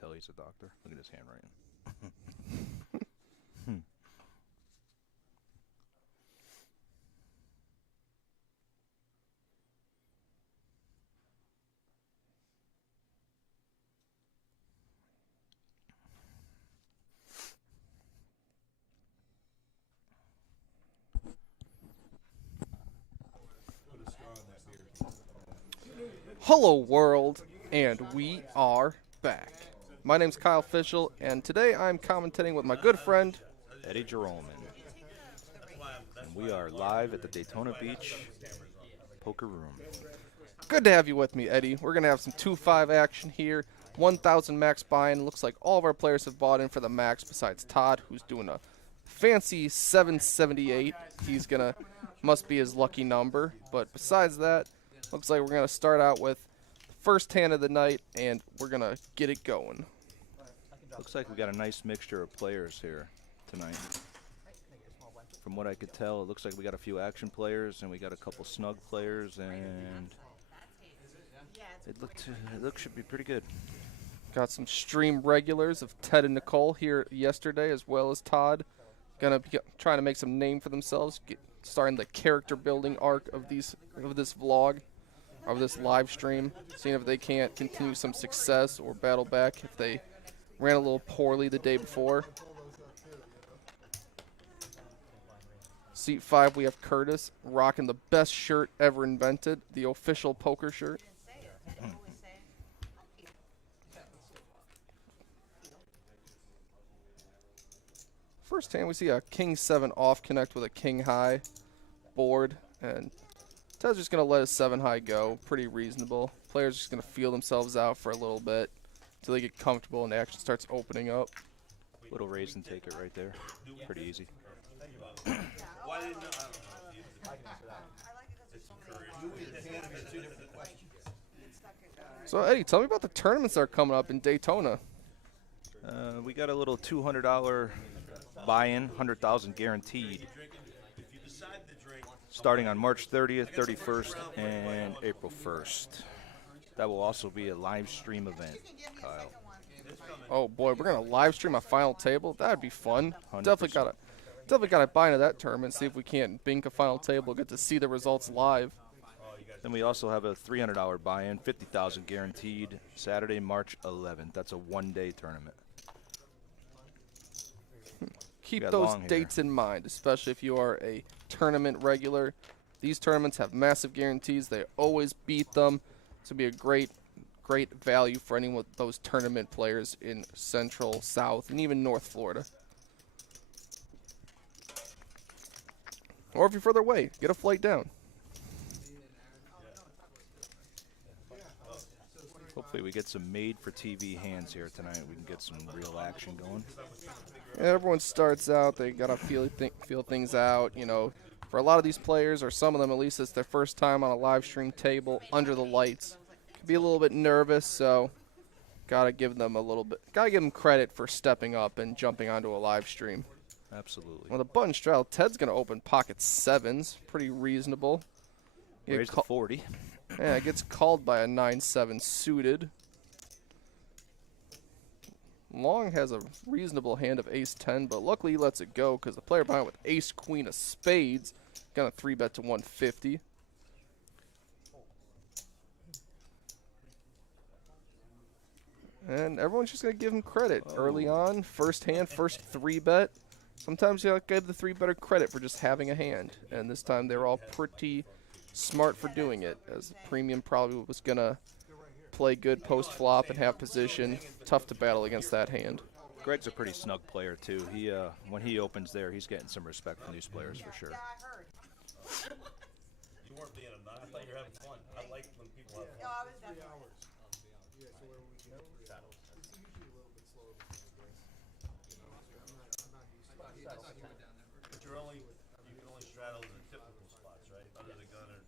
tell he's a doctor? Look at his handwriting. Hello world, and we are back. My name's Kyle Fischel, and today I'm commentating with my good friend Eddie Jerome. And we are live at the Daytona Beach poker room. Good to have you with me, Eddie. We're going to have some 2-5 action here. 1,000 max buy-in. Looks like all of our players have bought in for the max besides Todd, who's doing a fancy 778. He's going to, must be his lucky number. But besides that, looks like we're going to start out with the first hand of the night, and we're going to get it going. Looks like we got a nice mixture of players here tonight. From what I could tell, it looks like we got a few action players and we got a couple snug players, and it should be pretty good. Got some stream regulars of Ted and Nicole here yesterday, as well as Todd. Gonna be trying to make some name for themselves, starting the character building arc of this vlog, of this live stream, seeing if they can't continue some success or battle back if they ran a little poorly the day before. Seat 5, we have Curtis rocking the best shirt ever invented, the official poker shirt. First hand, we see a King 7 off connect with a King high board, and Ted's just going to let his 7 high go. Pretty reasonable. Players just going to feel themselves out for a little bit until they get comfortable and the action starts opening up. Little raise and take it right there. Pretty easy. So, Eddie, tell me about the tournaments that are coming up in Daytona. We got a little $200 buy-in, 100,000 guaranteed, starting on March 30th, 31st, and April 1st. That will also be a live stream event, Kyle. Oh boy, we're gonna live stream a final table. That'd be fun. 100%. Definitely gotta buy into that tournament. See if we can't bink a final table. Get to see the results live. Then we also have a $300 buy-in, 50,000 guaranteed, Saturday, March 11th. That's a one-day tournament. Keep those dates in mind, especially if you are a tournament regular. These tournaments have massive guarantees. They always beat them. This would be a great value for anyone with those tournament players in Central, South, and even North Florida. Or if you're further away, get a flight down. Hopefully we get some made-for-TV hands here tonight. We can get some real action going. Yeah, everyone starts out. They got to feel things out. You know, for a lot of these players, or some of them at least, it's their first time on a live stream table under the lights. Could be a little bit nervous, so got to give them credit for stepping up and jumping onto a live stream. Absolutely. Well, the button straddle, Ted's going to open pocket 7s. Pretty reasonable. Raise to 40. Yeah, it gets called by a 9-7 suited. Long has a reasonable hand of ace-10, but luckily he lets it go because the player behind with ace-queen of spades got a 3-bet to 150. And everyone's just going to give him credit early on. First hand, first 3-bet. Sometimes you give the 3-better credit for just having a hand. And this time they were all pretty smart for doing it, as the premium probably was going to play good post-flop and have position. Tough to battle against that hand. Greg's a pretty snug player, too. He when he opens there, he's getting some respect from these players for sure. You weren't being a nut. I thought you were having fun. I like when people have fun. No, I was definitely. But you can only straddle in the typical spots, right? Under the gun or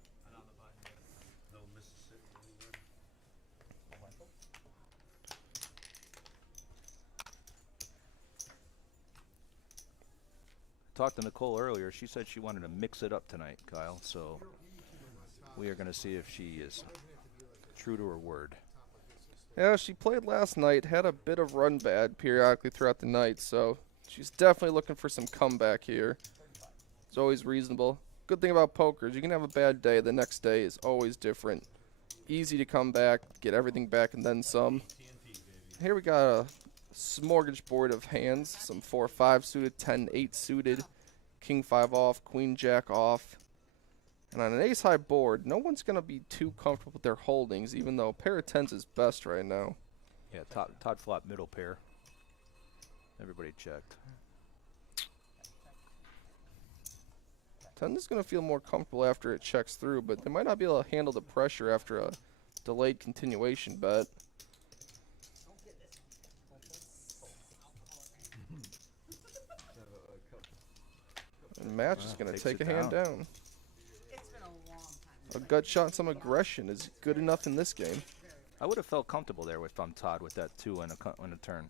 no Mississippi anywhere. Talked to Nicole earlier. She said she wanted to mix it up tonight, Kyle. So we are going to see if she is true to her word. Yeah, she played last night, had a bit of run bad periodically throughout the night, so she's definitely looking for some comeback here. It's always reasonable. Good thing about poker is you can have a bad day, the next day is always different. Easy to come back, get everything back, and then some. Here we got a smorgasbord of hands, some 4-5 suited, 10-8 suited, king 5 off, queen jack off. And on an ace-high board, no one's going to be too comfortable with their holdings, even though a pair of tens is best right now. Yeah, Todd flop middle pair. Everybody checked. 10 is going to feel more comfortable after it checks through, but they might not be able to handle the pressure after a delayed continuation bet. And match is going to take a hand down. A gut shot and some aggression is good enough in this game. I would have felt comfortable there if I'm Todd with that 2 and a turn.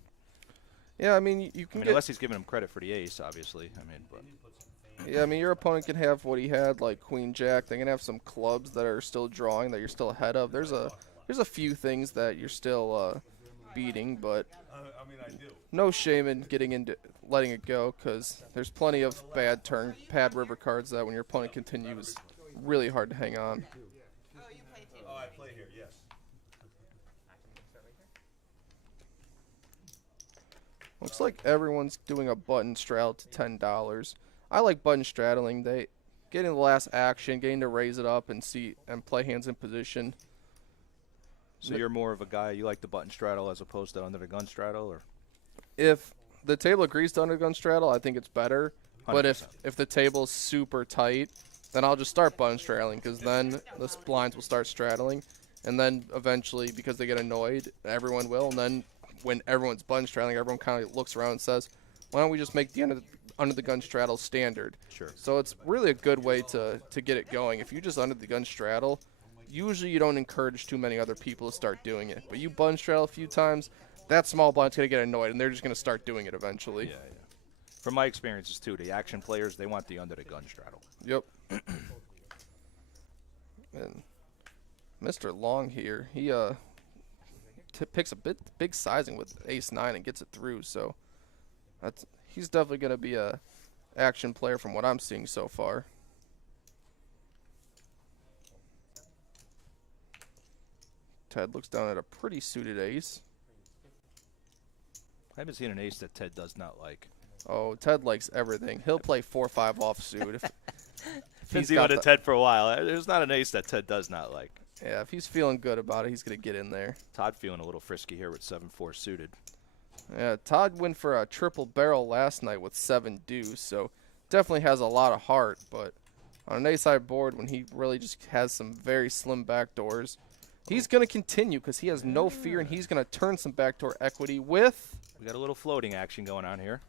Yeah, I mean, you can get... unless he's giving him credit for the ace, obviously. I mean, but... Yeah, I mean, your opponent can have what he had, like queen jack. They can have some clubs that are still drawing that you're still ahead of. There's a few things that you're still beating, but I mean, I do. no shame in getting into letting it go, because there's plenty of bad pad river cards that when your opponent continues, really hard to hang on. Oh, I play here, yes. Looks like everyone's doing a button straddle to $10. I like button straddling. They getting the last action, getting to raise it up and play hands in position. So you're more of a guy, you like the button straddle as opposed to under the gun straddle, or? If the table agrees to under gun straddle, I think it's better. 100%. But if the table's super tight, then I'll just start button straddling, because then the blinds will start straddling, and then eventually, because they get annoyed, everyone will, and then when everyone's button straddling, everyone kind of looks around and says, why don't we just make the under the gun straddle standard? Sure. So it's really a good way to get it going. If you just under the gun straddle, usually you don't encourage too many other people to start doing it. But you button straddle a few times, that small blind's going to get annoyed, and they're just going to start doing it eventually. Yeah, yeah. From my experiences, too, the action players, they want the under the gun straddle. Yep. And Mr. Long here, he picks a big sizing with ace-9 and gets it through, so he's definitely going to be a action player from what I'm seeing so far. Ted looks down at a pretty suited ace. I haven't seen an ace that Ted does not like. Oh, Ted likes everything. He'll play 4-5 offsuit. If been dealing with Ted for a while. There's not an ace that Ted does not like. Yeah, if he's feeling good about it, he's going to get in there. Todd feeling a little frisky here with 7-4 suited. Yeah, Todd went for a triple barrel last night with 7 deuce, so definitely has a lot of heart. But on an ace-high board, when he really just has some very slim backdoors, he's going to continue because he has no fear, and he's going to turn some backdoor equity with... We got a little floating action going on here.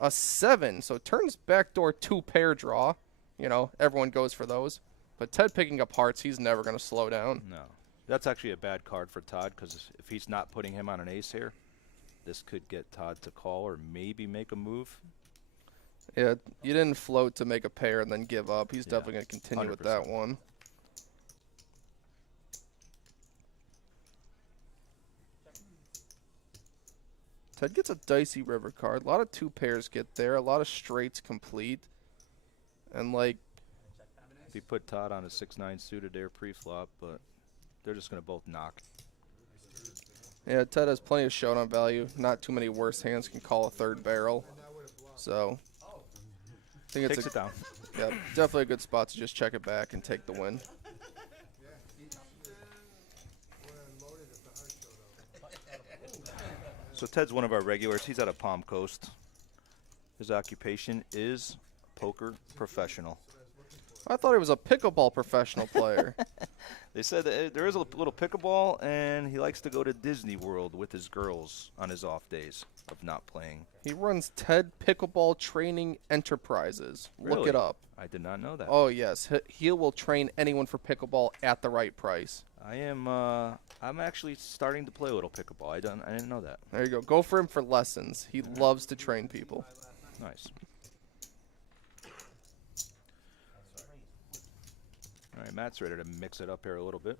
A 7, so turns backdoor 2 pair draw. You know, everyone goes for those. But Ted picking up hearts, he's never going to slow down. No. That's actually a bad card for Todd, because if he's not putting him on an ace here, this could get Todd to call or maybe make a move. Yeah, you didn't float to make a pair and then give up. He's definitely going to continue 100%. with that one. Ted gets a dicey river card. A lot of 2 pairs get there. A lot of straights complete. And, like... If he put Todd on a 6-9 suited there pre-flop, but they're just going to both knock. Yeah, Ted has plenty of showdown value. Not too many worse hands can call a 3rd barrel. So, I think Takes it down. Yeah, definitely a good spot to just check it back and take the win. So Ted's one of our regulars. He's out of Palm Coast. His occupation is poker professional. I thought he was a pickleball professional player. They said that there is a little pickleball, and he likes to go to Disney World with his girls on his off days of not playing. He runs Ted Pickleball Training Enterprises. Look Really? it up. I did not know that. Oh, yes. He will train anyone for pickleball at the right price. I'm actually starting to play a little pickleball. I didn't know that. There you go. Go for him for lessons. He loves to train people. Nice. All right, Matt's ready to mix it up here a little bit.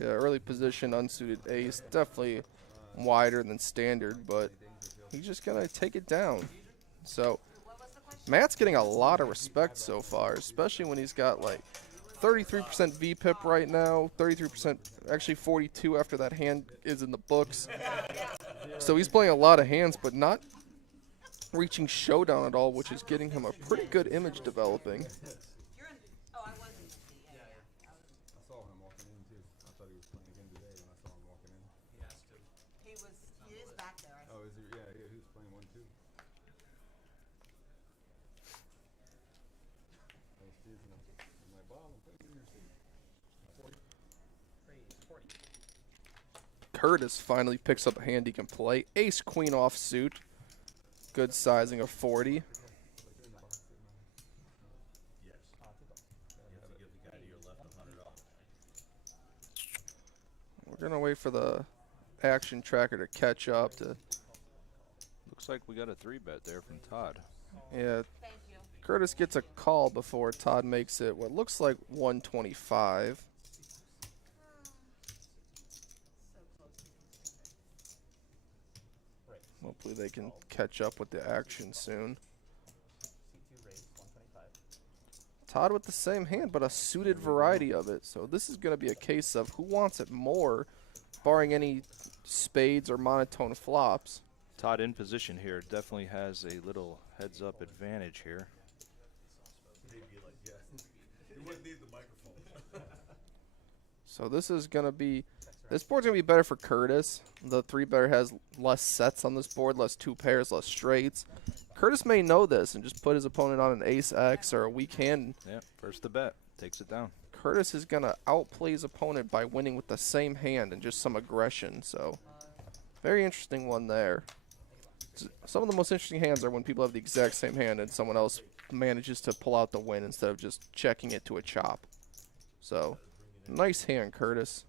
Yeah, early position, unsuited ace. Definitely wider than standard, but he's just going to take it down. So Matt's getting a lot of respect so far, especially when he's got like 33% VPIP right now, 33%, actually 42 after that hand is in the books. So he's playing a lot of hands, but not reaching showdown at all, which is getting him a pretty good image developing. Curtis finally picks up a hand he can play. Ace queen offsuit. Good sizing of 40. Yes. You have to give the guy to your left $100. We're going to wait for the action tracker to catch up. Looks like we got a 3-bet there from Todd. Yeah, Curtis gets a call before Todd makes it what looks like 125. Hopefully they can catch up with the action soon. Todd with the same hand, but a suited variety of it. So this is going to be a case of who wants it more, barring any spades or monotone flops. Todd in position here definitely has a little heads-up advantage here. You wouldn't need the microphone. So this is going to be, this board's going to be better for Curtis. The 3-better has less sets on this board, less 2 pairs, less straights. Curtis may know this and just put his opponent on an ace-x or a weak hand. Yeah, first to bet, takes it down. Curtis is going to outplay his opponent by winning with the same hand and just some aggression. So very interesting one there. Some of the most interesting hands are when people have the exact same hand and someone else manages to pull out the win instead of just checking it to a chop. So nice hand, Curtis.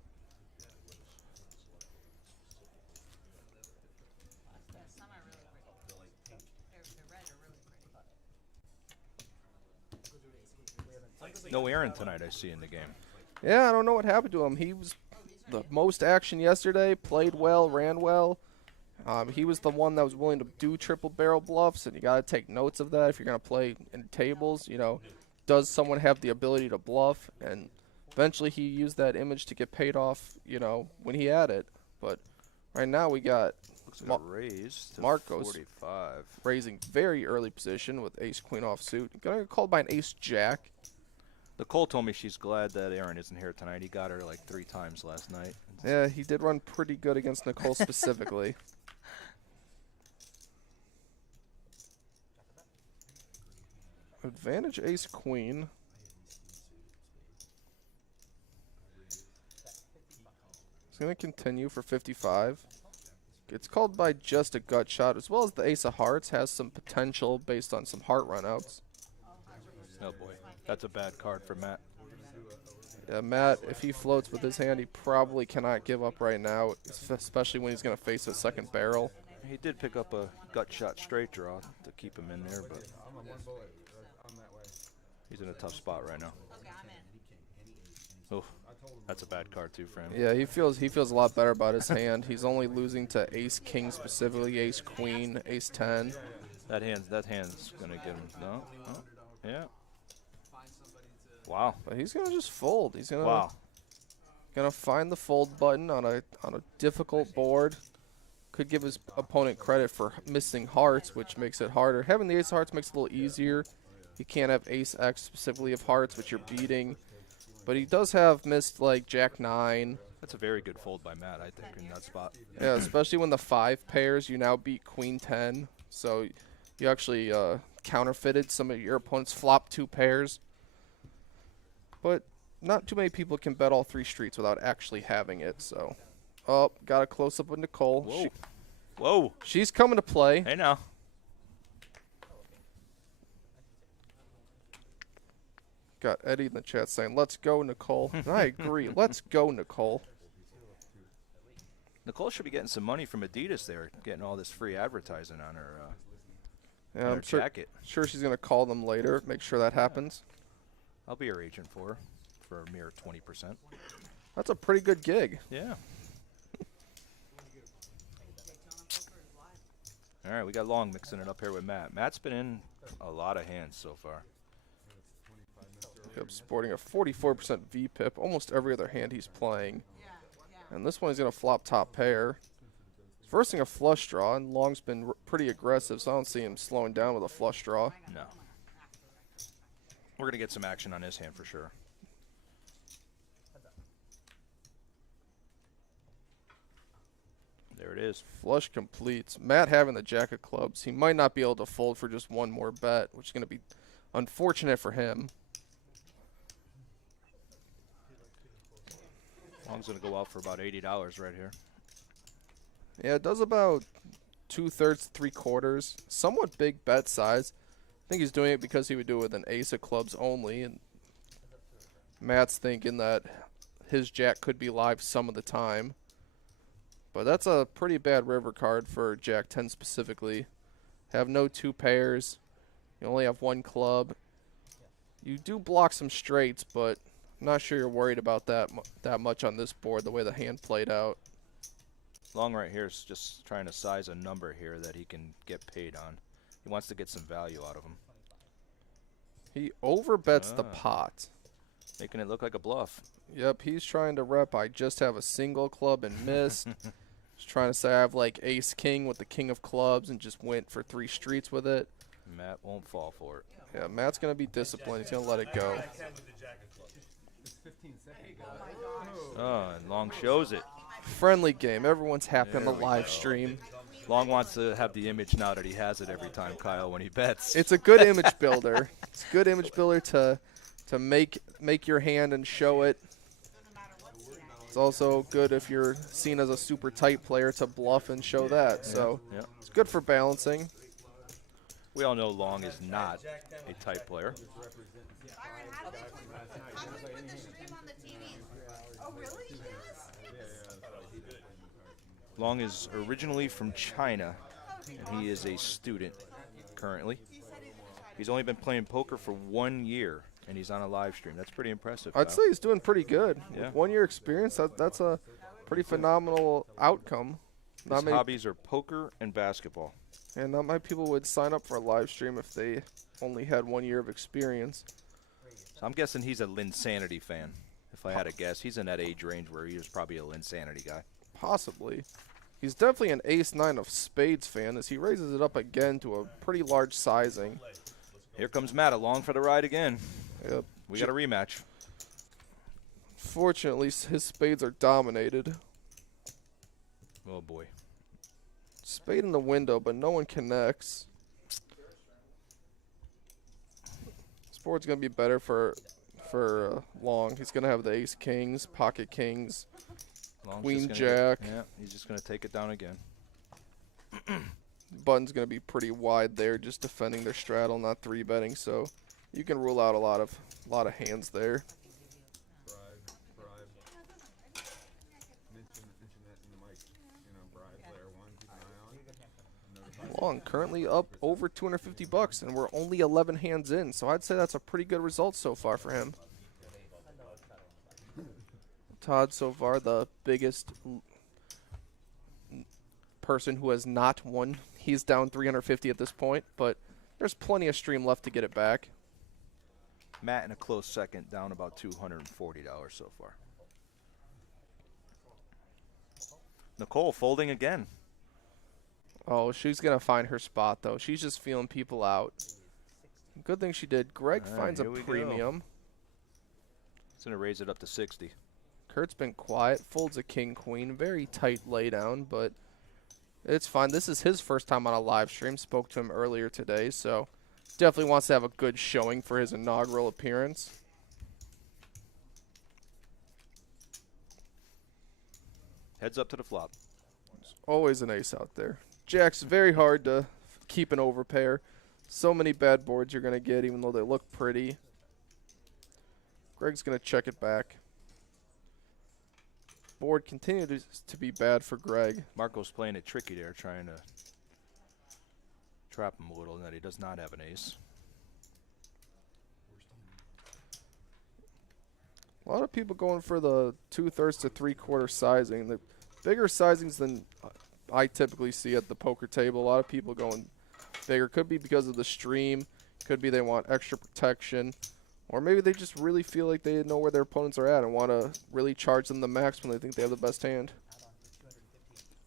No Aaron tonight, I see in the game. Yeah, I don't know what happened to him. He was the most action yesterday, played well, ran well. He was the one that was willing to do triple barrel bluffs, and you got to take notes of that if you're going to play in tables. You know, does someone have the ability to bluff? And eventually he used that image to get paid off, you know, when he had it. But right now we got Raise to Marcos 45. raising very early position with ace-queen offsuit. Going to get called by an ace-jack. Nicole told me she's glad that Aaron isn't here tonight. He got her like 3 times last night. Yeah, he did run pretty good against Nicole specifically. Advantage ace-queen. He's going to continue for 55. It's called by just a gut shot, as well as the ace of hearts has some potential based on some heart runouts. Oh boy, that's a bad card for Matt. Yeah, Matt, if he floats with his hand, he probably cannot give up right now, especially when he's going to face a second barrel. He did pick up a gut shot straight draw to keep him in there, but he's in a tough spot right now. Oh, that's a bad card too for him. Yeah, he feels a lot better about his hand. He's only losing to ace-king specifically, ace-queen, ace-10. That hand's gonna get him. No, oh, yeah. Wow. But he's gonna just fold. He's gonna find the fold button on a difficult board. Could give his opponent credit for missing hearts, which makes it harder. Having the ace of hearts makes it a little easier. He can't have ace-x specifically of hearts, which you're beating. But he does have missed like jack-9. That's a very good fold by Matt, I think, in that spot. Yeah, especially when the 5 pairs, you now beat queen-10. So you actually counterfeited some of your opponent's flop 2 pairs. But not too many people can bet all 3 streets without actually having it. So, oh, got a close-up with Nicole. Whoa. Whoa. She's coming to play. Hey now. Got Eddie in the chat saying, let's go, Nicole. And I agree. Let's go, Nicole. Nicole should be getting some money from Adidas there, getting all this free advertising on her, Yeah, on her I'm jacket. sure she's going to call them later, make sure that happens. I'll be her agent for a mere 20%. That's a pretty good gig. Yeah. All right, we got Long mixing it up here with Matt. Matt's been in a lot of hands so far. Yep, sporting a 44% VPIP, almost every other hand he's playing. And this one he's going to flop top pair. He's versing a flush draw, and Long's been pretty aggressive, so I don't see him slowing down with a flush draw. No. We're going to get some action on his hand for sure. There it is. Flush completes. Matt having the jack of clubs. He might not be able to fold for just one more bet, which is going to be unfortunate for him. Long's going to go out for about $80 right here. Yeah, it does about 2/3, 3/4. Somewhat big bet size. I think he's doing it because he would do it with an ace of clubs only, and Matt's thinking that his jack could be live some of the time. But that's a pretty bad river card for Jack 10 specifically. Have no two pairs. You only have one club. You do block some straights, but I'm not sure you're worried about that much on this board, the way the hand played out. Long right here is just trying to size a number here that he can get paid on. He wants to get some value out of him. He overbets the pot. Making it look like a bluff. Yep, he's trying to rep. I just have a single club and missed. He's trying to say I have like ace king with the king of clubs and just went for 3 streets with it. Matt won't fall for it. Yeah, Matt's going to be disciplined. He's going to let it go. Oh, and Long shows it. Friendly game. Everyone's happy on the There we live go. stream. Long wants to have the image now that he has it every time, Kyle, when he bets. It's a good image builder. It's a good image builder to make your hand and show it. It's also good if you're seen as a super tight player to bluff and show that. So Yeah. it's good for balancing. We all know Long is not a tight player. Long is originally from China, and he is a student currently. He's only been playing poker for 1 year, and he's on a live stream. That's pretty impressive. I'd Kyle. say he's doing pretty good. Yeah. With 1 year experience, that's a pretty phenomenal outcome. His hobbies are poker and basketball. And not many people would sign up for a live stream if they only had 1 year of experience. So I'm guessing he's a Linsanity fan. If I had to guess, he's in that age range where he was probably a Linsanity guy. Possibly. He's definitely an ace-9 of spades fan as he raises it up again to a pretty large sizing. Here comes Matt along for the ride again. Yep. We got a rematch. Fortunately, his spades are dominated. Oh, boy. Spade in the window, but no one connects. This board's going to be better for Long. He's going to have the ace-kings, pocket kings, Long's queen just gonna jack. yeah, he's just going to take it down again. Button's going to be pretty wide there, just defending their straddle, not 3-betting. So you can rule out a lot of hands there. Long currently up over $250, and we're only 11 hands in, so I'd say that's a pretty good result so far for him. Todd so far the biggest person who has not won. He's down 350 at this point, but there's plenty of stream left to get it back. Matt in a close second, down about $240 so far. Nicole folding again. Oh, she's going to find her spot, though. She's just feeling people out. Good thing she did. Greg finds a here we go. premium. He's going to raise it up to 60. Kurt's been quiet. Folds a king-queen. Very tight laydown, but it's fine. This is his first time on a live stream. Spoke to him earlier today, so definitely wants to have a good showing for his inaugural appearance. Heads up to the flop. There's always an ace out there. Jack's very hard to keep an overpair. So many bad boards you're going to get, even though they look pretty. Greg's going to check it back. Board continues to be bad for Greg. Marco's playing it tricky there, trying to trap him a little, and that he does not have an ace. A lot of people going for the 2/3 to 3/4 sizing. The bigger sizings than I typically see at the poker table. A lot of people going bigger. Could be because of the stream. Could be they want extra protection. Or maybe they just really feel like they know where their opponents are at and want to really charge them the max when they think they have the best hand.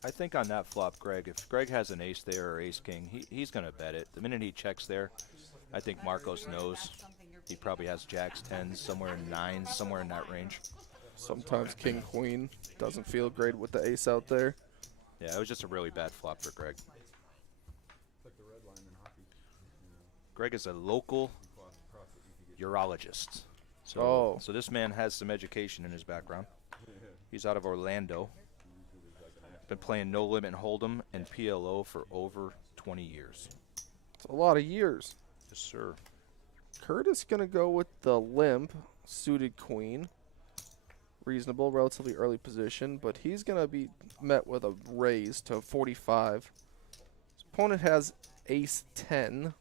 I think on that flop, Greg, if Greg has an ace there or ace king, he's going to bet it. The minute he checks there, I think Marcos knows. He probably has jacks, tens, somewhere in nines, somewhere in that range. Sometimes king, queen doesn't feel great with the ace out there. Yeah, it was just a really bad flop for Greg. Greg is a local urologist. So this man has some education in his background. He's out of Orlando. Been playing No Limit Hold'em and PLO for over 20 years. It's a lot of years. Yes, sir. Curtis going to go with the limp suited queen. Reasonable, relatively early position, but he's going to be met with a raise to 45. His opponent has ace 10.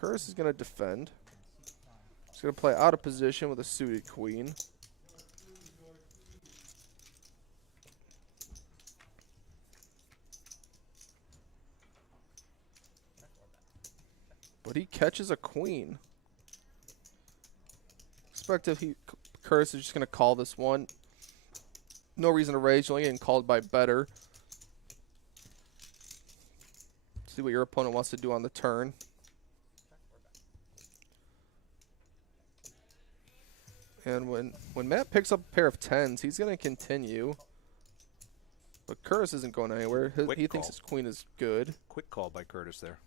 Curtis is going to defend. He's going to play out of position with a suited queen. But he catches a queen. Expect if Curtis is just going to call this one. No reason to raise. You're only getting called by better. See what your opponent wants to do on the turn. And when Matt picks up a pair of tens, he's going to continue. But Curtis isn't going anywhere. He thinks his queen is good. Quick call by Curtis there.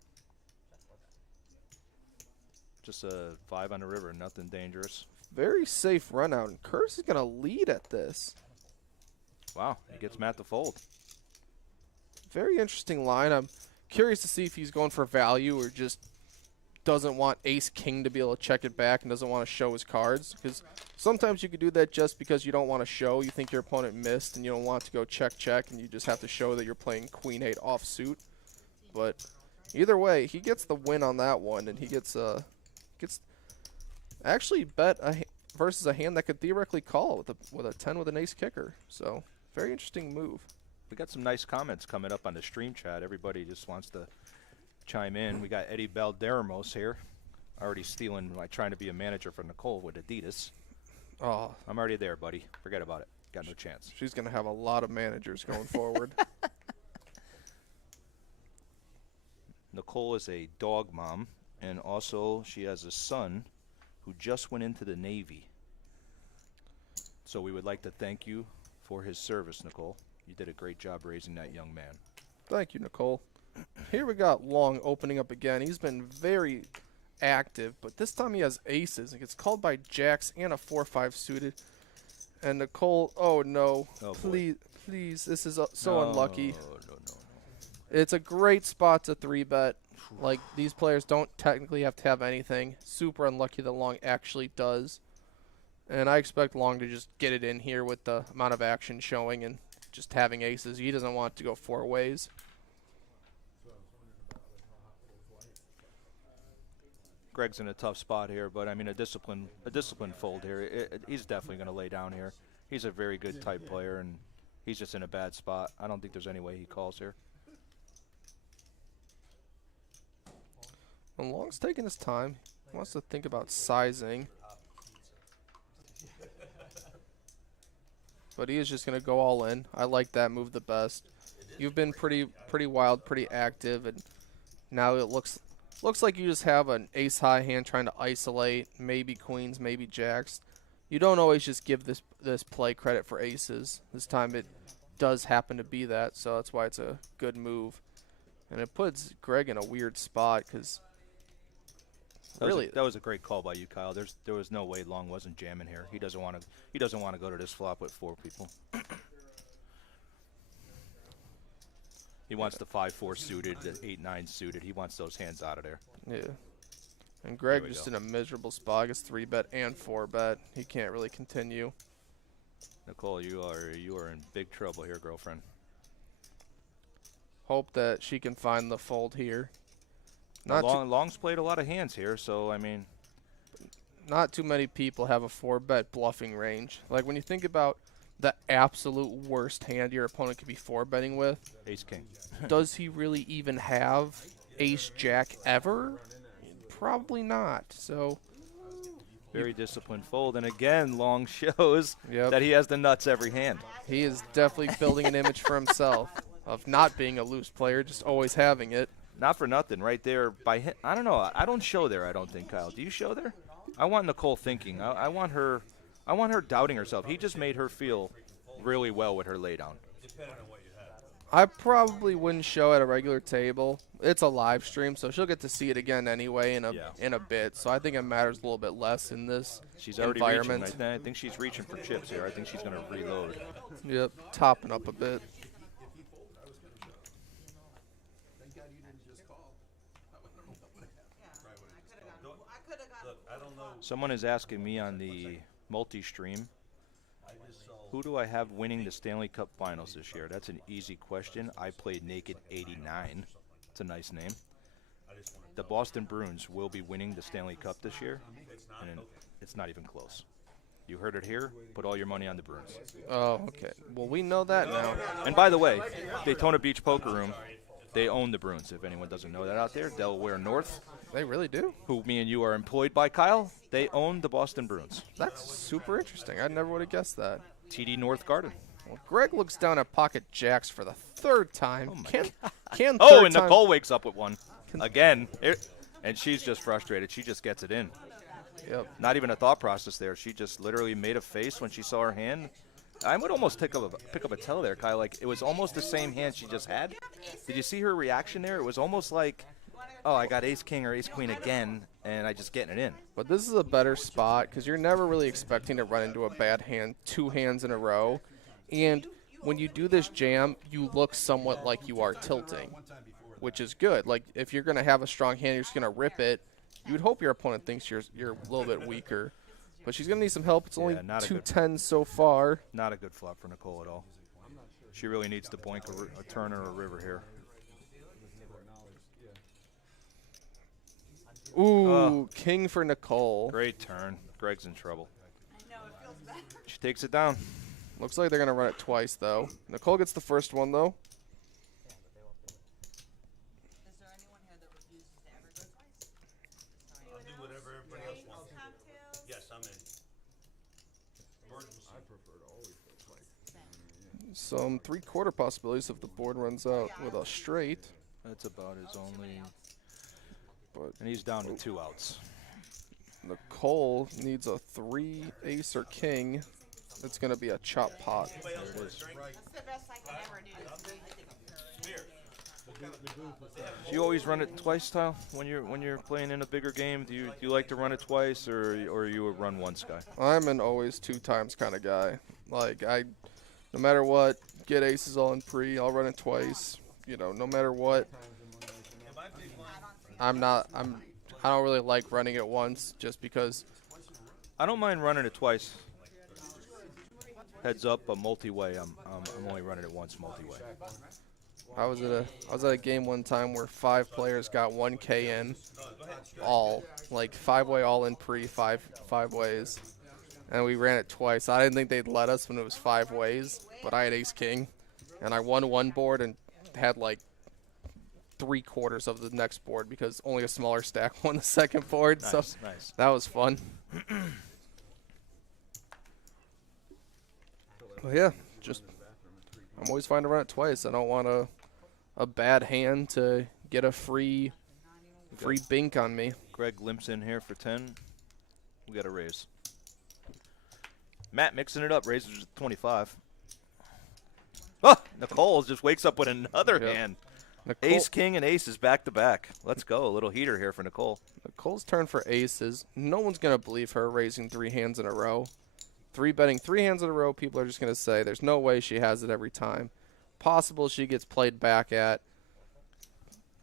Just a 5 on the river, nothing dangerous. Very safe run out, and Curtis is going to lead at this. Wow, he gets Matt to fold. Very interesting line. I'm curious to see if he's going for value or just doesn't want ace-king to be able to check it back and doesn't want to show his cards. Because sometimes you could do that just because you don't want to show. You think your opponent missed and you don't want to go check, and you just have to show that you're playing queen-8 offsuit. But either way, he gets the win on that one, and he gets actually bet versus a hand that could theoretically call with a 10 with an ace kicker. So very interesting move. We got some nice comments coming up on the stream chat. Everybody just wants to chime in. We got Eddie Balderramos here, already stealing by trying to be a manager for Nicole with Adidas. Oh, I'm already there, buddy. Forget about it. Got no chance. She's gonna have a lot of managers going forward. Nicole is a dog mom, and also she has a son who just went into the Navy. So we would like to thank you for his service, Nicole. You did a great job raising that young man. Thank you, Nicole. Here we got Long opening up again. He's been very active, but this time he has aces. He gets called by jacks and a 4-5 suited. And Nicole, oh no, Oh, please, please, this is so unlucky. No. It's a great spot to 3-bet. Like, these players don't technically have to have anything. Super unlucky that Long actually does. And I expect Long to just get it in here with the amount of action showing and just having aces. He doesn't want to go 4 ways. Greg's in a tough spot here, but I mean a disciplined fold here. He's definitely going to lay down here. He's a very good type player, and he's just in a bad spot. I don't think there's any way he calls here. And Long's taking his time. He wants to think about sizing. But he is just going to go all in. I like that move the best. You've been pretty wild, pretty active, and now it looks like you just have an ace-high hand trying to isolate, maybe queens, maybe jacks. You don't always just give this play credit for aces. This time it does happen to be that, so that's why it's a good move. And it puts Greg in a weird spot because really that was a great call by you, Kyle. There was no way Long wasn't jamming here. He doesn't want to go to this flop with 4 people. He wants the 5-4 suited, the 8-9 suited. He wants those hands out of there. Yeah. And Greg just in a miserable spot. I guess 3-bet and 4-bet. He can't really continue. Nicole, you are in big trouble here, girlfriend. Hope that she can find the fold here. Long's played a lot of hands here, so I mean, not too many people have a 4-bet bluffing range. Like when you think about the absolute worst hand your opponent could be 4-betting with, Ace king. does he really even have ace jack ever? Probably not. So Very disciplined fold, and again, long shows Yep. that he has the nuts every hand. he is definitely building an image for himself of not being a loose player, just always having it. Not for nothing, right there by him. I don't know. I don't show there. I don't think, Kyle. Do you show there? I want Nicole thinking. I want her. I want her doubting herself. He just made her feel really well with her laydown. Depending on what you have. I probably wouldn't show at a regular table. It's a live stream, so she'll get to see it again anyway in a bit. So I think it matters a little bit less in this She's already environment. reaching. I think she's reaching for chips here. I think she's going to reload. Yep, topping up a bit. Look, I don't know. Someone is asking me on the multi-stream, I just saw. who do I have winning the Stanley Cup Finals this year? That's an easy question. I played Naked 89. It's a nice name. The Boston Bruins will be winning the Stanley Cup this year, and it's not even close. You heard it here. Put all your money on the Bruins. Oh, okay. Well, we know that now. And by the way, Daytona Beach Poker Room, they own the Bruins. If anyone doesn't know that out there, Delaware North, They really do. who me and you are employed by, Kyle, they own the Boston Bruins. That's super interesting. I never would have guessed that. TD North Garden. Well, Greg looks down at pocket jacks for the third time. Can Oh, third and time- Nicole wakes up with one again, and she's just frustrated. She just gets it in. Yep. Not even a thought process there. She just literally made a face when she saw her hand. I would almost pick up a tell there, Kyle. Like, it was almost the same hand she just had. Did you see her reaction there? It was almost like, oh, I got ace king or ace queen again, and I just getting it in. But this is a better spot because you're never really expecting to run into a bad hand 2 hands in a row. And when you do this jam, you look somewhat like you are tilting, which is good. Like, if you're going to have a strong hand, you're just going to rip it. You would hope your opponent thinks you're a little bit weaker. But she's going to need some help. It's only Yeah, not a 2 good- 10s so far. Not a good flop for Nicole at all. She really needs to boink a turn or a river here. Ooh, king for Nicole. Great turn. Greg's in trouble. She takes it down. Looks like they're going to run it twice, though. Nicole gets the first one, though. Is there anyone here that refuses to ever go twice? I'll do whatever everybody else wants. Cocktails? Yes, I'm in. Emergency. Some 3/4 possibilities if the board runs out with a straight. That's about his only. But And he's down to 2 outs. Nicole needs a 3 ace or king. It's going to be a chop pot. There it is. That's the best I can ever do. Do you always run it twice, Kyle? When you're playing in a bigger game, do you like to run it twice, or are you a run once guy? I'm an always 2 times kind of guy. Like, no matter what, get aces all in pre, I'll run it twice. You know, no matter what. I don't really like running it once just because. I don't mind running it twice. Heads up, but multi-way. I'm only running it once multi-way. I was at a game one time where 5 players got 1K in, all like 5-way all in pre, five ways, and we ran it twice. I didn't think they'd let us when it was 5 ways, but I had ace king, and I won one board and had like 3/4 of the next board because only a smaller stack won the second board. Nice, So nice. that was fun. But yeah, I'm always fine to run it twice. I don't want a bad hand to get a free bink on me. Greg limps in here for 10. We got a raise. Matt mixing it up, raises to 25. Oh, Nicole just wakes up with another Yep. hand. Nicole, Ace, king, and aces back to back. Let's go. A little heater here for Nicole. Nicole's turn for aces. No one's going to believe her raising 3 hands in a row. 3-betting 3 hands in a row, people are just going to say there's no way she has it every time. Possible she gets played back at.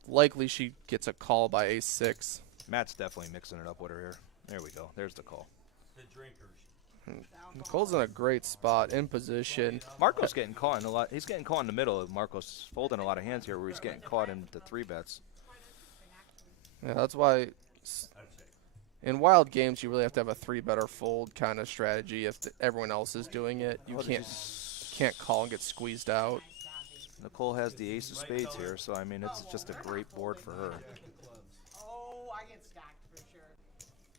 Likely she gets a call by ace 6. Matt's definitely mixing it up with her here. There we go. There's the call. The drinkers. Nicole's in a great spot, in position. Marco's getting caught in a lot. He's getting caught in the middle. Marco's folding a lot of hands here where he's getting caught into 3 bets. Yeah, that's why In wild games, you really have to have a 3-bet or fold kind of strategy. If everyone else is doing it, you Well, can't call and get squeezed out. Nicole has the ace of spades here, so I mean it's just a great board for her. Oh, I get stacked for sure.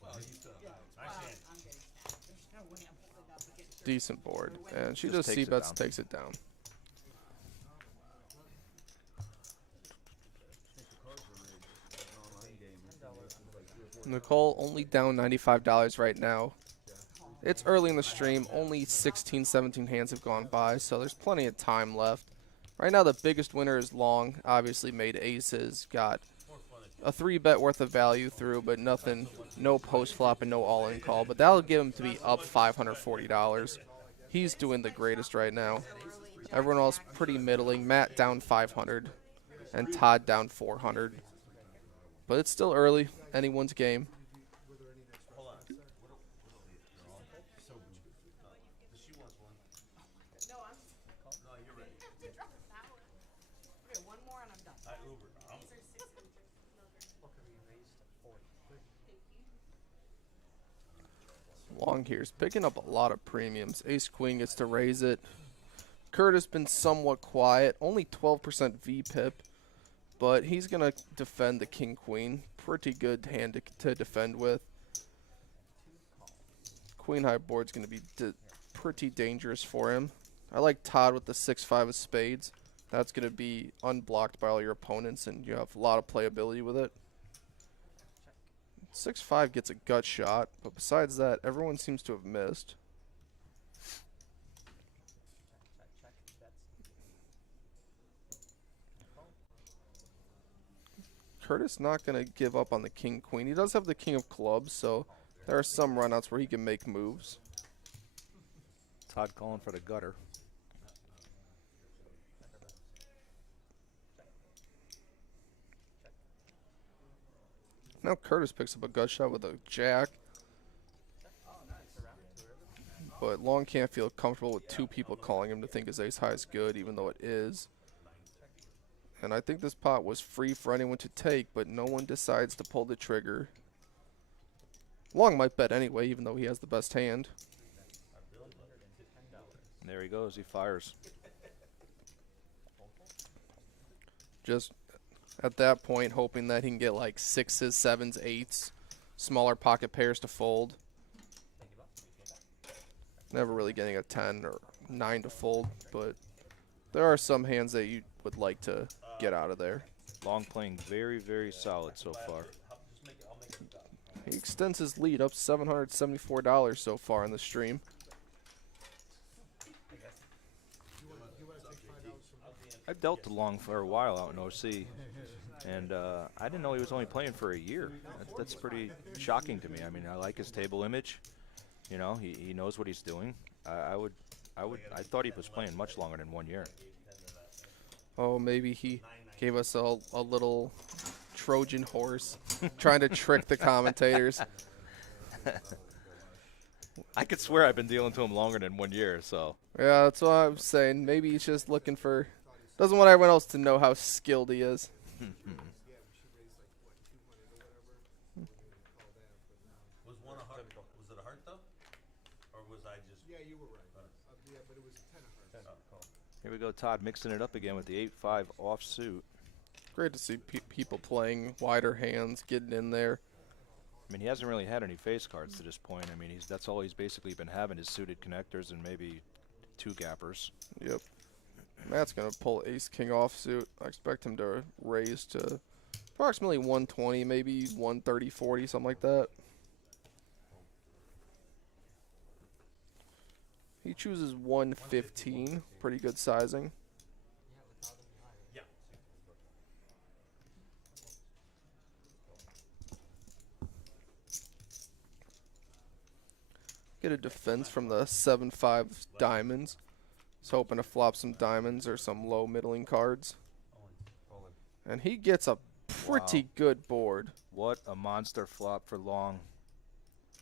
Well, you still Yeah, nice well, hand. I'm getting stacked. There's no way I'm holding up against her. Decent board, and she Just just takes it c-bets, down. takes it down. Nicole only down $95 right now. It's early in the stream. Only 16, 17 hands have gone by, so there's plenty of time left. Right now, the biggest winner is Long. Obviously made aces. Got a 3-bet worth of value through, but nothing, no post-flop and no all-in call. But that'll get him to be up $540. He's doing the greatest right now. Everyone else pretty middling. Matt down 500 and Todd down 400. But it's still early. Anyone's game. Hold on. Does she wants one? No, I'm. No, you're ready. Okay, one more and I'm done. I Uber. These are 600. Long here's picking up a lot of premiums. Ace Queen gets to raise it. Curtis been somewhat quiet. Only 12% VPIP. But he's going to defend the King Queen. Pretty good hand to defend with. Queen high board's going to be pretty dangerous for him. I like Todd with the 6-5 of spades. That's going to be unblocked by all your opponents, and you have a lot of playability with it. 6-5 gets a gut shot, but besides that, everyone seems to have missed. Curtis not going to give up on the King Queen. He does have the King of Clubs, so there are some runouts where he can make moves. Todd calling for the gutter. Now Curtis picks up a gut shot with a jack. But Long can't feel comfortable with two people calling him to think his ace high is good, even though it is. And I think this pot was free for anyone to take, but no one decides to pull the trigger. Long might bet anyway, even though he has the best hand. And there he goes. He fires. Just at that point, hoping that he can get like 6s, 7s, 8s, smaller pocket pairs to fold. Never really getting a 10 or 9 to fold, but there are some hands that you would like to get out of there. Long playing very, very solid so far. He extends his lead up $774 so far in the stream. I've dealt to Long for a while out in OC, and I didn't know he was only playing for a year. That's pretty shocking to me. I mean, I like his table image. You know, he knows what he's doing. I thought he was playing much longer than 1 year. Oh, maybe he gave us a little Trojan horse, trying to trick the commentators. I could swear I've been dealing to him longer than 1 year, so. Yeah, that's what I'm saying. Maybe he's just looking for, doesn't want everyone else to know how skilled he is. Was one a heart? Was it a heart though? Or was I just? Yeah, you were right. Yeah, but it was 10 of hearts. Here we go, Todd mixing it up again with the 8-5 offsuit. Great to see people playing wider hands, getting in there. I mean, he hasn't really had any face cards to this point. I mean, that's all he's basically been having is suited connectors and maybe 2 gappers. Yep. Matt's going to pull ace-king offsuit. I expect him to raise to approximately 120, maybe 130, 40, something like that. He chooses 115. Pretty good sizing. Yeah. Get a defense from the 7-5 diamonds. He's hoping to flop some diamonds or some low middling cards. And he gets a pretty good board. What a monster flop for Long.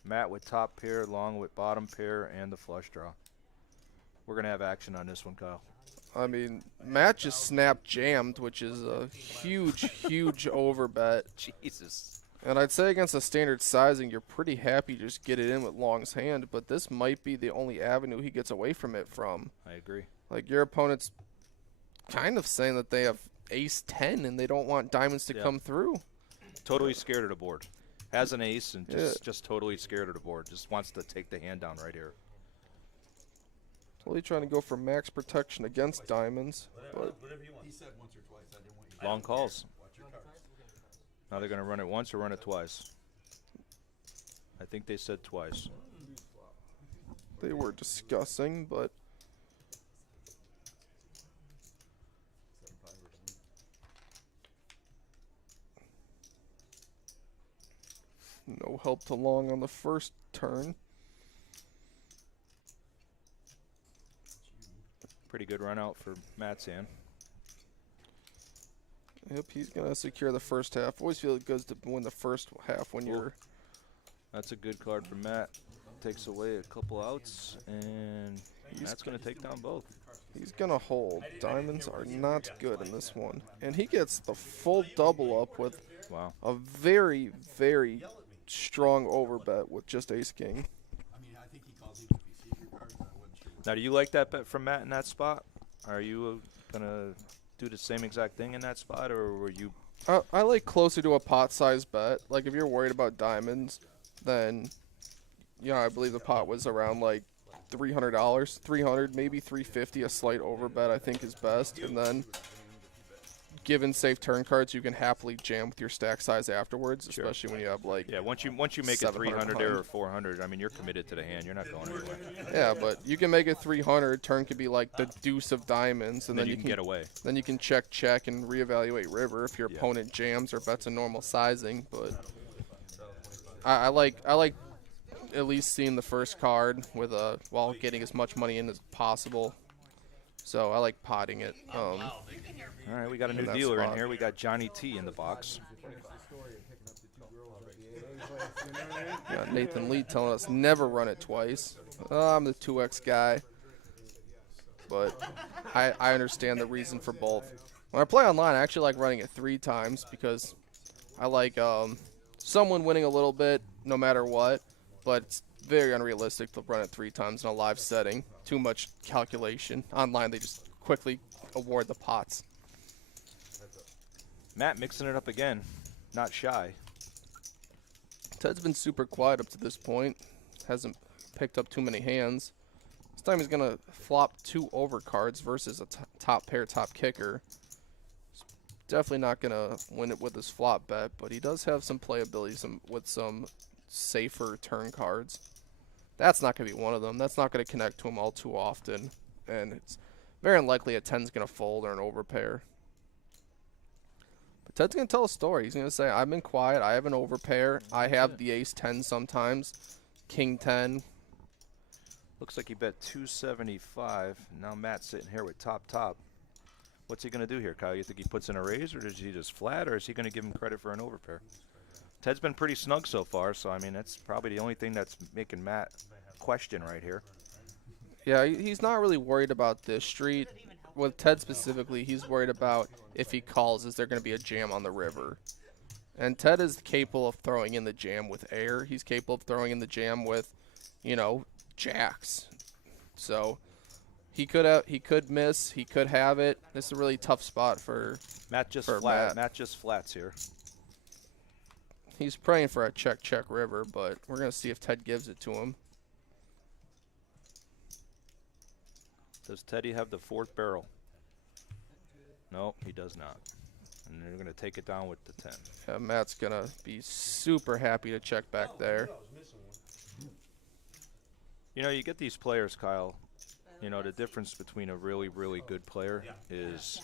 Matt with top pair, Long with bottom pair, and the flush draw. We're going to have action on this one, Kyle. I mean, Matt just snap jammed, which is a huge, huge overbet. Jesus. And I'd say against a standard sizing, you're pretty happy to just get it in with Long's hand, but this might be the only avenue he gets away from it from. I agree. Like, your opponent's kind of saying that they have ace 10 and they don't want diamonds to come through. Totally scared of the board. Has an ace and just totally scared of the board. Just wants to take the hand down right here. Totally trying to go for max protection against diamonds. But Whatever you want. He said once or twice. I didn't want you. Long calls. Watch your cards. Now they're going to run it once or run it twice. I think they said twice. they were discussing, but no help to Long on the first turn. Pretty good run out for Matt's hand. Yep, he's going to secure the first half. Always feel it goes to win the first half when you're... That's a good card for Matt. Takes away a couple outs, and Matt's going to take down both. He's going to hold. Diamonds are not good in this one. And he gets the full double up with a very, very strong overbet with just ace-king. I mean, I think he calls even if he sees your cards. I wasn't sure. Now, do you like that bet from Matt in that spot? Are you going to do the same exact thing in that spot, or were you... I like closer to a pot size bet. Like, if you're worried about diamonds, then, you know, I believe the pot was around, like, $300. 300, maybe 350, a slight overbet I think is best. And then, given safe turn cards, you can happily jam with your stack size afterwards, especially when you have, like... Yeah, once you make it 300 there or 400, I mean, you're committed to the hand. You're not going anywhere. Yeah, but you can make it 300. Turn could be like the deuce of diamonds, and then you can get away. Then you can check and reevaluate river if your opponent jams or bets a normal sizing. But I like at least seeing the first card with while getting as much money in as possible. So I like potting it. All right, we got a new dealer in here. We got Johnny T in the box. Got Nathan Lee telling us never run it twice. I'm the 2x guy. But I understand the reason for both. When I play online, I actually like running it 3 times because I like someone winning a little bit no matter what. But it's very unrealistic to run it 3 times in a live setting. Too much calculation. Online, they just quickly award the pots. Matt mixing it up again. Not shy. Ted's been super quiet up to this point. Hasn't picked up too many hands. This time he's going to flop 2 overcards versus a top pair, top kicker. He's definitely not going to win it with his flop bet, but he does have some playability with some safer turn cards. That's not going to be one of them. That's not going to connect to him all too often. And it's very unlikely a 10's going to fold or an overpair. But Ted's going to tell a story. He's going to say, I've been quiet. I have an overpair. I have the ace 10 sometimes. King 10. Looks like he bet 275. Now Matt's sitting here with top. What's he going to do here, Kyle? You think he puts in a raise, or does he just flat, or is he going to give him credit for an overpair? Ted's been pretty snug so far, so, I mean, that's probably the only thing that's making Matt question right here. Yeah, he's not really worried about this street. With Ted specifically, he's worried about if he calls, is there going to be a jam on the river? And Ted is capable of throwing in the jam with air. He's capable of throwing in the jam with, you know, jacks. So he could miss. He could have it. This is a really tough spot for Matt. Just Matt just flats here. He's praying for a check river, but we're going to see if Ted gives it to him. Does Teddy have the 4th barrel? No, he does not. And they're going to take it down with the 10. Yeah, Matt's going to be super happy to check back there. You know, you get these players, Kyle. You know, the difference between a really, really good player is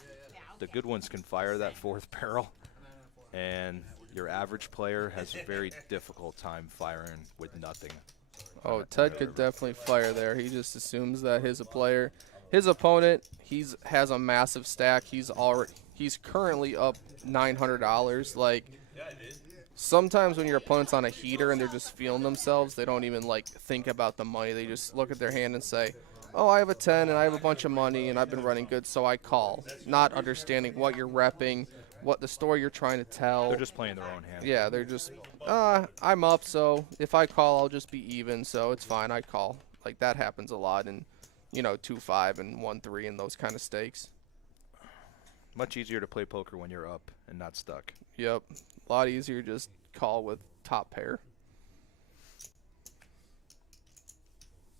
the good ones can fire that 4th barrel, and your average player has a very difficult time firing with nothing. Oh, Ted could definitely fire there. He just assumes that his opponent, has a massive stack. He's currently up $900. Like, sometimes when your opponent's on a heater and they're just feeling themselves, they don't even like think about the money. They just look at their hand and say, "Oh, I have a 10 and I have a bunch of money and I've been running good, so I call." Not understanding what you're repping, what the story you're trying to tell. They're just playing their own hand. Yeah, they're just, I'm up, so if I call, I'll just be even, so it's fine, I call. Like, that happens a lot in, 2-5 and 1-3 and those kind of stakes. Much easier to play poker when you're up and not stuck. Yep, a lot easier to just call with top pair.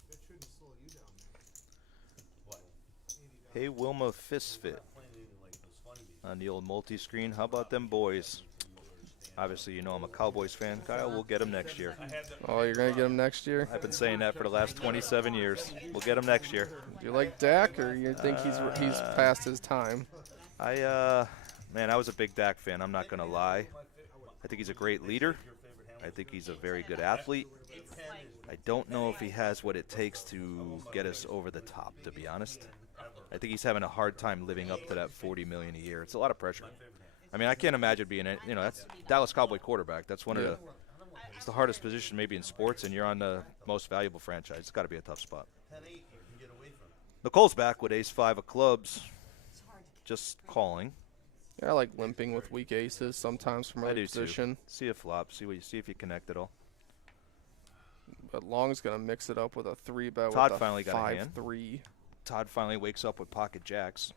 That shouldn't slow you down, man. What? Hey, Wilma Fistfit Playing anything like those funny games. on the old multi-screen. How about them boys? Obviously, you know I'm a Cowboys fan. Kyle, we'll get them next year. Oh, you're going to get him next year? I've been saying that for the last 27 years. We'll get them next year. Do you like Dak, or you think he's past his time? Man, I was a big Dak fan. I'm not going to lie. I think he's a great leader. I think he's a very good athlete. I don't know if he has what it takes to get us over the top, to be honest. I think he's having a hard time living up to that $40 million a year. It's a lot of pressure. I mean, I can't imagine being, that's Dallas Cowboy quarterback. That's one of the, it's the hardest position maybe in sports, and you're on the most valuable franchise. It's got to be a tough spot. Nicole's back with ace-5 of clubs, just calling. Yeah, I like limping with weak aces sometimes from I our do position. too. See a flop. See if you connect it all. But Long's going to mix it up with a 3-bet Todd with a finally got a hand. 5-3. Todd finally wakes up with pocket jacks.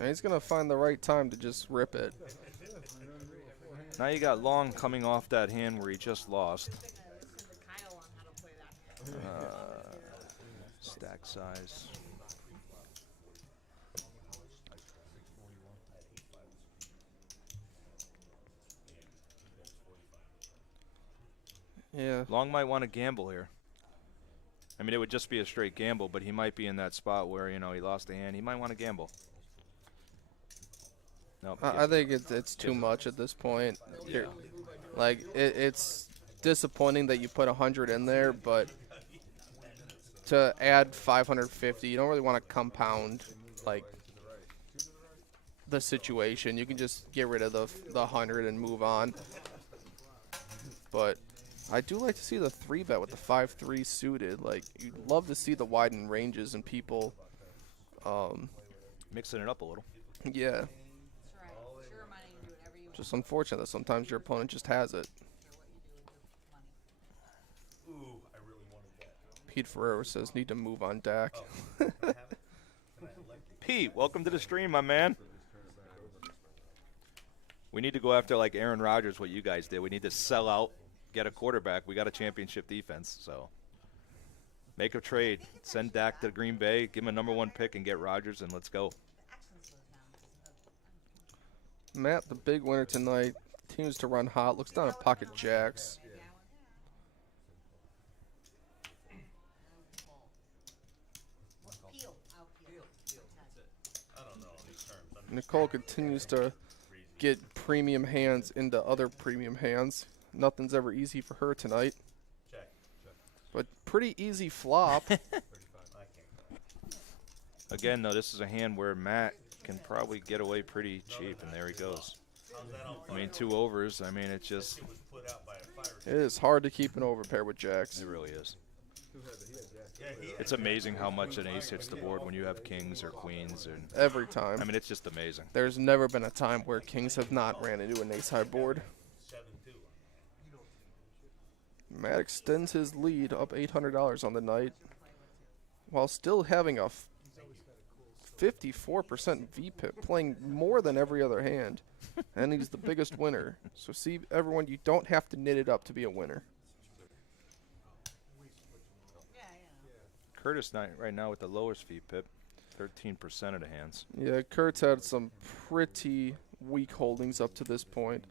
And he's going to find the right time to just rip it. Now you got Long coming off that hand where he just lost. Kyle on how to play that hand. Stack size. Yeah. Long might want to gamble here. I mean, it would just be a straight gamble, but he might be in that spot where, he lost a hand. He might want to gamble. Nope, I think it's too much at this point. Yeah. Like, it's disappointing that you put 100 in there, but to add 550, you don't really want to compound, like, the situation. You can just get rid of the 100 and move on. But I do like to see the 3-bet with the 5-3 suited. Like, you'd love to see the widened ranges and people, Mixing it up a little. yeah. That's right. Sure money, you do whatever you want. Just unfortunate that sometimes your opponent just has it. Care what you do with the money. Ooh, I really wanted that. Pete Ferrero says need to move on Dak. Pete, welcome to the stream, my man. We need to go after, like, Aaron Rodgers, what you guys did. We need to sell out, get a quarterback. We got a championship defense, so make a trade. Send Dak to Green Bay, give him a #1 pick, and get Rodgers, and let's go. The action slows down because of the Matt, the big winner tonight, continues to run hot. Looks down at pocket jacks. peel. I'll peel. I don't know these terms. Nicole continues to get premium hands into other premium hands. Nothing's ever easy for her tonight. Check. But pretty easy flop. Again, though, this is a hand where Matt can probably get away pretty cheap, and there he goes. I mean, 2 overs. I mean, it's just, Put out by a fire. It is hard to keep an overpair with jacks. it really is. It's amazing how much an ace hits the board when you have kings or queens. And Every time. I mean, it's just amazing. There's never been a time where kings have not ran into an ace-high board. 7-2. Matt extends his lead up $800 on the night while still having a 54% VPIP, playing more than every other hand. And he's the biggest winner. So see, everyone, you don't have to knit it up to be a winner. Yeah, Curtis right now with the lowest VPIP, 13% of the hands. Yeah, Kurt's had some pretty weak holdings up to this point.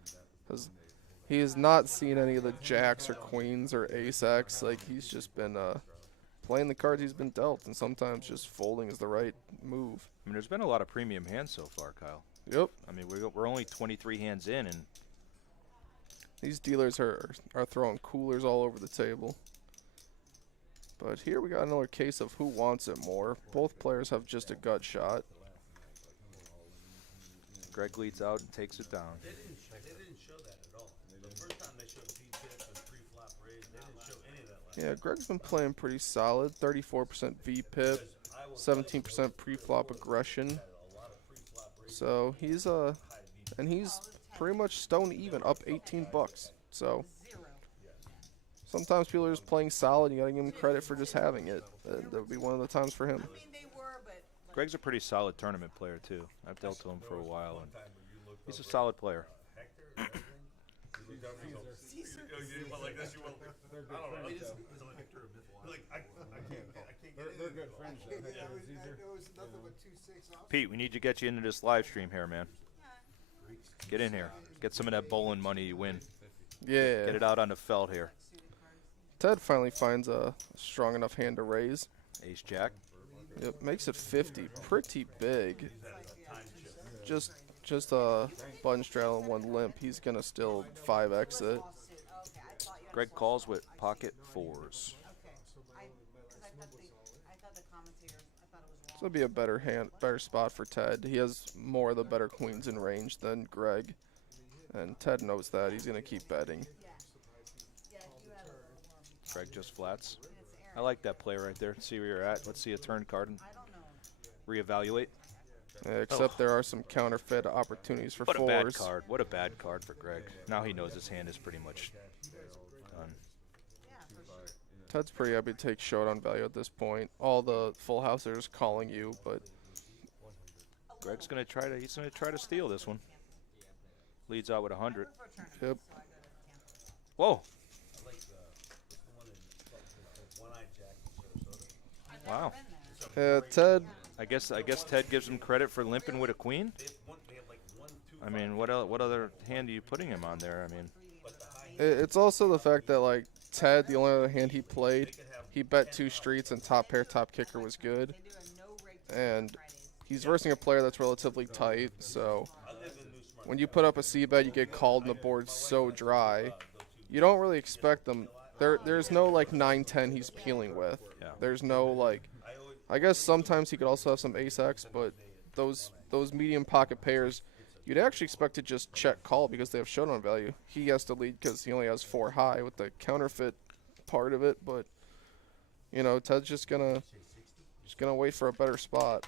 He has not seen any of the jacks or queens or ace-x. Like, he's just been playing the cards he's been dealt, and sometimes just folding is the right move. I mean, there's been a lot of premium hands so far, Kyle. Yep. I mean, we're only 23 hands in, and These dealers are throwing coolers all over the table. But here we got another case of who wants it more. Both players have just a gut shot. Greg leads out and takes it down. They didn't show that at all. The first time they showed VPIP and pre-flop raise, they didn't show any of that Yeah, Greg's been playing pretty solid. 34% VPIP, 17% pre-flop aggression. So he's and he's pretty much stone even, up 18 bucks. So sometimes people are just playing solid. You gotta give him credit for just having it. That would be one of the times for him. I mean, they were, but Greg's a pretty solid tournament player too. I've dealt to him for a while, and he's a solid player. They're good friends. That was nothing but 2-6 off. Pete, we need to get you into this live stream here, man. Get in here. Get some of that bowling money you win. Yeah. Get it out on the felt here. Ted finally finds a strong enough hand to raise. Ace Jack. It makes it 50. Pretty big. Just a button straddle and one limp. He's gonna still 5x it. Greg calls with pocket fours. This would be a better spot for Ted. He has more of the better queens in range than Greg, and Ted knows that. He's gonna keep betting. Greg just flats. I like that play right there. See where you're at. Let's see a turn card and reevaluate. Except there are some counterfeit opportunities for What a fours. bad card. What a bad card for Greg. Now he knows his hand is pretty much done. Ted's pretty happy to take showdown value at this point. All the full houses calling you, but Greg's gonna try to. He's gonna try to steal this one. Leads out with 100. yep. Whoa! Wow. Ted. I guess Ted gives him credit for limping with a queen. I mean, what other hand are you putting him on there? I mean, It's also the fact that like Ted, the only other hand he played, he bet 2 streets and top pair, top kicker was good, and he's versing a player that's relatively tight. So when you put up a C bet, you get called and the board's so dry. You don't really expect them. There's no like 9-10 he's peeling with. Yeah. There's no like. I guess sometimes he could also have some ace X, but those medium pocket pairs, you'd actually expect to just check call because they have showdown value. He has to lead because he only has 4 high with the counterfeit part of it, but you know Ted's just gonna wait for a better spot.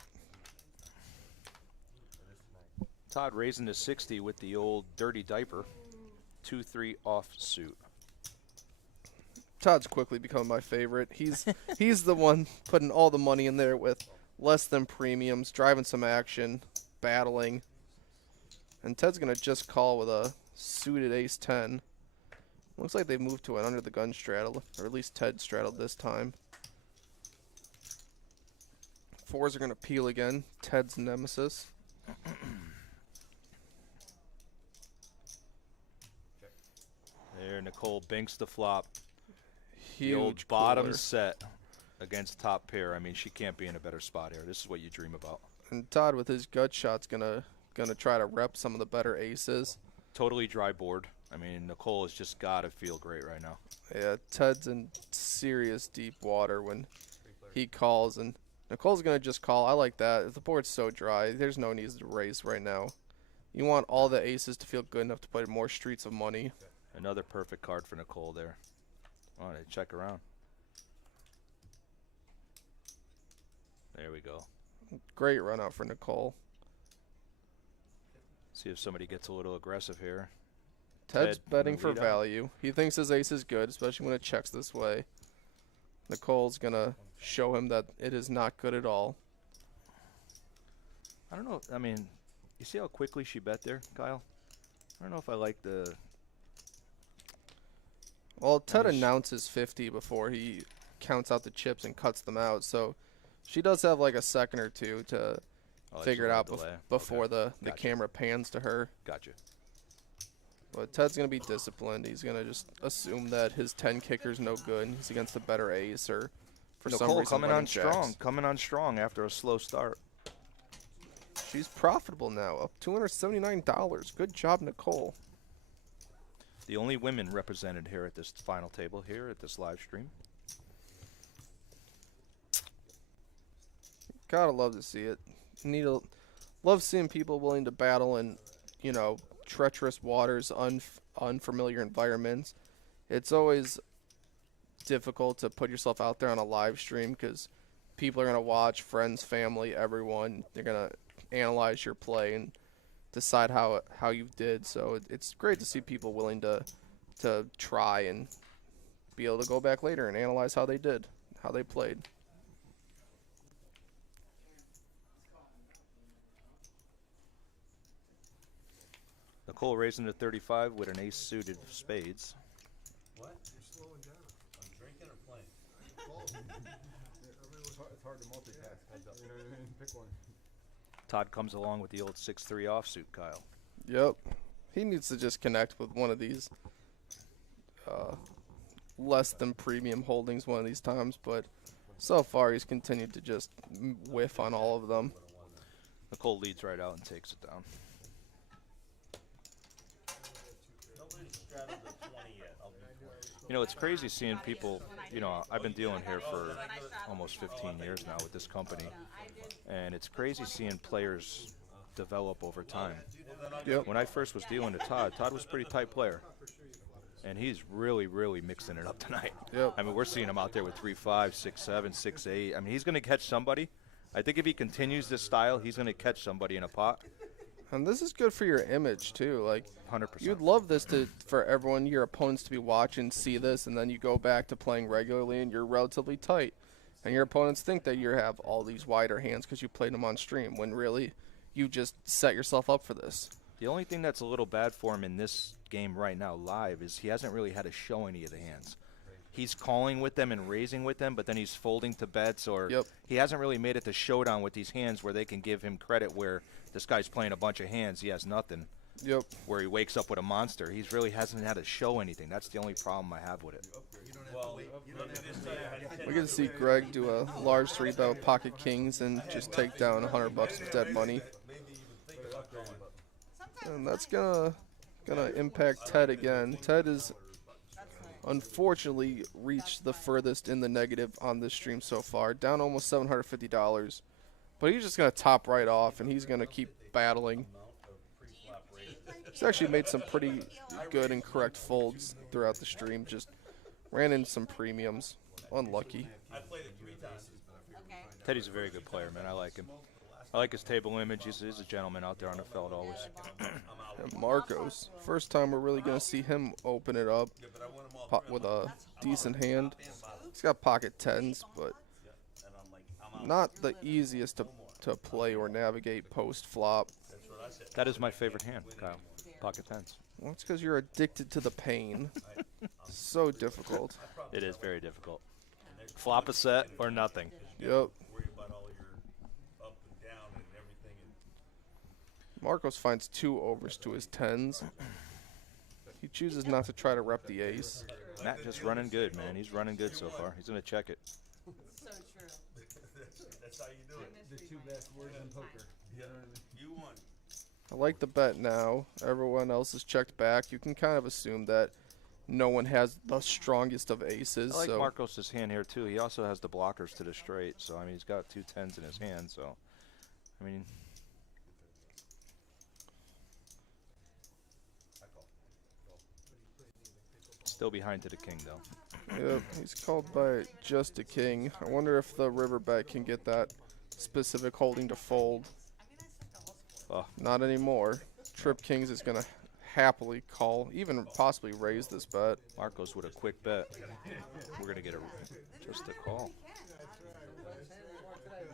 Todd raising to 60 with the old dirty diaper. 2-3 offsuit. Todd's quickly become my favorite. He's the one putting all the money in there with less than premiums, driving some action, battling. And Ted's gonna just call with a suited ace 10. Looks like they've moved to an under the gun straddle, or at least Ted straddled this time. Fours are gonna peel again. Ted's nemesis. There, Nicole binks the flop. Huge The old bottom cooler. set against top pair. I mean, she can't be in a better spot here. This is what you dream about. And Todd with his gut shot's gonna try to rep some of the better aces. Totally dry board. I mean, Nicole has just got to feel great right now. Yeah, Ted's in serious deep water when he calls, and Nicole's gonna just call. I like that. If the board's so dry, there's no need to raise right now. You want all the aces to feel good enough to play more streets of money. Another perfect card for Nicole there. Oh, they check around. There we go. Great run out for Nicole. See if somebody gets a little aggressive here. Ted's Ted, betting gonna for lead out. value. He thinks his ace is good, especially when it checks this way. Nicole's gonna show him that it is not good at all. I don't know. I mean, you see how quickly she bet there, Kyle? I don't know if I like the... Well, Ted Nice. announces 50 before he counts out the chips and cuts them out, so she does have like a second or two to Oh, figure it there's a out little delay. before Okay. the Gotcha. camera pans to her. Gotcha. But Ted's going to be disciplined. He's going to just assume that his 10 kicker's no good. And he's against a better ace or for some Nicole reason coming running on jacks. strong. Coming on strong after a slow start. She's profitable now, up $279. Good job, Nicole. The only women represented here at this final table here at this live stream. Gotta love to see it. Love seeing people willing to battle in, you know, treacherous waters, unfamiliar environments. It's always difficult to put yourself out there on a live stream because people are going to watch, friends, family, everyone. They're going to analyze your play and decide how you did. So it's great to see people willing to try and be able to go back later and analyze how they did, how they played. Nicole raising to 35 with an ace suited of spades. What? You're slowing down. I'm drinking or playing? Both. It's hard to multitask. You know what I mean? Pick one. Todd comes along with the old 6-3 offsuit, Kyle. Yep. He needs to just connect with one of these less than premium holdings one of these times, but so far he's continued to just whiff on all of them. Nicole leads right out and takes it down. Nobody's straddled the 20 yet. I'll be 20. You know, it's crazy seeing people, you know, I've been dealing here for almost 15 years now with this company, and it's crazy seeing players develop over time. Yep. When I first was dealing to Todd, Todd was a pretty tight player, and he's really, really mixing it up tonight. Yep. I mean, we're seeing him out there with 3-5, 6-7, 6-8. I mean, he's going to catch somebody. I think if he continues this style, he's going to catch somebody in a pot. And this is good for your image too. Like 100%. you'd love this for everyone, your opponents to be watching, see this, and then you go back to playing regularly and you're relatively tight. And your opponents think that you have all these wider hands because you played them on stream, when really you just set yourself up for this. The only thing that's a little bad for him in this game right now live is he hasn't really had to show any of the hands. He's calling with them and raising with them, but then he's folding to bets, or he hasn't really made it to showdown with these hands where they can give him credit where this guy's playing a bunch of hands, he has nothing. Yep. Where he wakes up with a monster. He really hasn't had to show anything. That's the only problem I have with it. Well, look at this thing. We get to see Greg do a large 3-bet with pocket kings and just take down $100 of dead money. And that's gonna impact Ted again. Ted is unfortunately reached the furthest in the negative on this stream so far, down almost $750. But he's just gonna top right off, and he's gonna keep battling. He's actually made some pretty good and correct folds throughout the stream. Just ran into some premiums. Unlucky. I played it 3 times. Teddy's a very good player, man. I like him. I like his table image. He's a gentleman out there on the feld always. And Marcos, first time we're really going to see him open it up with a decent hand. He's got pocket tens, but not the easiest to play or navigate post-flop. That is my favorite hand, Kyle. Pocket tens. Well, it's because you're addicted to the pain. So difficult. It is very difficult. Flop a set or nothing. Yep. Worry about all your up and down and everything. Marcos finds 2 overs to his tens. He chooses not to try to rep the ace. Matt just running good, man. He's running good so far. He's going to check it. So true. That's how you do it. The 2 best words in poker. Yeah. You won. I like the bet now. Everyone else is checked back. You can kind of assume that no one has the strongest of aces. I like so Marcos' hand here, too. He also has the blockers to the straight. So, I mean, he's got 2 tens in his hand. So, I mean, still behind to the king, though. Yep, he's called by just a king. I wonder if the river bet can get that specific holding to fold. Oh. Not anymore. Trip Kings is going to happily call, even possibly raise this bet. Marcos with a quick bet. We're going to get just a call.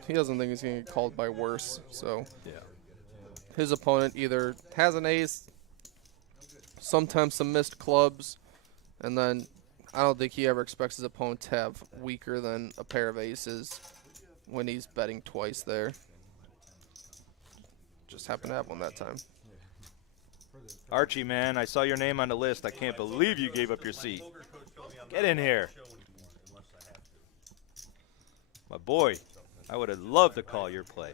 He doesn't think he's going to get called by worse. So Yeah. his opponent either has an ace, sometimes some missed clubs, and then I don't think he ever expects his opponent to have weaker than a pair of aces when he's betting twice there. Just happened to have one that time. Archie, man, I saw your name on the list. I can't believe you gave up your seat. Get in here. My boy, I would have loved to call your play.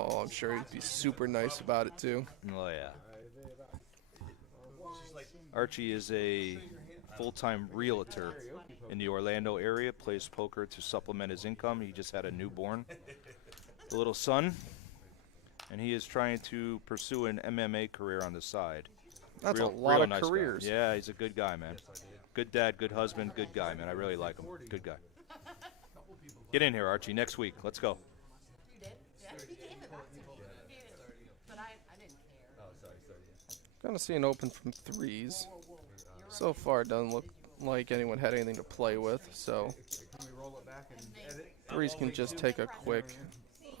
Oh, I'm sure he'd be super nice about it too. Oh, yeah. Archie is a full-time realtor in the Orlando area, plays poker to supplement his income. He just had a newborn, a little son, and he is trying to pursue an MMA career on the side. That's Real a lot of nice guy. careers. Yeah, he's a good guy, man. Good dad, good husband, good guy, man. I really like him. Good guy. Get in here, Archie. Next week. Let's go. You did? Yeah, he gave it back to me. He gave it- But I didn't care. Oh, sorry, yeah. Gonna see an open from threes. So far, it doesn't look like anyone had anything to play with, so Can we roll it back and edit? threes can just take a quick That's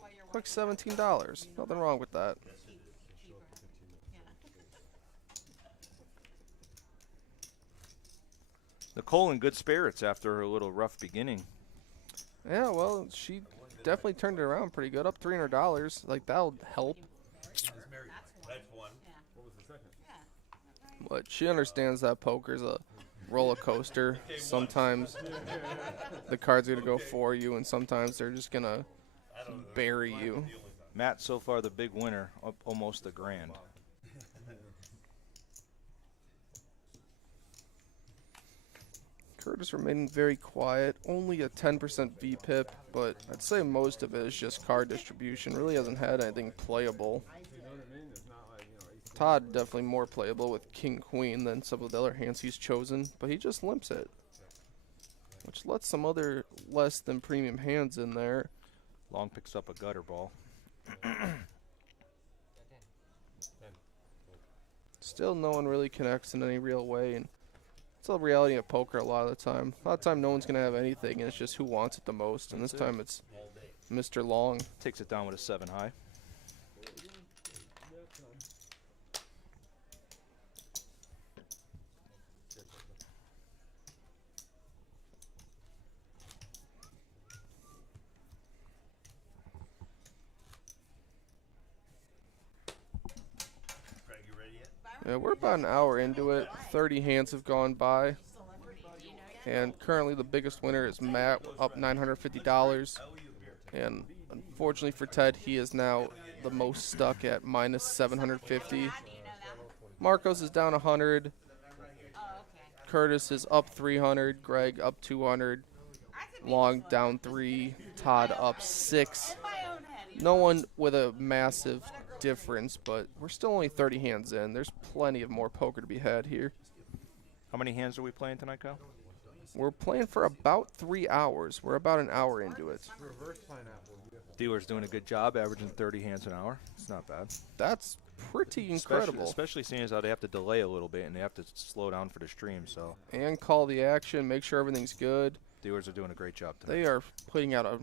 why you're quick $17. Nothing wrong with that. cheaper. Yeah. Nicole in good spirits after her little rough beginning. Yeah, well, she definitely turned it around pretty good, up $300. Like, that'll help. That's one. What was the second? But she understands that poker's a roller coaster. Sometimes the cards are going to go for you, and sometimes they're just going to bury you. Matt, so far the big winner, up almost a grand. Curtis remaining very quiet, only a 10% VPIP, but I'd say most of it is just card distribution. Really hasn't had anything playable. You know what I mean? It's not like, ace Todd definitely more playable with King Queen than some of the other hands he's chosen, but he just limps it, which lets some other less than premium hands in there. Long picks up a gutter ball. Still, no one really connects in any real way, and it's the reality of poker a lot of the time. A lot of the time, no one's gonna have anything, and it's just who wants it the most. And this time, it's Mr. Long. Takes it down with a 7 high. Craig, you ready yet? Yeah, we're about an hour into it. 30 hands have gone by. And currently the biggest winner is Matt, up $950. And unfortunately for Ted, he is now the most stuck at minus 750. Marcos is down 100. Curtis is up 300. Greg up 200. Long down 3. Todd up 6. No one with a massive difference, but we're still only 30 hands in. There's plenty of more poker to be had here. How many hands are we playing tonight, Kyle? We're playing for about 3 hours. We're about an hour into it. Reverse pineapple. Dealer's doing a good job, averaging 30 hands an hour. It's not bad. That's pretty incredible. Especially seeing as how they have to delay a little bit and they have to slow down for the stream. So And call the action, make sure everything's good. dealers are doing a great job tonight. They are putting out a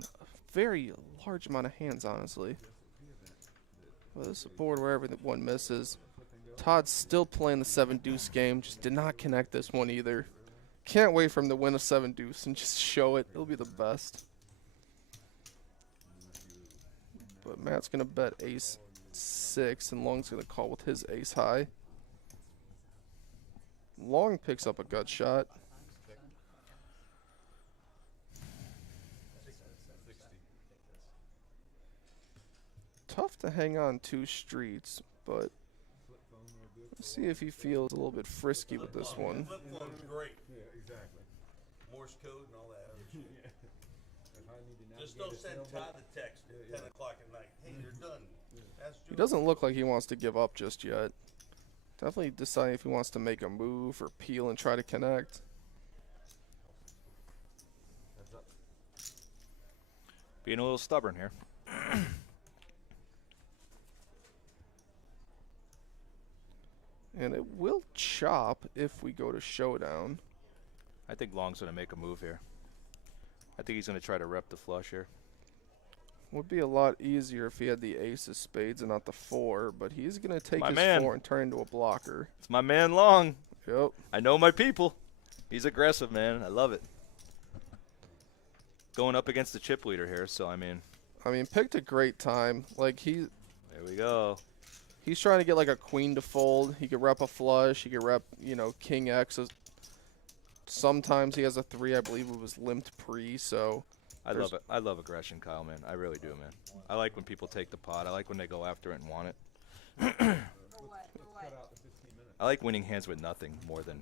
very large amount of hands, honestly. Well, this is a board where everyone misses. Todd's still playing the 7-deuce game. Just did not connect this one either. Can't wait for him to win a 7-deuce and just show it. It'll be the best. But Matt's going to bet ace 6, and Long's going to call with his ace high. Long picks up a gut shot. Tough to hang on 2 streets, but let's see if he feels a little bit frisky with this one. Flip phone's great. Yeah, exactly. Morse code and all that other shit. If I need to Just navigate don't a send sailboat- Todd a text at 10 o'clock at night. Hey, you're done. That's He doesn't look like he wants to give up just yet. Definitely deciding if he wants to make a move or peel and try to connect. Heads up. Being a little stubborn here. And it will chop if we go to showdown. I think Long's going to make a move here. I think he's going to try to rep the flush here. Would be a lot easier if he had the ace of spades and not the 4, but he's going to take My his man. 4 and turn into a blocker. It's my man Long. Yep. I know my people. He's aggressive, man. I love it. Going up against the chip leader here, so I mean, Picked a great time. Like, there we go. he's trying to get like a queen to fold. He could rep a flush. He could rep, king X. Sometimes he has a 3. I believe it was limped pre, so I love it. I love aggression, Kyle, man. I really do, man. I like when people take the pot. I like when they go after it and want it. For what? For what? I like winning hands with nothing more than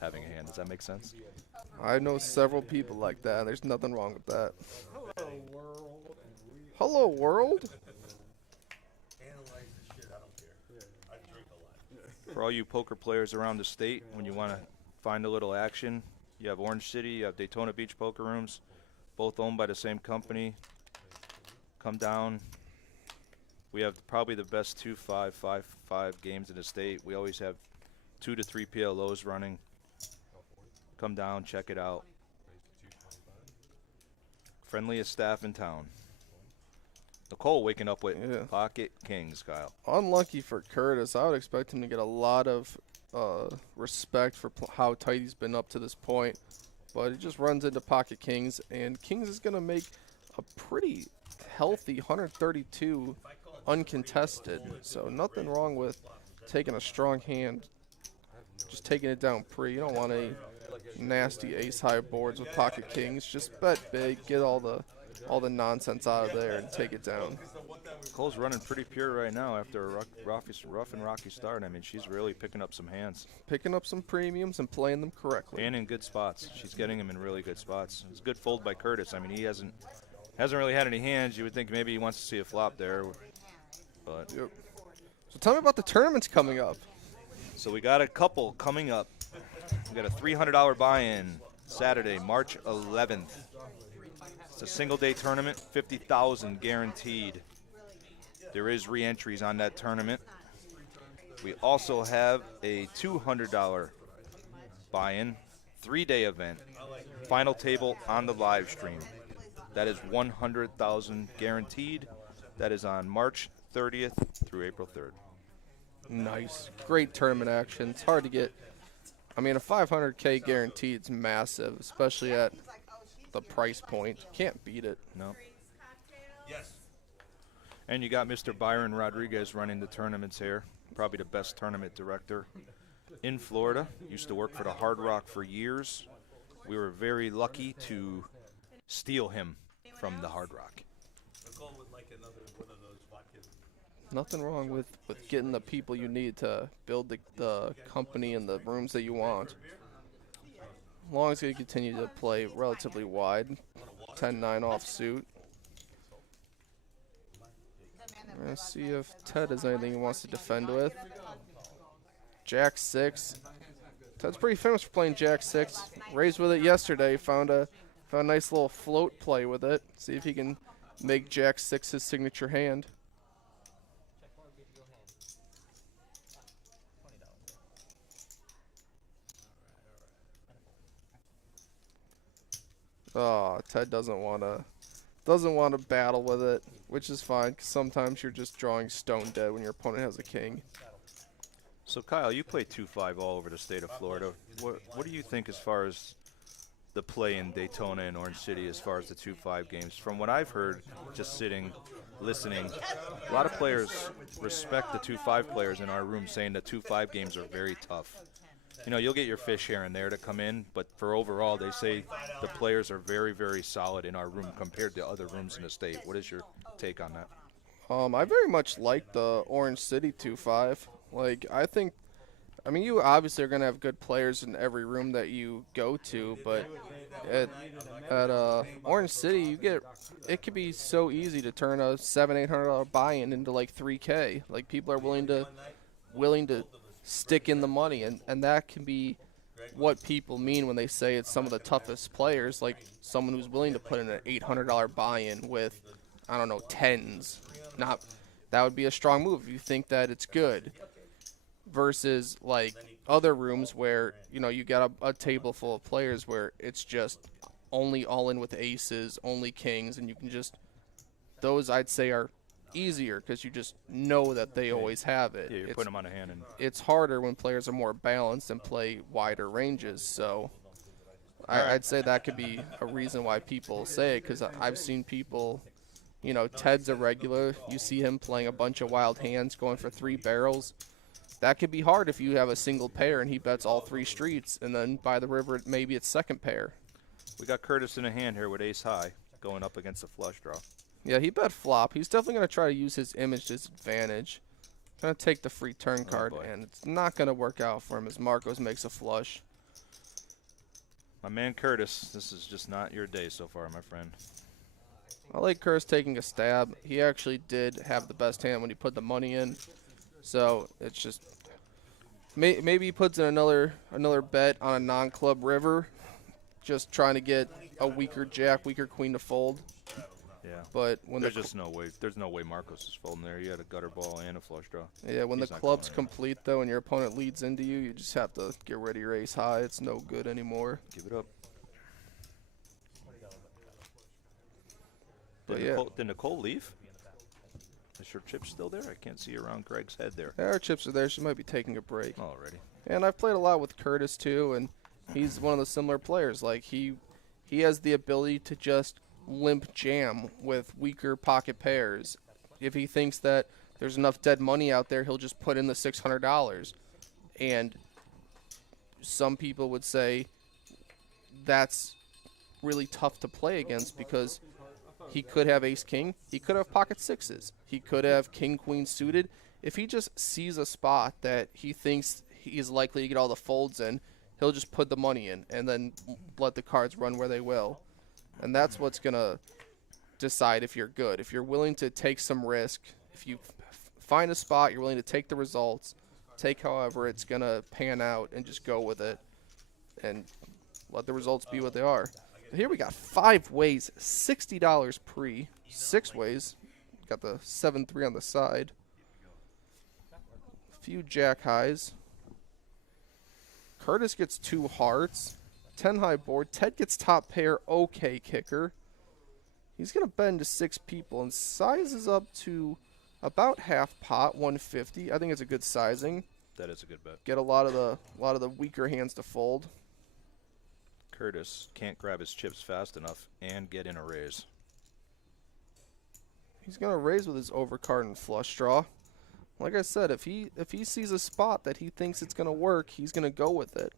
having a hand. Does that make sense? I know several people like that. There's nothing wrong with that. Hello, world. And we Hello, world. Analyze the shit. I don't care. I drink a lot. For all you poker players around the state, when you want to find a little action, you have Orange City, you have Daytona Beach Poker Rooms, both owned by the same company. Come down. We have probably the best 2-5, 5-5 games in the state. We always have 2 to 3 PLOs running. Come down, check it out. Friendliest staff in town. Nicole waking up with pocket kings, Kyle. Unlucky for Curtis. I would expect him to get a lot of respect for how tight he's been up to this point. But he just runs into pocket kings, and kings is going to make a pretty healthy 132 uncontested. So nothing wrong with taking a strong hand, just taking it down pre. You don't want any nasty ace-high boards with pocket kings. Just bet big, get all the nonsense out of there, and take it down. Nicole's running pretty pure right now after a rough and rocky start. I mean, she's really picking up some hands. Picking up some premiums and playing them correctly. And in good spots. She's getting them in really good spots. It's a good fold by Curtis. I mean, he hasn't really had any hands. You would think maybe he wants to see a flop there. But Yep. So tell me about the tournaments coming up. So we got a couple coming up. We got a $300 buy-in Saturday, March 11th. It's a single-day tournament, $50,000 guaranteed. There is re-entries on that tournament. We also have a $200 buy-in, 3-day event, final table on the live stream. That is $100,000 guaranteed. That is on March 30th through April 3rd. Nice. Great tournament action. It's hard to get. I mean, a 500K guaranteed is massive, especially at the price point. Can't beat it. No. Yes. And you got Mr. Byron Rodriguez running the tournaments here. Probably the best tournament director in Florida. Used to work for the Hard Rock for years. We were very lucky to steal him from the Hard Rock. Nicole would like another one of those vodka. Nothing wrong with getting the people you need to build the company and the rooms that you want. As long as you continue to play relatively wide. 10-9 offsuit. Let's see if Ted has anything he wants to defend with. Jack-6. Ted's pretty famous for playing Jack-6. Raised with it yesterday. Found a nice little float play with it. See if he can make Jack-6 his signature hand. Oh, Ted doesn't want to battle with it, which is fine, 'cause sometimes you're just drawing stone dead when your opponent has a king. So, Kyle, you play 2-5 all over the state of Florida. What do you think as far as the play in Daytona and Orange City as far as the 2-5 games? From what I've heard, just sitting, listening, a lot of players respect the 2-5 players in our room, saying the 2-5 games are very tough. You know, you'll get your fish here and there to come in, but for overall, they say the players are very, very solid in our room compared to other rooms in the state. What is your take on that? I very much like the Orange City 2-5. Like, I mean, you obviously are going to have good players in every room that you go to, but at Orange City, it could be so easy to turn a $700-800 buy-in into like 3K. Like, people are willing to stick in the money, and that can be what people mean when they say it's some of the toughest players, like someone who's willing to put in an $800 buy-in with, I don't know, tens. That would be a strong move if you think that it's good, versus like other rooms where, you know, you got a table full of players where it's just only all in with aces, only kings, and you can just, those I'd say are easier because you just know that they always have it. Yeah, you're putting them on a hand. And it's harder when players are more balanced and play wider ranges. So I'd say that could be a reason why people say it, because I've seen people, you know, Ted's a regular. You see him playing a bunch of wild hands, going for 3 barrels. That could be hard if you have a single pair and he bets all 3 streets, and then by the river maybe it's second pair. we got Curtis in a hand here with ace high going up against a flush draw. Yeah, he bet flop. He's definitely going to try to use his image to his advantage. Going to take the free turn card, boy. and it's not going to work out for him as Marcos makes a flush. My man Curtis, this is just not your day so far, my friend. I like Curtis taking a stab. He actually did have the best hand when he put the money in. So it's just Maybe he puts in another bet on a non-club river, just trying to get a weaker jack, weaker queen to fold. Yeah. But when There's just no way. There's no way Marcos is folding there. You had a gutter ball and a flush draw. when He's the not club's going there. complete though, and your opponent leads into you, you just have to get rid of your ace high. It's no good anymore. Give it up. But Did Nicole leave? Is her chip still there? I can't see around Greg's head there. Our chips are there. She might be taking a break. Already. And I've played a lot with Curtis too, and he's one of the similar players. Like he has the ability to just limp jam with weaker pocket pairs. If he thinks that there's enough dead money out there, he'll just put in the $600. And some people would say that's really tough to play against because he could have ace-king. He could have pocket sixes. He could have king-queen suited. If he just sees a spot that he thinks he is likely to get all the folds in, he'll just put the money in and then let the cards run where they will. And that's what's going to decide if you're good. If you're willing to take some risk, if you find a spot, you're willing to take the results, take however it's going to pan out and just go with it and let the results be what they are. Here we got 5 ways, $60 pre, 6 ways. Got the 7-3 on the side. A few jack highs. Curtis gets 2 hearts. 10 high board. Ted gets top pair, okay kicker. He's going to bend to 6 people and sizes up to about half pot, 150. I think it's a good sizing. That is a good bet. Get a lot of the weaker hands to fold. Curtis can't grab his chips fast enough and get in a raise. He's going to raise with his overcard and flush draw. Like I said, if he sees a spot that he thinks it's going to work, he's going to go with it.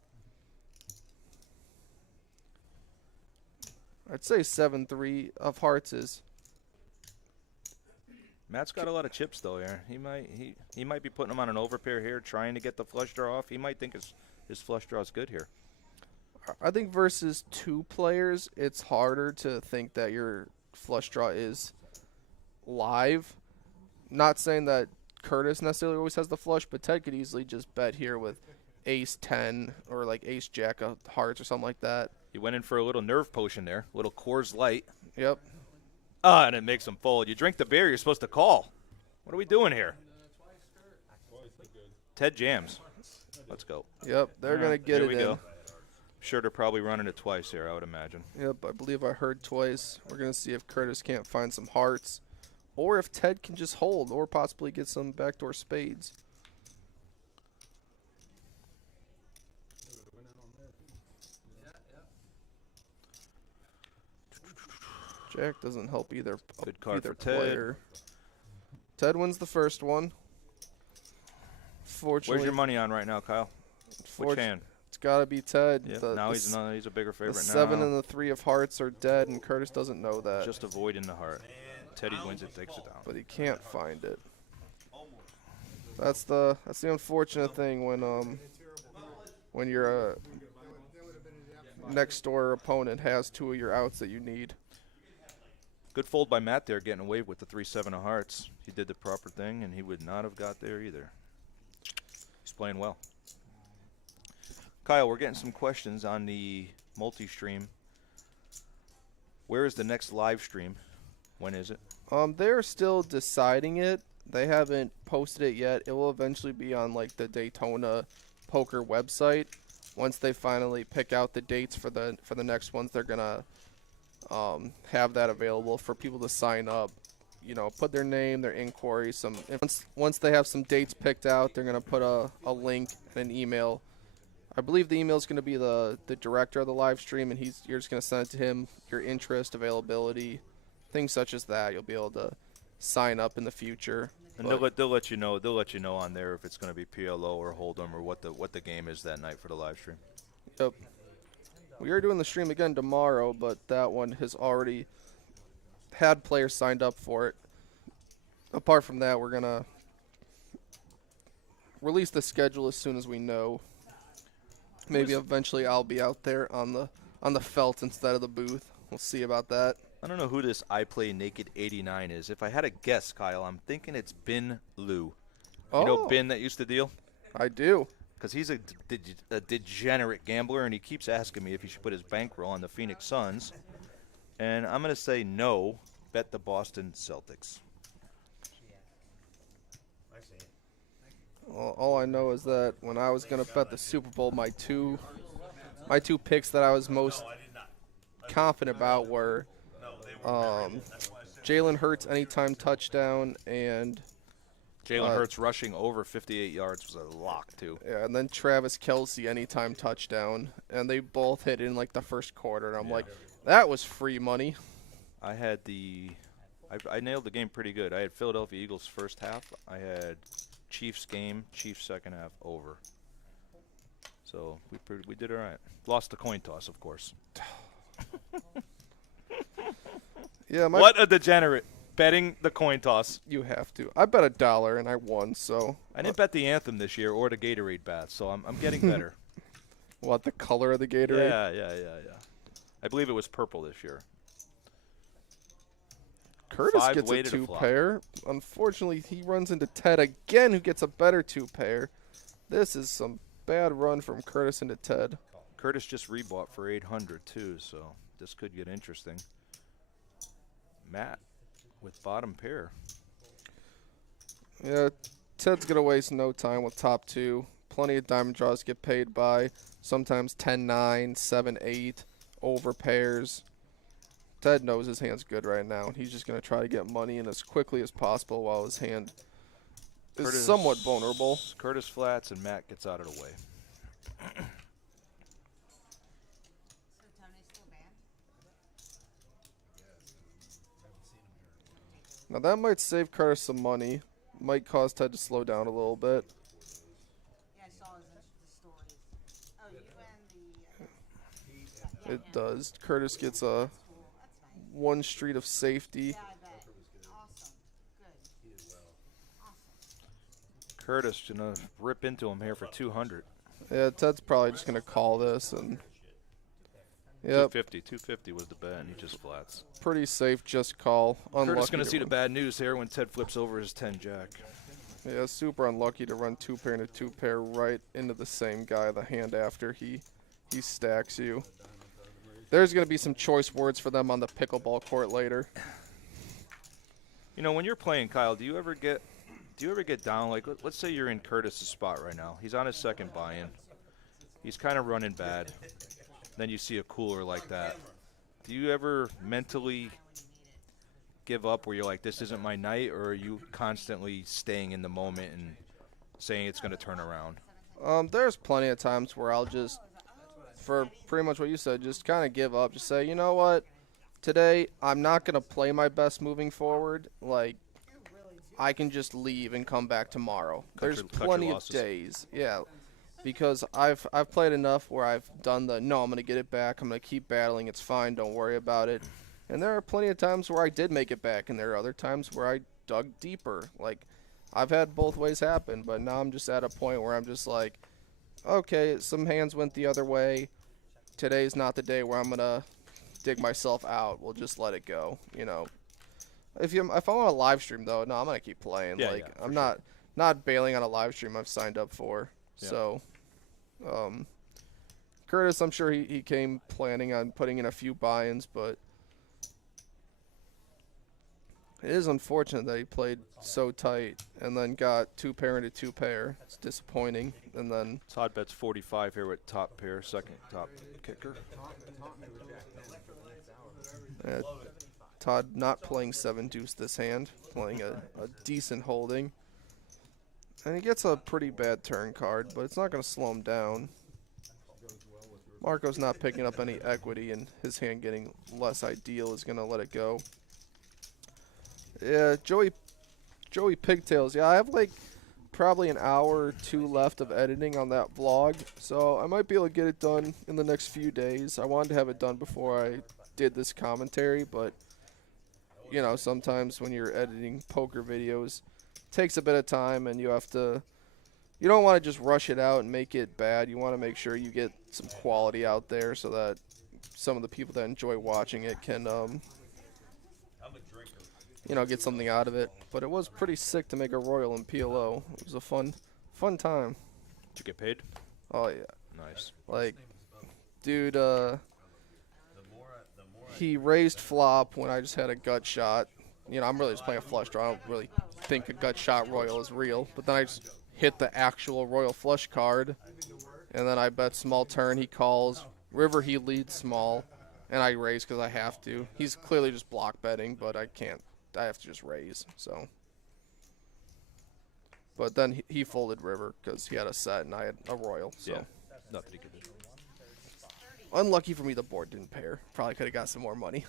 I'd say 7-3 of hearts is. Matt's got a lot of chips though here. He might be putting them on an overpair here, trying to get the flush draw off. He might think his flush draw is good here. I think versus 2 players, it's harder to think that your flush draw is live. Not saying that Curtis necessarily always has the flush, but Ted could easily just bet here with ace-10 or like ace-jack of hearts or something like that. He went in for a little nerve potion there, little Coors Light. Yep. And it makes him fold. You drink the beer, you're supposed to call. What are we doing here? Ted jams. Let's go. Yep, they're going to get here it we in. go. Sure, they're probably running it twice here, I would imagine. Yep, I believe I heard twice. We're going to see if Curtis can't find some hearts or if Ted can just hold or possibly get some backdoor spades. Jack doesn't help either. Good card either for Ted. player. Ted wins the first one. Fortunately, Where's your money on right now, Kyle? Which hand? It's got to be Ted. Yeah, The- now the he's a bigger favorite The now. 7 and the 3 of hearts are dead, and Curtis doesn't know that. Just avoiding the heart. Teddy wins it, takes it down. But he can't find it. That's the unfortunate thing when your next door opponent has 2 of your outs that you need. Good fold by Matt there, getting away with the 3-7 of hearts. He did the proper thing, and he would not have got there either. He's playing well. Kyle, we're getting some questions on the multi-stream. Where is the next live stream? When is it? They're still deciding it. They haven't posted it yet. It will eventually be on like the Daytona poker website. Once they finally pick out the dates for the next ones, they're gonna have that available for people to sign up. You know, put their name, their inquiry. Once they have some dates picked out, they're gonna put a link and an email. I believe the email is gonna be the director of the live stream, and you're just gonna send it to him. Your interest, availability, things such as that. You'll be able to sign up in the future. And they'll let you know. They'll let you know on there if it's going to be PLO or Hold'em or what the game is that night for the live stream. Yep. We are doing the stream again tomorrow, but that one has already had players signed up for it. Apart from that, we're gonna release the schedule as soon as we know. Maybe eventually I'll be out there on the felt instead of the booth. We'll see about that. I don't know who this I Play Naked 89 is. If I had a guess, Kyle, I'm thinking it's Bin Lou. You know Bin that used to deal? I do. because he's a degenerate gambler, and he keeps asking me if he should put his bankroll on the Phoenix Suns. And I'm going to say no, bet the Boston Celtics. I see it. Well, all I know is that when I was gonna bet the Super Bowl, my two picks that I was most No, I did not. confident about were No, they were. That's why I said Jalen Hurts anytime touchdown and Jalen Hurts rushing over 58 yards was a lock, too. yeah, and then Travis Kelce anytime touchdown, and they both hit in like the first quarter, and I'm like, that was free money. I had I nailed the game pretty good. I had Philadelphia Eagles first half. I had Chiefs game, Chiefs second half over. So we did all right. Lost the coin toss, of course. Yeah, What a degenerate. Betting the coin toss. you have to. I bet $1 and I won. So I didn't bet the anthem this year or the Gatorade bath, so I'm getting better. what, the color of the Gatorade? Yeah. I believe it was purple this year. Curtis Five gets a weighted to flop. 2-pair. Unfortunately, he runs into Ted again, who gets a better 2-pair. This is some bad run from Curtis into Ted. Curtis just rebought for 800 too, so this could get interesting. Matt with bottom pair. Yeah, Ted's going to waste no time with top two. Plenty of diamond draws get paid by. Sometimes 10-9, 7-8, over pairs. Ted knows his hand's good right now. He's just going to try to get money in as quickly as possible while his hand is somewhat vulnerable. Curtis flats and Matt gets out of the way. So Tony's still banned? Now that might save Curtis some money. Might cause Ted to slow down a little bit. Yeah, I saw the stories. Oh, you and the. It does. Curtis gets a Cool. That's nice. one street of safety. Yeah, I bet. Awesome. Good. Awesome. Curtis gonna rip into him here for 200. Yeah, Ted's probably just going to call this. And yep, 250 was the bet, and he just flats. pretty safe just call. Unlucky Curtis gonna to see the run- bad news here when Ted flips over his 10 jack. Yeah, super unlucky to run 2-pair and a 2-pair right into the same guy the hand after he stacks you. There's going to be some choice words for them on the pickleball court later. You know, when you're playing, Kyle, do you ever get down? Like, let's say you're in Curtis's spot right now. He's on his second buy-in. He's kind of running bad. Then you see a cooler like that. Do you ever mentally give up where you're like, this isn't my night, or are you constantly staying in the moment and saying it's going to turn around? There's plenty of times where I'll just, for pretty much what you said, just kind of give up. Just say, you know what? Today, I'm not going to play my best moving forward. Like, I can just leave and come back tomorrow. There's cut your plenty of losses. days. Yeah. Because I've played enough where I've done the, no, I'm going to get it back. I'm going to keep battling. It's fine. Don't worry about it. And there are plenty of times where I did make it back, and there are other times where I dug deeper. Like, I've had both ways happen, but now I'm just at a point where I'm just like, okay, some hands went the other way. Today's not the day where I'm going to dig myself out. We'll just let it go, you know. If I want a live stream, though, no, I'm going to keep playing. Yeah, like, yeah, I'm for not bailing on a live stream I've signed up for. Yeah. So, Curtis, I'm sure he came planning on putting in a few buy-ins, but it is unfortunate that he played so tight and then got 2-pair into 2-pair. It's disappointing. And then, Todd bets 45 here with top pair, second top kicker. Todd not playing 7-deuce this hand, playing a decent holding. And he gets a pretty bad turn card, but it's not going to slow him down. Marco's not picking up any equity, and his hand getting less ideal is going to let it go. Yeah, Joey Pigtails. Yeah, I have like probably an hour or two left of editing on that vlog, so I might be able to get it done in the next few days. I wanted to have it done before I did this commentary, but you know, sometimes when you're editing poker videos, it takes a bit of time, and you don't want to just rush it out and make it bad. You want to make sure you get some quality out there so that some of the people that enjoy watching it can get something out of it. But it was pretty sick to make a Royal in PLO. It was a fun time. Did you get paid? Oh yeah. Nice. Like, dude, The more he raised flop when I just had a gut shot. You know, I'm really just playing a flush draw. I don't really think a gut shot royal is real. But then I just hit the actual royal flush card. And then I bet small turn. He calls. River, he leads small. And I raise because I have to. He's clearly just block betting, but I can't. I have to just raise. So. But then he folded river because he had a set and I had a royal. So. Yeah. Nothing he could do. Unlucky for me, the board didn't pair. Probably could have got some more money.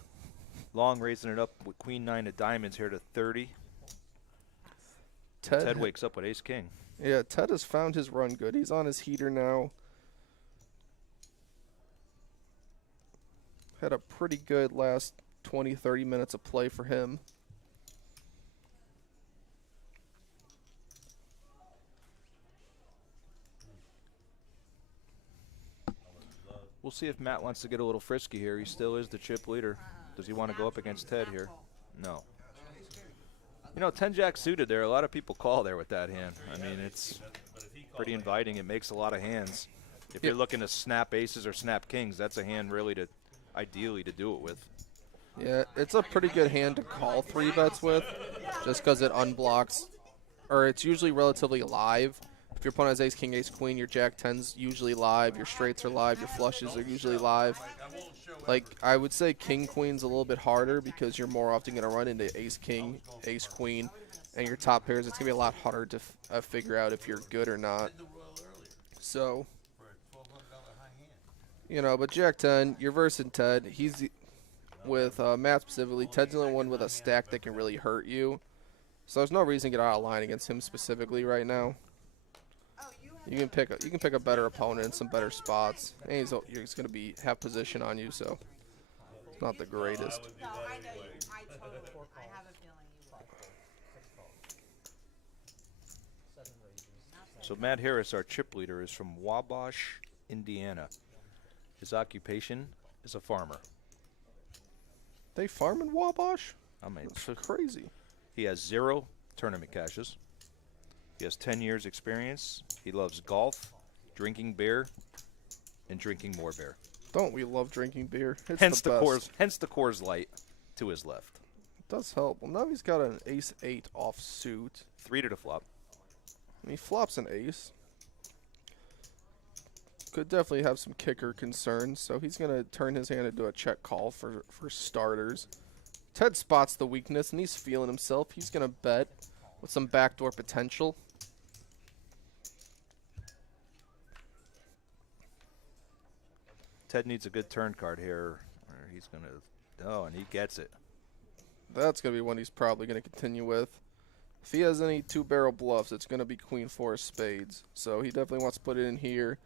Long raising it up with queen 9 of diamonds here to 30. Ted wakes up with ace king. Yeah, Ted has found his run good. He's on his heater now. Had a pretty good last 20, 30 minutes of play for him. We'll see if Matt wants to get a little frisky here. He still is the chip leader. Does he want to go up against Ted here? No. You know, 10-jack suited there. A lot of people call there with that hand. I mean, it's pretty inviting. It makes a lot of hands. If you're looking to snap aces or snap kings, that's a hand really to ideally to do it with. Yeah, it's a pretty good hand to call 3-bets with just because it unblocks, or it's usually relatively live. If your opponent has ace, king, ace, queen, your jack 10's usually live, your straights are live, your flushes are usually live. Like, I would say king, queen's a little bit harder because you're more often going to run into ace, king, ace, queen, and your top pairs. It's going to be a lot harder to figure out if you're good or not. So, you know, but jack 10, you're versing Ted. He's with Matt specifically. Ted's the only one with a stack that can really hurt you. So there's no reason to get out of line against him specifically right now. You can pick a better opponent in some better spots. And he's going to have position on you, so it's not the greatest. No, I know you. I have a feeling you would. So Matt Harris, our chip leader, is from Wabash, Indiana. His occupation is a farmer. They farm in Wabash? I mean, That's crazy. he has 0 tournament cashes. He has 10 years experience. He loves golf, drinking beer, and drinking more beer. Don't we love drinking beer? It's Hence the the best. Coors Light to his left. It does help. Well, now he's got an ace-8 offsuit. 3 to the flop. And he flops an ace. Could definitely have some kicker concerns, so he's going to turn his hand into a check call for starters. Ted spots the weakness, and he's feeling himself. He's going to bet with some backdoor potential. Ted needs a good turn card here. Or he's going to, oh, and he gets it. That's going to be one he's probably going to continue with. If he has any 2-barrel bluffs, it's going to be queen 4 of spades. So he definitely wants to put it in here.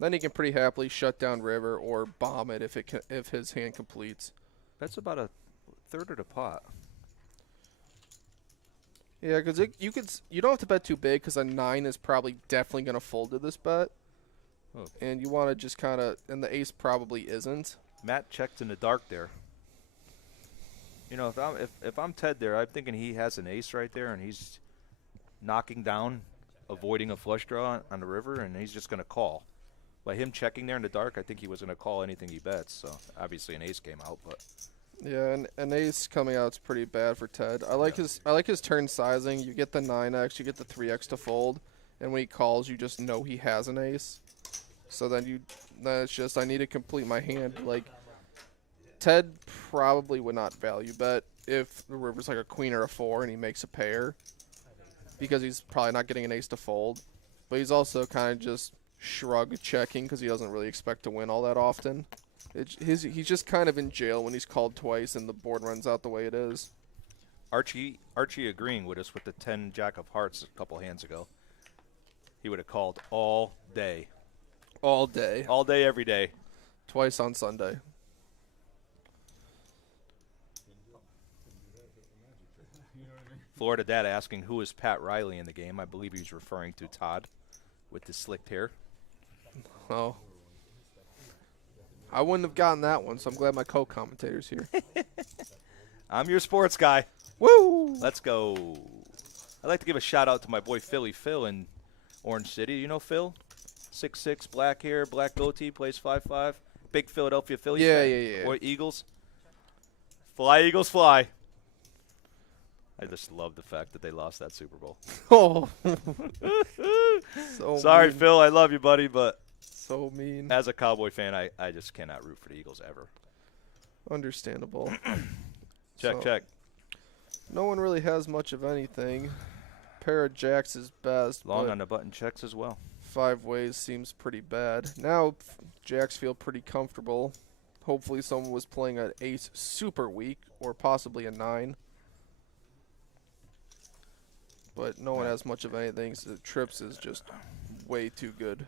Then he can pretty happily shut down river or bomb it if his hand completes. That's about a third of the pot. Yeah, because you don't have to bet too big because a 9 is probably definitely going to fold to this bet. Oh. And you want to just kind of, and the ace probably isn't. Matt checked in the dark there. You know, if I'm Ted there, I'm thinking he has an ace right there, and he's knocking down, avoiding a flush draw on the river, and he's just going to call. By him checking there in the dark, I think he was going to call anything he bets. So obviously an ace came out, but Yeah, and an ace coming out is pretty bad for Ted. I like his turn sizing. You get the 9x, you get the 3x to fold, and when he calls, you just know he has an ace. So then it's just I need to complete my hand. Like Ted probably would not value bet if the river's like a queen or a 4 and he makes a pair, because he's probably not getting an ace to fold. But he's also kind of just shrug checking because he doesn't really expect to win all that often. He's just kind of in jail when he's called twice and the board runs out the way it is. Archie agreeing with us with the 10 jack of hearts a couple hands ago. He would have called all day. All day. All day, every day. Twice on Sunday. Florida Dad asking who is Pat Riley in the game. I believe he's referring to Todd with the slicked hair. Oh. I wouldn't have gotten that one, so I'm glad my co-commentator's here. I'm your sports guy. Woo! Let's go. I'd like to give a shout out to my boy Philly Phil in Orange City. You know Phil? 6'6", black hair, black goatee, plays 5'5". Big Philadelphia Phillies Yeah, fan. yeah. Or Eagles. Fly, Eagles, fly. I just love the fact that they lost that Super Bowl. Oh. So Sorry, mean. Phil. I love you, buddy, but So mean. as a Cowboy fan, I just cannot root for the Eagles ever. Understandable. Check, So, check. No one really has much of anything. Pair of jacks is best. Long but on the button checks as well. 5 ways seems pretty bad. Now jacks feel pretty comfortable. Hopefully someone was playing an ace super weak or possibly a 9. But no one has much of anything, so the trips is just way too good.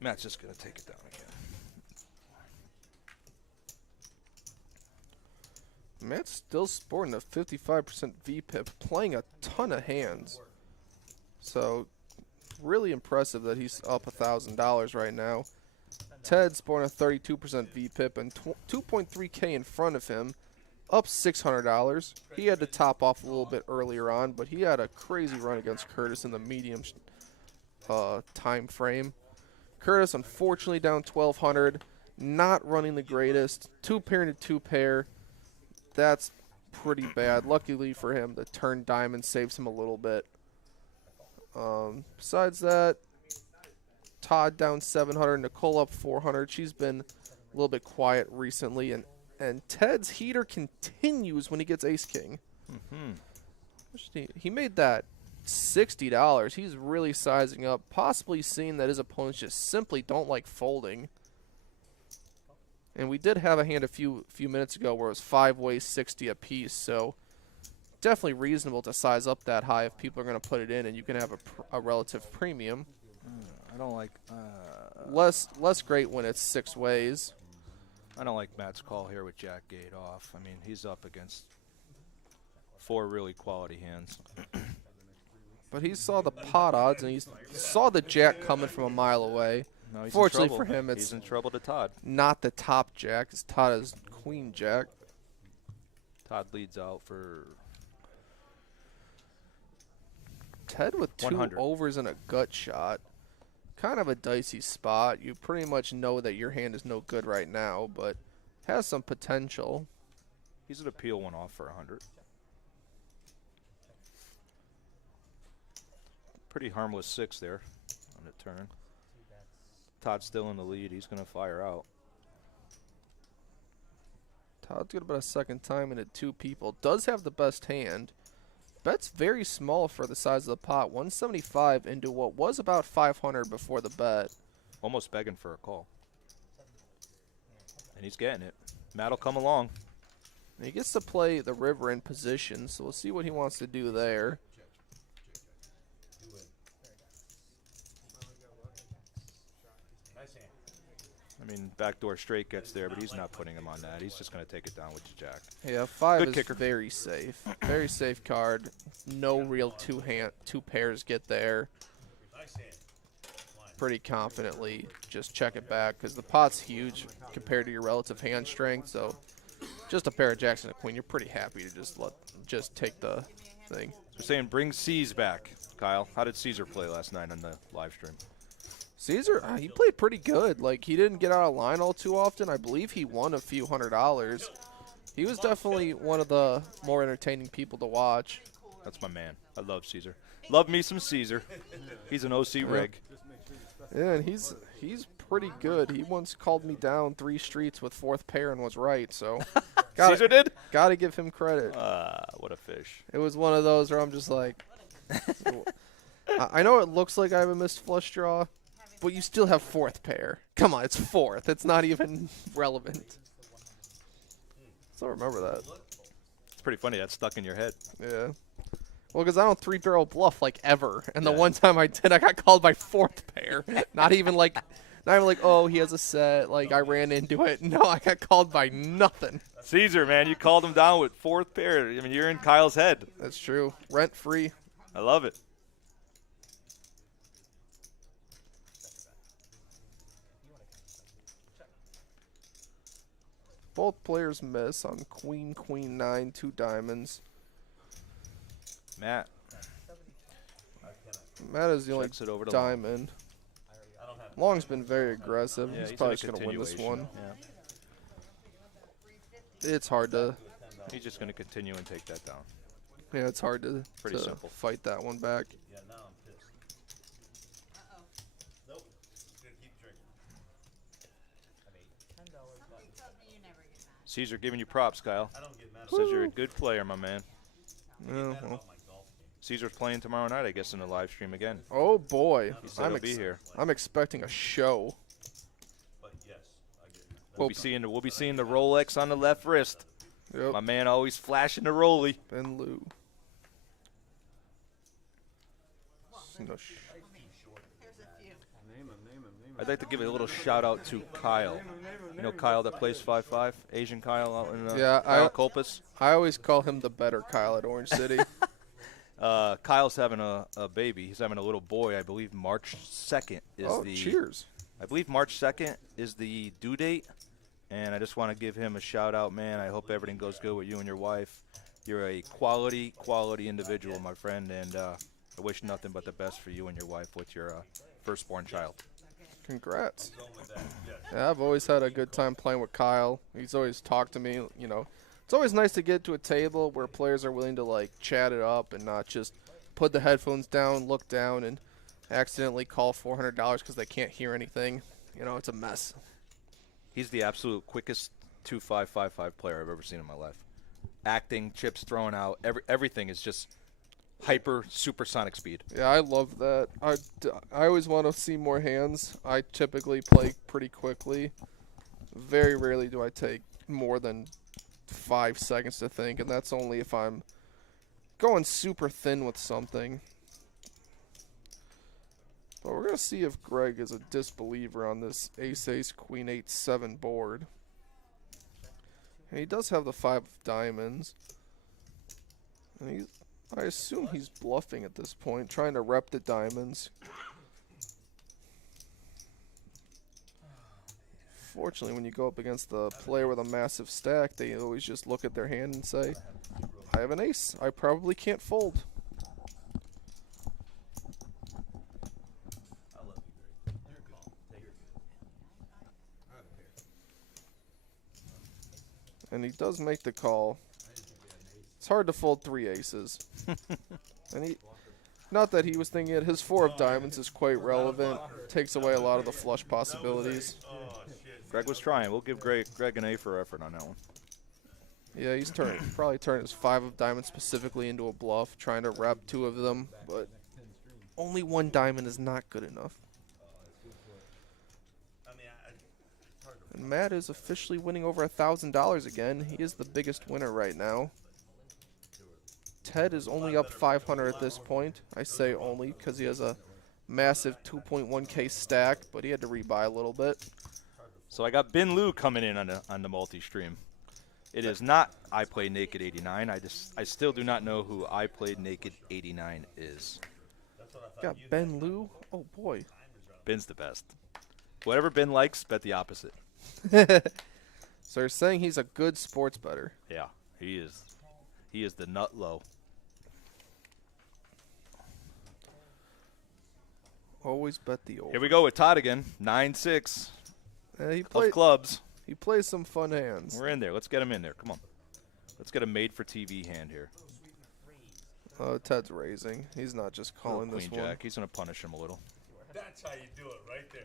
Matt's just going to take it down again. Matt's still sporting a 55% VPIP, playing a ton of hands. So, really impressive that he's up $1,000 right now. Ted's sporting a 32% VPIP and 2.3K in front of him, up $600. He had to top off a little bit earlier on, but he had a crazy run against Curtis in the medium time frame. Curtis, unfortunately, down 1,200, not running the greatest. 2-pair into 2-pair. That's pretty bad. Luckily for him, the turn diamond saves him a little bit. Besides that, Todd down 700, Nicole up 400. She's been a little bit quiet recently, and Ted's heater continues when he gets ace king. He made that $60. He's really sizing up, possibly seeing that his opponents just simply don't like folding. And we did have a hand a few minutes ago where it was 5-way 60 apiece, so definitely reasonable to size up that high if people are going to put it in, and you can have a relative premium. I don't like Less great when it's 6 ways. I don't like Matt's call here with Jack Gate off. I mean, he's up against 4 really quality hands. But he saw the pot odds, and he saw the jack coming from a mile away. No, he's Fortunately in trouble. for him, it's he's in trouble to Todd. not the top jack. It's Todd is queen jack. Todd leads out for Ted with 2 100. overs and a gut shot. Kind of a dicey spot. You pretty much know that your hand is no good right now, but has some potential. He's an appeal one off for 100. Pretty harmless 6 there on the turn. Todd's still in the lead. He's going to fire out. Todd's good about a second time and at 2 people. Does have the best hand. Bet's very small for the size of the pot. 175 into what was about 500 before the bet. Almost begging for a call. And he's getting it. Matt'll come along. And he gets to play the river in position, so we'll see what he wants to do there. I mean, backdoor straight gets there, but he's not putting him on that. He's just going to take it down with the jack. Yeah, 5 Good is kicker. very safe. Very safe card. No real 2 pairs get there. Pretty confidently just check it back because the pot's huge compared to your relative hand strength. So just a pair of jacks and a queen, you're pretty happy to just take the thing. We're saying bring C's back, Kyle. How did Caesar play last night on the live stream? Caesar, he played pretty good. Like, he didn't get out of line all too often. I believe he won a few $100. He was definitely one of the more entertaining people to watch. That's my man. I love Caesar. Love me some Caesar. He's an OC rig. Yeah, and he's pretty good. He once called me down 3 streets with 4th pair and was right. So Caesar did? Gotta give him credit. What a fish. It was one of those where I'm just like, I know it looks like I have a missed flush draw, but you still have 4th pair. Come on, it's 4th. It's not even relevant. Still remember that. It's pretty funny. That's stuck in your head. Yeah. Well, because I don't 3-barrel bluff like ever, and the Yeah. one time I did, I got called by 4th pair. Not even like, oh, he has a set. Like I ran into it. No, I got called by nothing. Caesar, man, you called him down with 4th pair. I mean, you're in Kyle's head. That's true. Rent free. I love it. Both players miss on queen, queen 9, 2 diamonds. Matt Matt is the only checks it over to long. diamond. Long's been very aggressive. Yeah, he's he's probably in a just going to win this continuation. one. Yeah. It's hard to, He's just going to continue and take that down. yeah, it's hard to, Pretty simple. fight that one back. Yeah, now I'm pissed. Uh-oh. Nope. Just gonna keep drinking. Something tells me you never get mad. Caesar giving you props, Kyle. I don't get mad Says you're a good player, my man. Yeah, well. about my golf game. Caesar's playing tomorrow night, I guess, in the live stream again. Oh boy, He said he'll be here. I'm expecting a show. But yes, I get mad. We'll be seeing the Rolex on the left wrist. Yep. My man always flashing the rolly. Ben Lou. No Here's a few. Name him. I'd like to give a little shout out to Kyle. You know Kyle that plays 5-5? Asian Kyle out in Yeah, Kyle Colpus? I always call him the better Kyle at Orange City. Kyle's having a baby. He's having a little boy. I believe March 2nd is Oh, the cheers. I believe March 2nd is the due date. And I just want to give him a shout out, man. I hope everything goes good with you and your wife. You're a quality individual, my friend, and I wish nothing but the best for you and your wife with your firstborn child. Congrats. Going with that, yes. Yeah, I've always had a good time playing with Kyle. He's always talked to me, you know. It's always nice to get to a table where players are willing to, like, chat it up and not just put the headphones down, look down, and accidentally call $400 because they can't hear anything. You know, it's a mess. He's the absolute quickest 2-5-5-5 player I've ever seen in my life. Acting, chips thrown out, everything is just hyper supersonic speed. Yeah, I love that. I always want to see more hands. I typically play pretty quickly. Very rarely do I take more than 5 seconds to think, and that's only if I'm going super thin with something. But we're going to see if Greg is a disbeliever on this ace-ace, queen-8-7 board. And he does have the 5 of diamonds. And I assume he's bluffing at this point, trying to rep the diamonds. Fortunately, when you go up against the player with a massive stack, they always just look at their hand and say, I have an ace. I probably can't fold. I love you, Greg. Your call. Take it. And he does make the call. It's hard to fold 3 aces. And not that he was thinking it. His 4 of diamonds is quite relevant. Takes away a lot of the flush possibilities. Oh, shit. Greg was trying. We'll give Greg an A for effort on that one. Yeah, he's probably turned his 5 of diamonds specifically into a bluff, trying to rep 2 of them, but only 1 diamond is not good enough. I mean, it's hard to. And Matt is officially winning over $1,000 again. He is the biggest winner right now. Ted is only up 500 at this point. I say only because he has a massive 2.1K stack, but he had to rebuy a little bit. So I got Ben Lou coming in on the multi-stream. It is not I Play Naked 89. I still do not know who I Played Naked 89 is. Got Ben Lou. Oh boy. Ben's the best. Whatever Ben likes, bet the opposite. So you're saying he's a good sports bettor. Yeah, he is. He is the nut low. Always bet the over. Here we go with Todd again. 9-6 He of clubs. He plays some fun hands. We're in there. Let's get him in there. Come on. Let's get a made-for-TV hand here. Oh, Ted's raising. He's not just calling this Queen one. Jack. He's going to punish him a little. That's how you do it right there.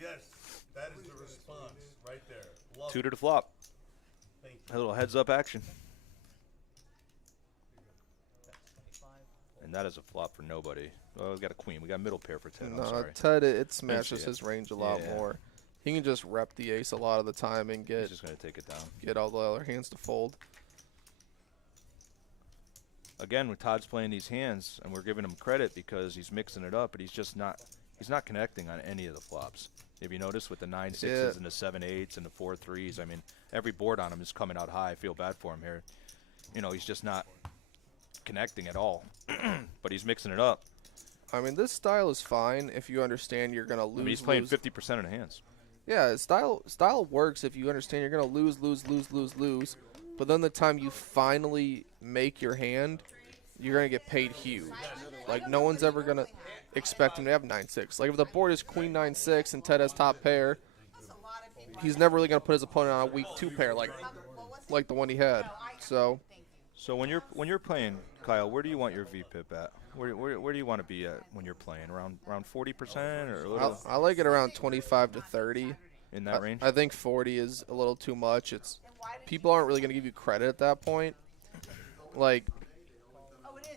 Yes, that is the response right there. Love 2 it. to the flop. Thank A little heads-up action. And that is a flop for nobody. Oh, we got a queen. We got middle pair for Ted. I'm No, sorry. Ted, it smashes it. his range a lot Yeah. more. He can just rep the ace a lot of the time and He's get just going to take it down. all the other hands to fold. Again, when Todd's playing these hands, and we're giving him credit because he's mixing it up, but he's not connecting on any of the flops. If you notice with the 9-6s Yeah. and the 7-8s and the 4-3s, I mean, every board on him is coming out high. I feel bad for him here. You know, he's just not connecting at all, but he's mixing it up. I mean, this style is fine if you understand you're going to lose. I mean, he's playing 50% of the hands. Yeah, style works if you understand you're going to lose. But then the time you finally make your hand, you're going to get paid huge. Like, no one's ever going to expect him to have 9-6. Like, if the board is queen 9-6 and Ted has top pair, he's never really going to put his opponent on a weak 2 pair like the one he had. So when you're playing, Kyle, where do you want your VPIP at? Where do you want to be at when you're playing? Around 40% or a little I like it around 25 to 30. in that range? I think 40 is a little too much. It's people aren't really going to give you credit at that point. Like,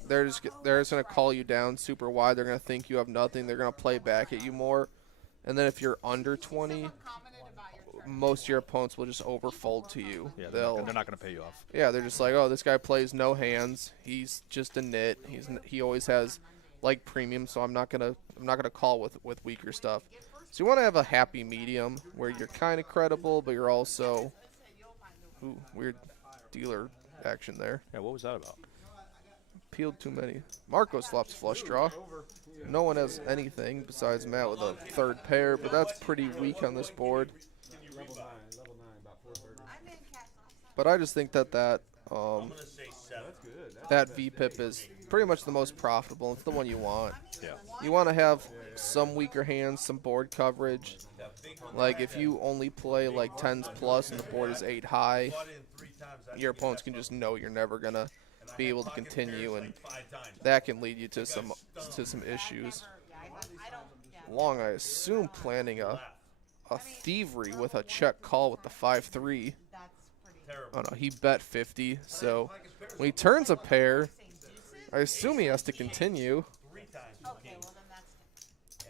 they're just going to call you down super wide. They're going to think you have nothing. They're going to play back at you more. And then if you're under 20, most of your opponents will just overfold to you. Yeah, they're not going to pay you off. Yeah, they're just like, oh, this guy plays no hands. He's just a nit. He always has like premium, so I'm not gonna call with weaker stuff. So you want to have a happy medium where you're kind of credible, but you're also weird dealer action there. Yeah, what was that about? Peeled too many. Marcos flops flush draw. No one has anything besides Matt with a 3rd pair, but that's pretty weak on this board. Level 9, about 430. But I just think that I'm gonna say 7. that VPIP is pretty much the most profitable. It's the one you want. Yeah. You want to have some weaker hands, some board coverage. Like, if you only play like 10s plus and the board is 8 high, your opponents can just know you're never going to be able to continue, and that can lead you to some issues. Long, I assume, planning a thievery with a check call with the 5-3. Oh no, he bet 50, so when he turns a pair, I assume he has to continue.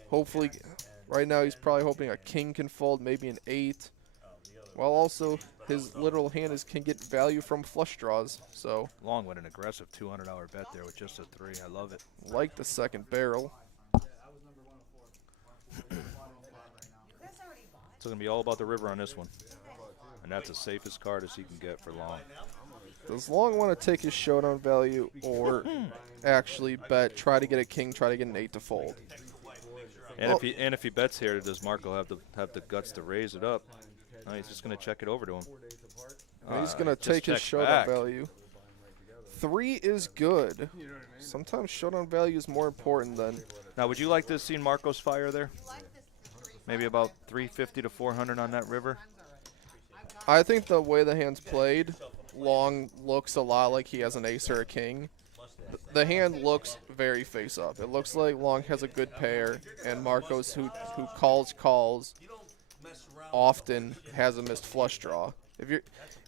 Hopefully, right now he's probably hoping a king can fold, maybe an 8. While also his literal hand can get value from flush draws. So Long went an aggressive $200 bet there with just a 3. I love it. like the second barrel. It's going to be all about the river on this one. And that's the safest card as he can get for Long. Does Long want to take his showdown value or actually try to get a king, try to get an 8 to fold? And if he bets here, does Marco have the guts to raise it up? No, he's just going to check it over to him. And he's going to Just take his checks showdown back. value. 3 is good. Sometimes showdown value is more important than. Now, would you like to have seen Marcos fire there? Maybe about 350 to 400 on that river? I think the way the hand's played, Long looks a lot like he has an ace or a king. The hand looks very face up. It looks like Long has a good pair, and Marcos, who calls, often has a missed flush draw.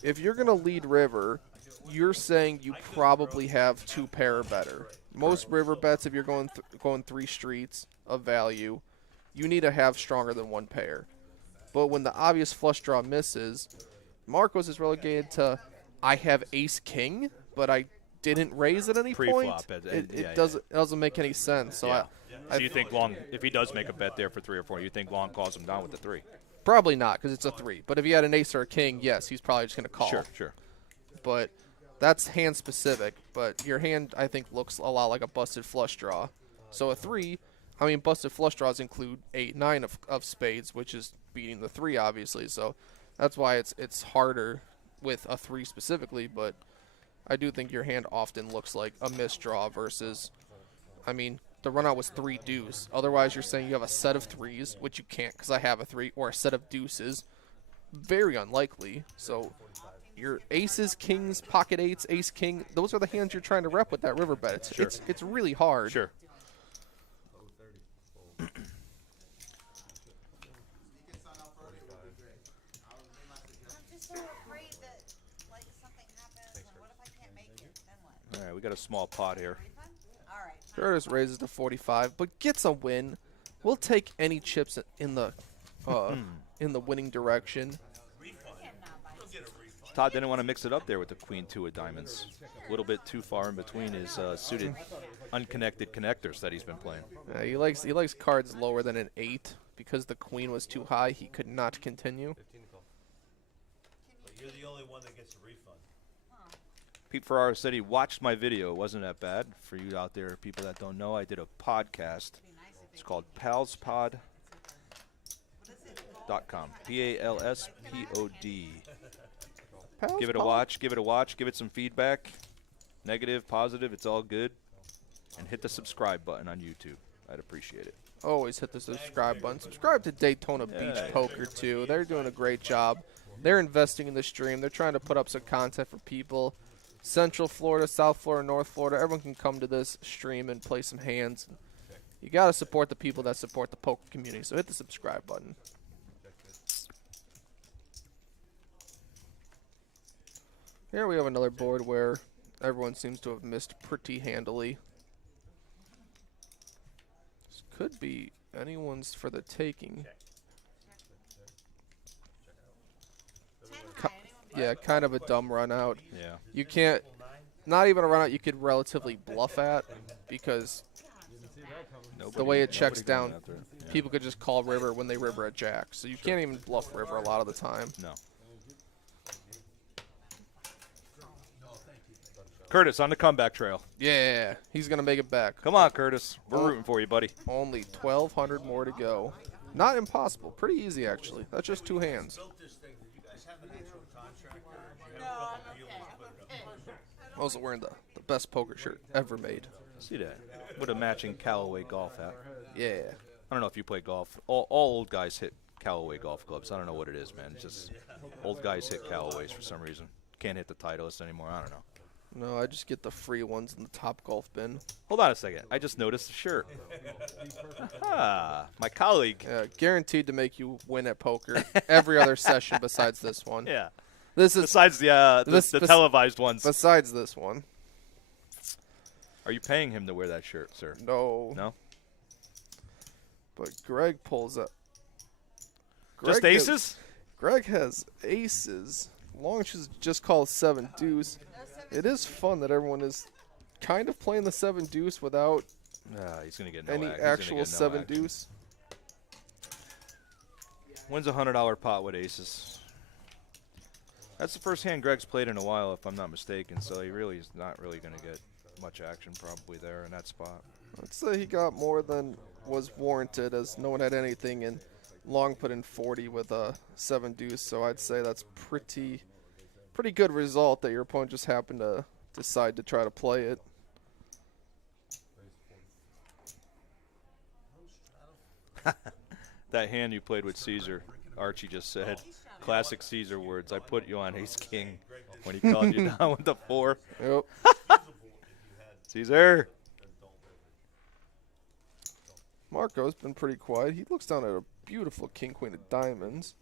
If you're gonna lead river, you're saying you probably have 2 pair or better. Most river bets, if you're going 3 streets of value, you need to have stronger than 1 pair. But when the obvious flush draw misses, Marcos is relegated to, I have ace king, but I didn't raise at any point. Pre-flop. It doesn't make any sense. So Yeah. I So you think Long, if he does make a bet there for 3 or 4, you think Long calls him down with the 3? probably not, because it's a 3. But if he had an ace or a king, yes, he's probably just gonna call. Sure. But that's hand specific. But your hand, I think, looks a lot like a busted flush draw. So a 3, I mean, busted flush draws include 8, 9 of spades, which is beating the 3, obviously. So that's why it's harder with a 3 specifically. But I do think your hand often looks like a misdraw versus, I mean, the runout was 3 deuce. Otherwise, you're saying you have a set of 3s, which you can't because I have a 3, or a set of deuces. Very unlikely. So your aces, kings, pocket 8s, ace, king, those are the hands you're trying to rep with that river bet. It's really hard. Sure. I'm just so afraid that, like, something happens, and what if I can't make it? Then what? All right, we got a small pot here. Refund? All right. Curtis raises to 45, but gets a win. We'll take any chips in the winning direction. Todd didn't want to mix it up there with the queen 2 of diamonds. A little bit too far in between his suited unconnected connectors that he's been playing. He likes cards lower than an 8 because the queen was too high. He could not continue. But you're the only one that gets a refund. Pete Ferrara said he watched my video. It wasn't that bad. For you out there, people that don't know, I did a podcast. It's called palspod.com. PALSPOD. Give it a watch. Give it some feedback. Negative, positive, it's all good. And hit the subscribe button on YouTube. I'd appreciate it. Always hit the subscribe button. Subscribe to Daytona Beach Yeah. Poker, too. They're doing a great job. They're investing in the stream. They're trying to put up some content for people. Central Florida, South Florida, North Florida. Everyone can come to this stream and play some hands. You got to support the people that support the poker community. So hit the subscribe button. Here we have another board where everyone seems to have missed pretty handily. This could be anyone's for the taking. Yeah, kind of a dumb run out. Yeah. You can't, not even a run out you could relatively bluff at, because the way it checks down, people could just call river when they river at jack. So you can't even bluff river a lot of the time. No. Curtis on the comeback trail. Yeah, he's going to make it back. Come on, Curtis. We're rooting for you, buddy. Only 1,200 more to go. Not impossible. Pretty easy, actually. That's just two hands. Built this thing. Did you guys have an actual contractor? Or did you have a couple dealers put it up? Also wearing the best poker shirt ever made. See that? With a matching Callaway golf hat. Yeah. I don't know if you play golf. All old guys hit Callaway golf clubs. I don't know what it is, man. It's just old guys hit Callaways for some reason. Can't hit the Titleist anymore. I don't know. No, I just get the free ones in the top golf bin. Hold on a second. I just noticed the shirt. Ah, my colleague. Yeah, guaranteed to make you win at poker every other session besides this one. Yeah. This is Besides the televised ones. besides this one. Are you paying him to wear that shirt, sir? No. No? But Greg pulls up. Just aces? Greg has aces. Long as it's just called 7 deuce. It is fun that everyone is kind of playing the 7 deuce without He's going to get no any act. He's gonna actual get no 7 action. deuce. Wins a $100 pot with aces. That's the first hand Greg's played in a while, if I'm not mistaken. So he really is not really going to get much action probably there in that spot. I'd say he got more than was warranted, as no one had anything, and Long put in 40 with a 7 deuce. So I'd say that's pretty good result that your opponent just happened to decide to try to play it. That hand you played with Caesar, Archie just said, classic Caesar words. I put you on ace king when he called you down with the 4. Yep. Caesar. Marco's been pretty quiet. He looks down at a beautiful king queen of diamonds.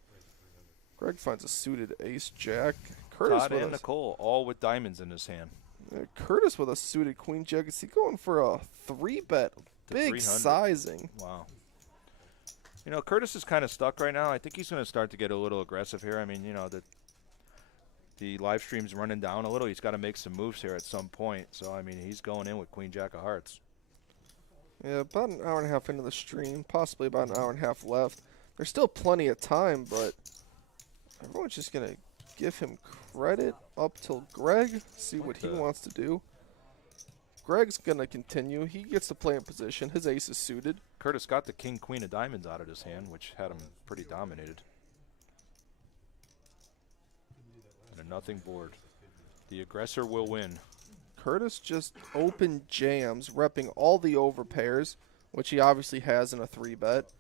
Greg finds a suited ace jack. Curtis Todd with and a, Nicole, all with diamonds in his hand. Curtis with a suited queen jack. Is he going for a 3-bet? Big 300. sizing. Wow. You know, Curtis is kind of stuck right now. I think he's going to start to get a little aggressive here. I mean, you know, the live stream's running down a little. He's got to make some moves here at some point. So, I mean, he's going in with queen jack of hearts. Yeah, about an hour and a half into the stream. Possibly about an hour and a half left. There's still plenty of time, but everyone's just going to give him credit up till Greg. See what he wants to do. Greg's going to continue. He gets to play in position. His ace is suited. Curtis got the king queen of diamonds out of his hand, which had him pretty dominated. And a nothing board. The aggressor will win. Curtis just open jams, repping all the overpairs, which he obviously has in a 3-bet,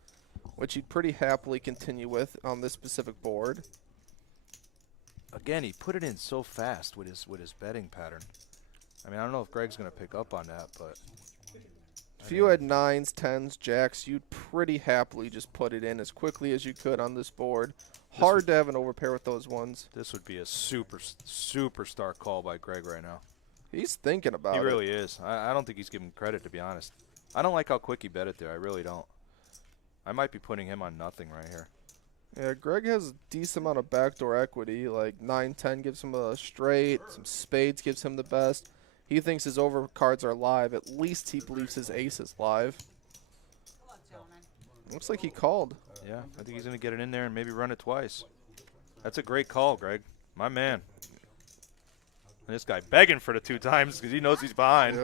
which he'd pretty happily continue with on this specific board. Again, he put it in so fast with his betting pattern. I mean, I don't know if Greg's going to pick up on that, but If you had 9s, 10s, jacks, you'd pretty happily just put it in as quickly as you could on this board. Hard to have an overpair with those ones. this would be a superstar call by Greg right now. He's thinking about it. He really is. I don't think he's giving credit, to be honest. I don't like how quick he bet it there. I really don't. I might be putting him on nothing right here. Yeah, Greg has a decent amount of backdoor equity. Like 9-10 gives him a straight. Some spades gives him the best. He thinks his overcards are live. At least he believes his ace is live. Hello, gentlemen. Looks like he called. Yeah, I think he's going to get it in there and maybe run it twice. That's a great call, Greg. My man. And this guy begging for the 2 times because he knows he's behind.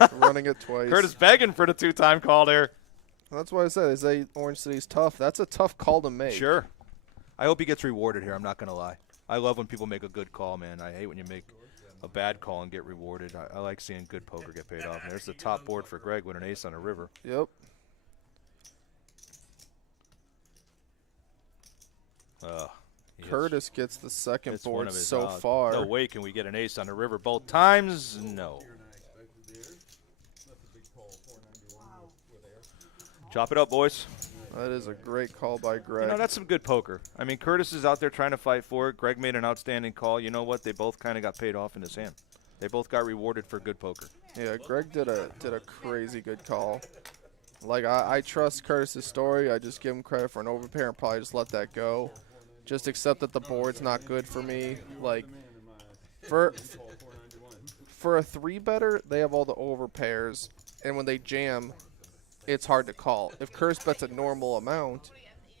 Yep. Running it twice. Curtis begging for the 2-time call there. That's why I said, is that Orange City's tough. That's a tough call to make. Sure. I hope he gets rewarded here. I'm not going to lie. I love when people make a good call, man. I hate when you make a bad call and get rewarded. I like seeing good poker get paid off. And there's the top board for Greg with an ace on a river. Yep. Yes. Curtis gets the second It's one board of his so odds. far. No way can we get an ace on the river both times. No. That's a big call, 491 with air. Chop it up, boys. That is a great call by Greg. You know, that's some good poker. I mean, Curtis is out there trying to fight for it. Greg made an outstanding call. You know what? They both kind of got paid off in his hand. They both got rewarded for good poker. Yeah, Greg did a crazy good call. Like, I trust Curtis's story. I just give him credit for an overpair and probably just let that go. Just accept that the board's not good for me. Like, for a 3-better, they have all the overpairs, and when they jam, it's hard to call. If Curtis bets a normal amount,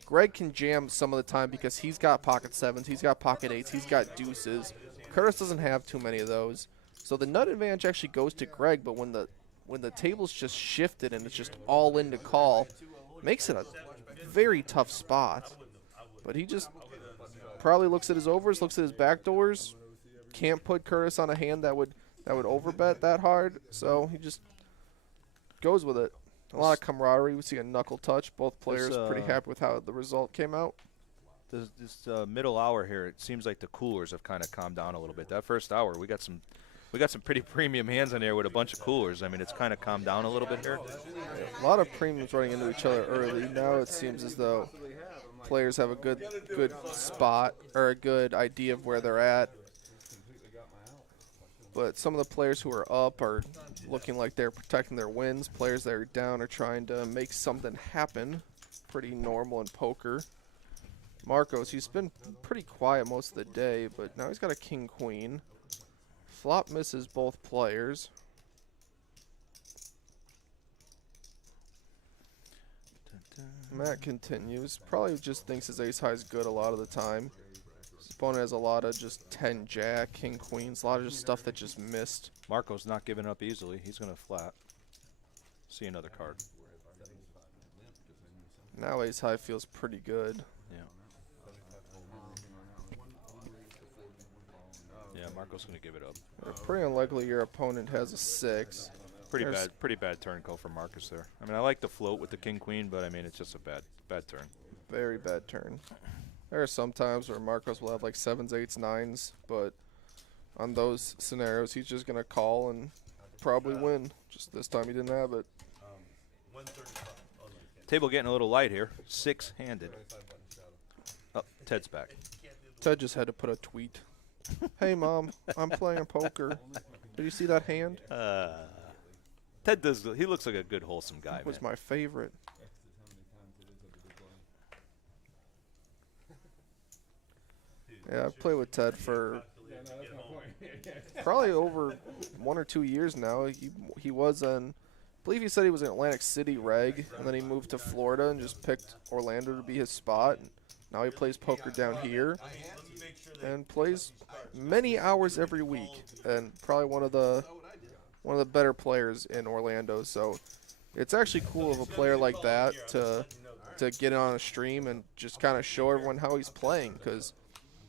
Greg can jam some of the time because he's got pocket 7s, he's got pocket 8s, he's got deuces. Curtis doesn't have too many of those. So the nut advantage actually goes to Greg, but when the table's just shifted and it's just all in to call, makes it a very tough spot. But he just probably looks at his overs, looks at his backdoors, can't put Curtis on a hand that would overbet that hard, so he just goes with it. A lot of camaraderie. We see a knuckle touch. Both players pretty happy with how the result came out. This middle hour here, it seems like the coolers have kind of calmed down a little bit. That first hour, we got some pretty premium hands in there with a bunch of coolers. I mean, it's kind of calmed down a little bit here. A lot of premiums running into each other early. Now it seems as though players have a good spot or a good idea of where they're at. But some of the players who are up are looking like they're protecting their wins. Players that are down are trying to make something happen. Pretty normal in poker. Marcos, he's been pretty quiet most of the day, but now he's got a king-queen. Flop misses both players. Matt continues. Probably just thinks his ace high is good a lot of the time. His opponent has a lot of just 10 jack, king queens, a lot of just stuff that just missed. Marco's not giving up easily. He's going to flat. See another card. Now ace high feels pretty good. Yeah. Yeah, Marco's going to give it up. Pretty unlikely your opponent has a 6. Pretty bad turn call for Marcus there. I mean, I like the float with the king queen, but I mean, it's just a bad turn. Very bad turn. There are some times where Marcos will have like 7s, 8s, 9s, but on those scenarios, he's just going to call and probably win. Just this time he didn't have it. Table getting a little light here. 6-handed. Oh, Ted's back. Ted just had to put a tweet. Hey, Mom, I'm playing poker. Did you see that hand? Ted does. He looks like a good, wholesome guy. It was man. my favorite. Yeah, I've played with Ted for probably over 1 or 2 years now. He was in, I believe he said he was in Atlantic City reg, and then he moved to Florida and just picked Orlando to be his spot. Now he plays poker down here and plays many hours every week, and probably one of the better players in Orlando. So it's actually cool of a player like that to get on a stream and just kind of show everyone how he's playing. Because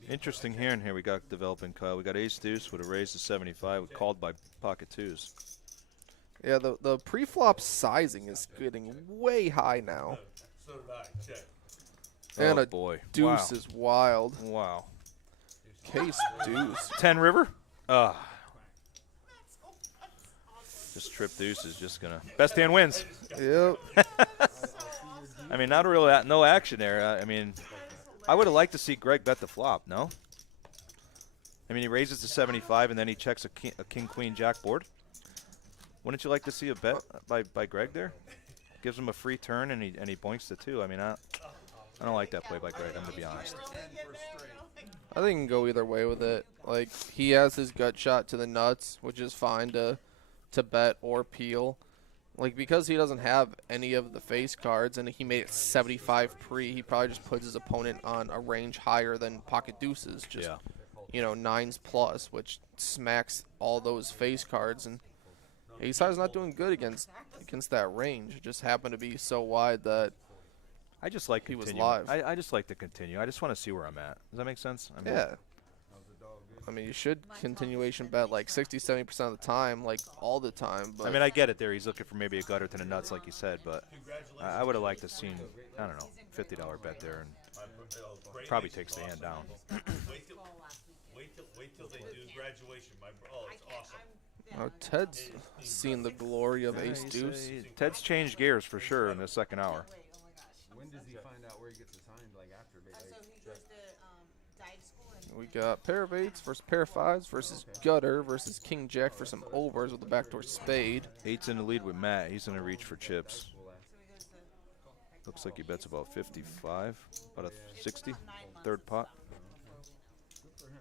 interesting hand here we got developing, Kyle. We got ace deuce with a raise to 75, with called by pocket 2s. yeah, the pre-flop sizing is getting way high now. And Oh boy, deuce wow. is wild. Wow. Case deuce. 10 river. This trip deuce is just gonna best hand wins. Yep. I mean, not really no action there. I mean, I would have liked to see Greg bet the flop. No. I mean, he raises to 75 and then he checks a king queen jack board. Wouldn't you like to see a bet by Greg there? Gives him a free turn and he boinks the 2. I mean, I don't like that play by Greg. I'm gonna be honest. I think you can go either way with it. Like, he has his gut shot to the nuts, which is fine to bet or peel. Like, because he doesn't have any of the face cards and he made it 75 pre, he probably just puts his opponent on a range higher than pocket deuces. Just, Yeah. you know, 9s plus, which smacks all those face cards. And ace high's not doing good against that range. It just happened to be so wide that I just like he was continuing. live. I just like to continue. I just want to see where I'm at. Does that make sense? I mean, yeah. I mean, you should continuation bet like 60-70% of the time, like all the time. But I mean, I get it there. He's looking for maybe a gutter to the nuts, like you said, but I would have liked to seen, I don't know, $50 bet there, and probably takes the hand down. Wait till they do graduation. Oh, it's awesome. oh, Ted's seen the glory of ace deuce. Ted's changed gears for sure in the second hour. When does he find out where he gets assigned? Like after So he goes to dive school and We got pair of eights versus pair of fives versus gutter versus king jack for some overs with the backdoor spade. 8's in the lead with Matt. He's going to reach for chips. so he goes to Looks like he bets about 55, about a 60, third pot. Good for him.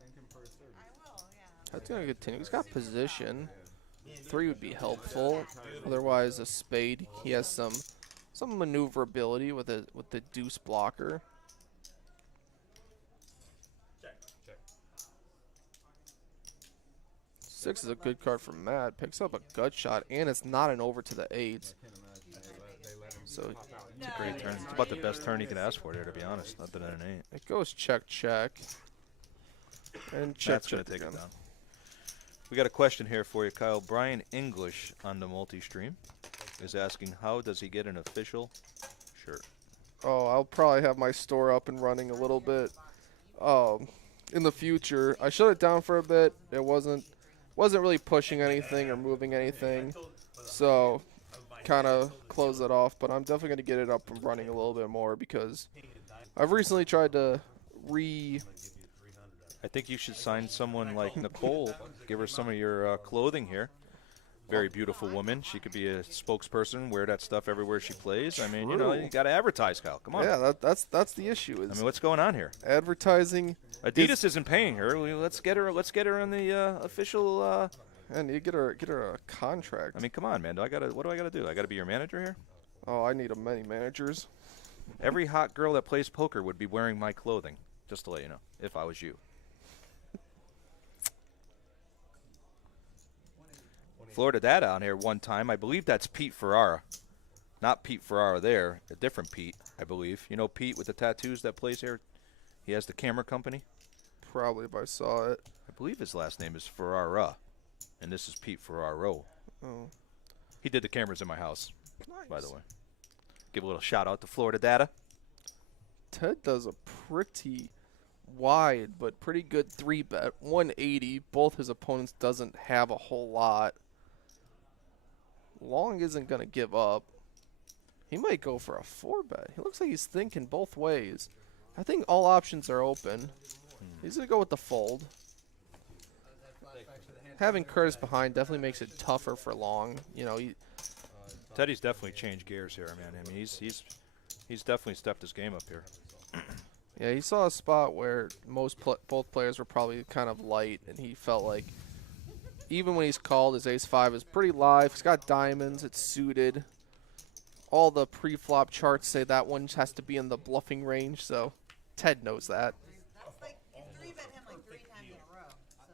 Thank him for his service. I will, yeah. That's gonna continue. He's got position. 3 would be helpful. Otherwise, a spade. He has some maneuverability with the deuce blocker. Check. 6 is a good card for Matt. Picks up a gut shot, and it's not an over to the eights. Can't imagine they let him So It's a great turn. It's about the best turn you can ask for there, to be honest. Nothing than an 8. it goes check, check. And check, Matt's going check to take again. it down. We got a question here for you, Kyle. Brian English on the multi-stream is asking, how does he get an official shirt? Oh, I'll probably have my store up and running a little bit in the future. I shut it down for a bit. It wasn't really pushing anything or moving anything, so kind of close it off. But I'm definitely going to get it up and running a little bit more because I've recently tried to I think you should sign someone like Nicole. Give her some of your clothing here. Very beautiful woman. She could be a spokesperson, wear that stuff everywhere she plays. I mean, you know, True. you got to advertise, Kyle. Come on. Yeah, that's the issue. I Is mean, what's going on here? advertising. Adidas isn't paying her. Let's get her on the official. And you get her a contract. I mean, come on, man. What do I gotta do? I gotta be your manager here. Oh, I need many managers. Every hot girl that plays poker would be wearing my clothing. Just to let you know, if I was you. Florida Data on here one time. I believe that's Pete Ferrara. Not Pete Ferrara there. A different Pete, I believe. You know Pete with the tattoos that plays here? He has the camera company. Probably if I saw it. I believe his last name is Ferrara. And this is Pete Ferraro. Oh, He did the cameras in my house, nice. by the way. Give a little shout out to Florida Data. Ted does a pretty wide but pretty good 3-bet. 180. Both his opponents doesn't have a whole lot. Long isn't going to give up. He might go for a 4-bet. He looks like he's thinking both ways. I think all options are open. He's going to go with the fold. Having Curtis behind definitely makes it tougher for Long. You know, Teddy's definitely changed gears here, man. I mean, he's definitely stepped his game up here. yeah, he saw a spot where both players were probably kind of light, and he felt like even when he's called, his ace-5 is pretty live. He's got diamonds. It's suited. All the pre-flop charts say that one has to be in the bluffing range, so Ted knows that. That's like, you 3-bet him like 3 times in a row. So,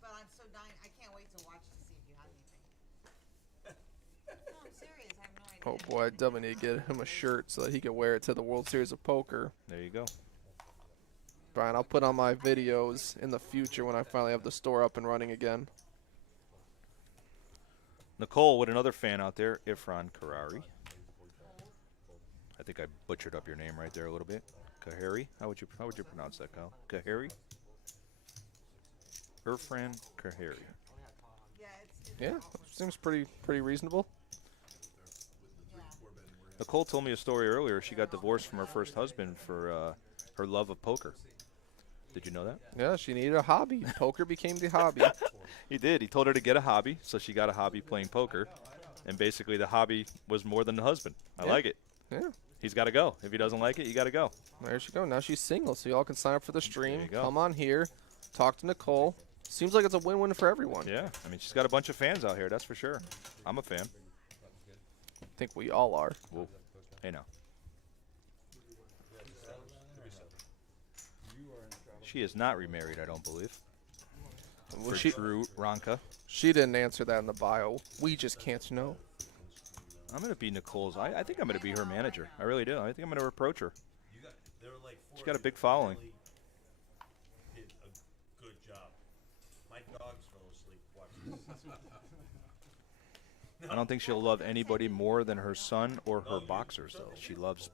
but I'm so dying, I can't wait to watch to see if you have anything. No, I'm serious, I have no idea. Oh boy, I definitely need to get him a shirt so that he can wear it to the World Series of Poker. There you go. Brian, I'll put on my videos in the future when I finally have the store up and running again. Nicole with another fan out there, Ifran Karari. I think I butchered up your name right there a little bit. Kahari? How would you pronounce that, Kyle? Kahari? Irfan Kahari. Yeah, it's Yeah, seems pretty reasonable. Nicole told me a story earlier. She got divorced from her first husband for her love of poker. Did you know that? Yeah, she needed a hobby. Poker became the hobby. He did. He told her to get a hobby, so she got a hobby playing poker. And basically the hobby was more than the husband. I Yeah. like it. Yeah, He's got to go. If he doesn't like it, you got to go. there she go. Now she's single, so y'all can sign up for the stream. you go. Come on here, talk to Nicole. Seems like it's a win-win for everyone. Yeah. I mean, she's got a bunch of fans out here, that's for sure. I'm a fan. I think we all are. Whoa. Hey, now. She is not remarried, I don't believe. Well, For Drew Ronka. she didn't answer that in the bio. We just can't know. I'm going to be Nicole's. I think I'm going to be her manager. I really do. I think I'm going to approach her. There were like 4 She's got a big following. really hit a good I don't think she'll love anybody more than her son or her boxers, though. She loves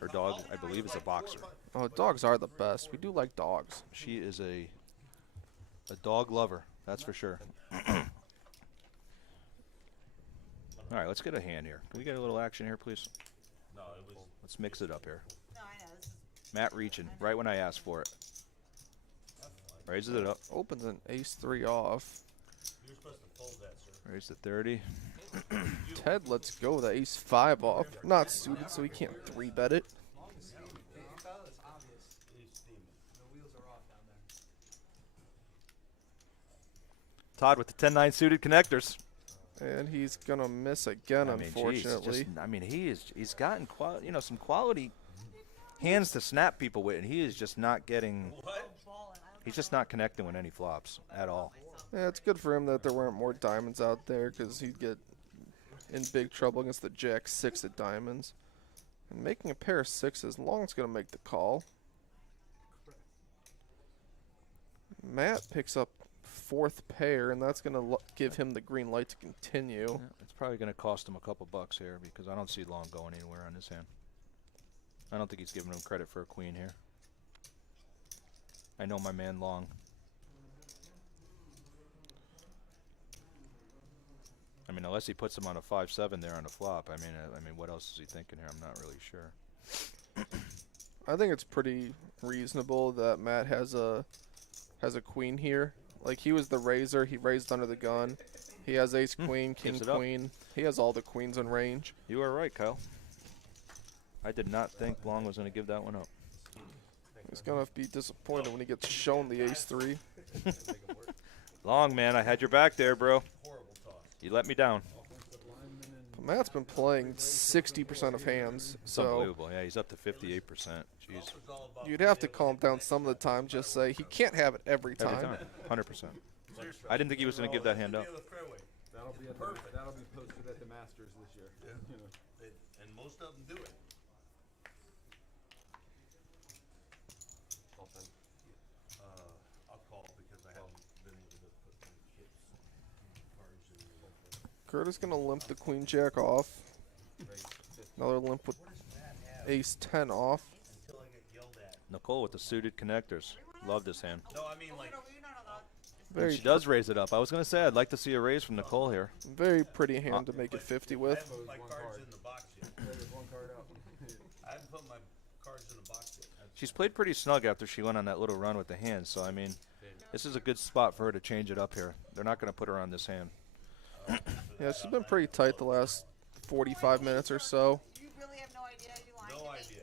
her dog, I believe, is a boxer. Oh, dogs are the best. We do like dogs. She is a dog lover, that's for sure. All right, let's get a hand here. Can we get a little action here, please? No, it was. Let's mix it up here. No, I know, this is, Matt reaching right when I asked for it. Raises it up. Opens an ace-3 off. You were supposed to fold that, sir. Raise to 30. Ted lets go the ace-5 off. Not suited, so he can't 3-bet it. It's obvious. He's steaming. The wheels are off down there. Todd with the 10-9 suited connectors. And he's going to miss again, I mean, geez, unfortunately. just, I mean, he's gotten some quality hands to snap people with, and he is just not getting. He's just not connecting with any flops at all. Yeah, it's good for him that there weren't more diamonds out there because he'd get in big trouble against the Jack-6 of diamonds. And making a pair of sixes, Long's going to make the call. Matt picks up 4th pair, and that's going to give him the green light to continue. Yeah, it's probably going to cost him a couple bucks here because I don't see Long going anywhere on this hand. I don't think he's giving him credit for a queen here. I know my man Long. I mean, unless he puts him on a 5-7 there on the flop. I mean, what else is he thinking here? I'm not really sure. I think it's pretty reasonable that Matt has a queen here. Like, he was the raiser. He raised under the gun. He has ace queen, king gives it up. queen. He has all the queens in range. You are right, Kyle. I did not think Long was going to give that one up. He's going to be disappointed when he gets shown the ace-3. Long, man, I had your back there, bro. Horrible toss. You let me down. Matt's been playing 60% of hands, It's so unbelievable. Yeah, he's up to 58%. Jeez. It's all about you'd have to calm down some of the time. Just say he can't have it every time. Every time. 100%. I didn't think he was going to give that hand up. the fairway. That'll be that'll be posted at the Masters this year. You know. And most of them do it. I'll call because I haven't been able to put some chips, cards in. Curtis gonna limp the queen jack off. Another limp with ace-10 off. Until I get yelled at. Nicole with the suited connectors. Love this hand. No, I mean like. you're not allowed. And Very she does raise it up. I was going to say I'd like to see a raise from Nicole here. very pretty hand to make it 50 I with. haven't put my cards in the box yet. There's one card out. I haven't put my cards in the box yet. She's played pretty snug after she went on that little run with the hand. So, I mean, this is a good spot for her to change it up here. They're not going to put her on this hand. Yeah, she's been pretty tight the last 45 minutes or so. You really have no idea you like No it? idea.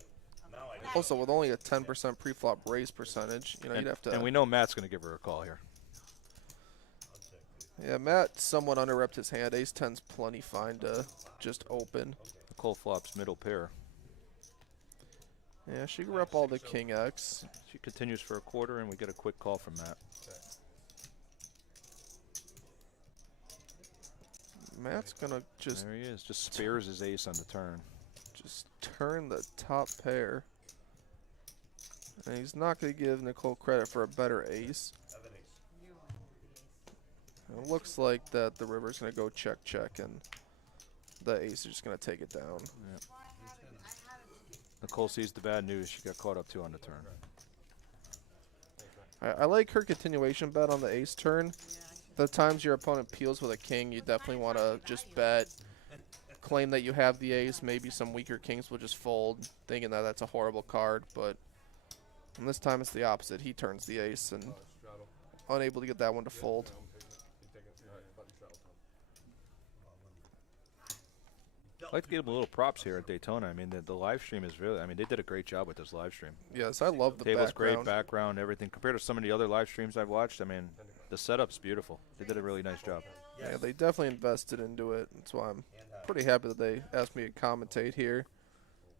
Now I do. Also, with only a 10% pre-flop raise percentage, you know, you'd have to. And we know Matt's going to give her a call here. I'll check. Yeah, Matt somewhat underrepped his hand. Ace-10's plenty fine to just open. Nicole flops middle pair. Yeah, she can rep all the king X. She continues for a quarter, and we get a quick call from Matt. Matt's gonna just There he is. Just spares his ace on the turn. turn the top pair. And he's not gonna give Nicole credit for a better ace. Have an ace. And it looks like that the river's gonna go check check and the ace is just gonna take it down. Nicole sees the bad news. She got caught up 2 on the turn. I like her continuation bet on the ace turn. The times your opponent peels with a king, you definitely want to just bet, claim that you have the ace. Maybe some weaker kings will just fold, thinking that that's a horrible card. But and this time it's the opposite. He turns the ace and unable to get that one to fold. I'd like to give them a little props here at Daytona. I mean, the live stream is really, I mean, they did a great job with this live stream. Yes, I love the Table's background. great, background, everything. Compared to some of the other live streams I've watched, I mean, the setup's beautiful. They did a really nice job. Yeah, they definitely invested into it. That's why I'm pretty happy that they asked me to commentate here.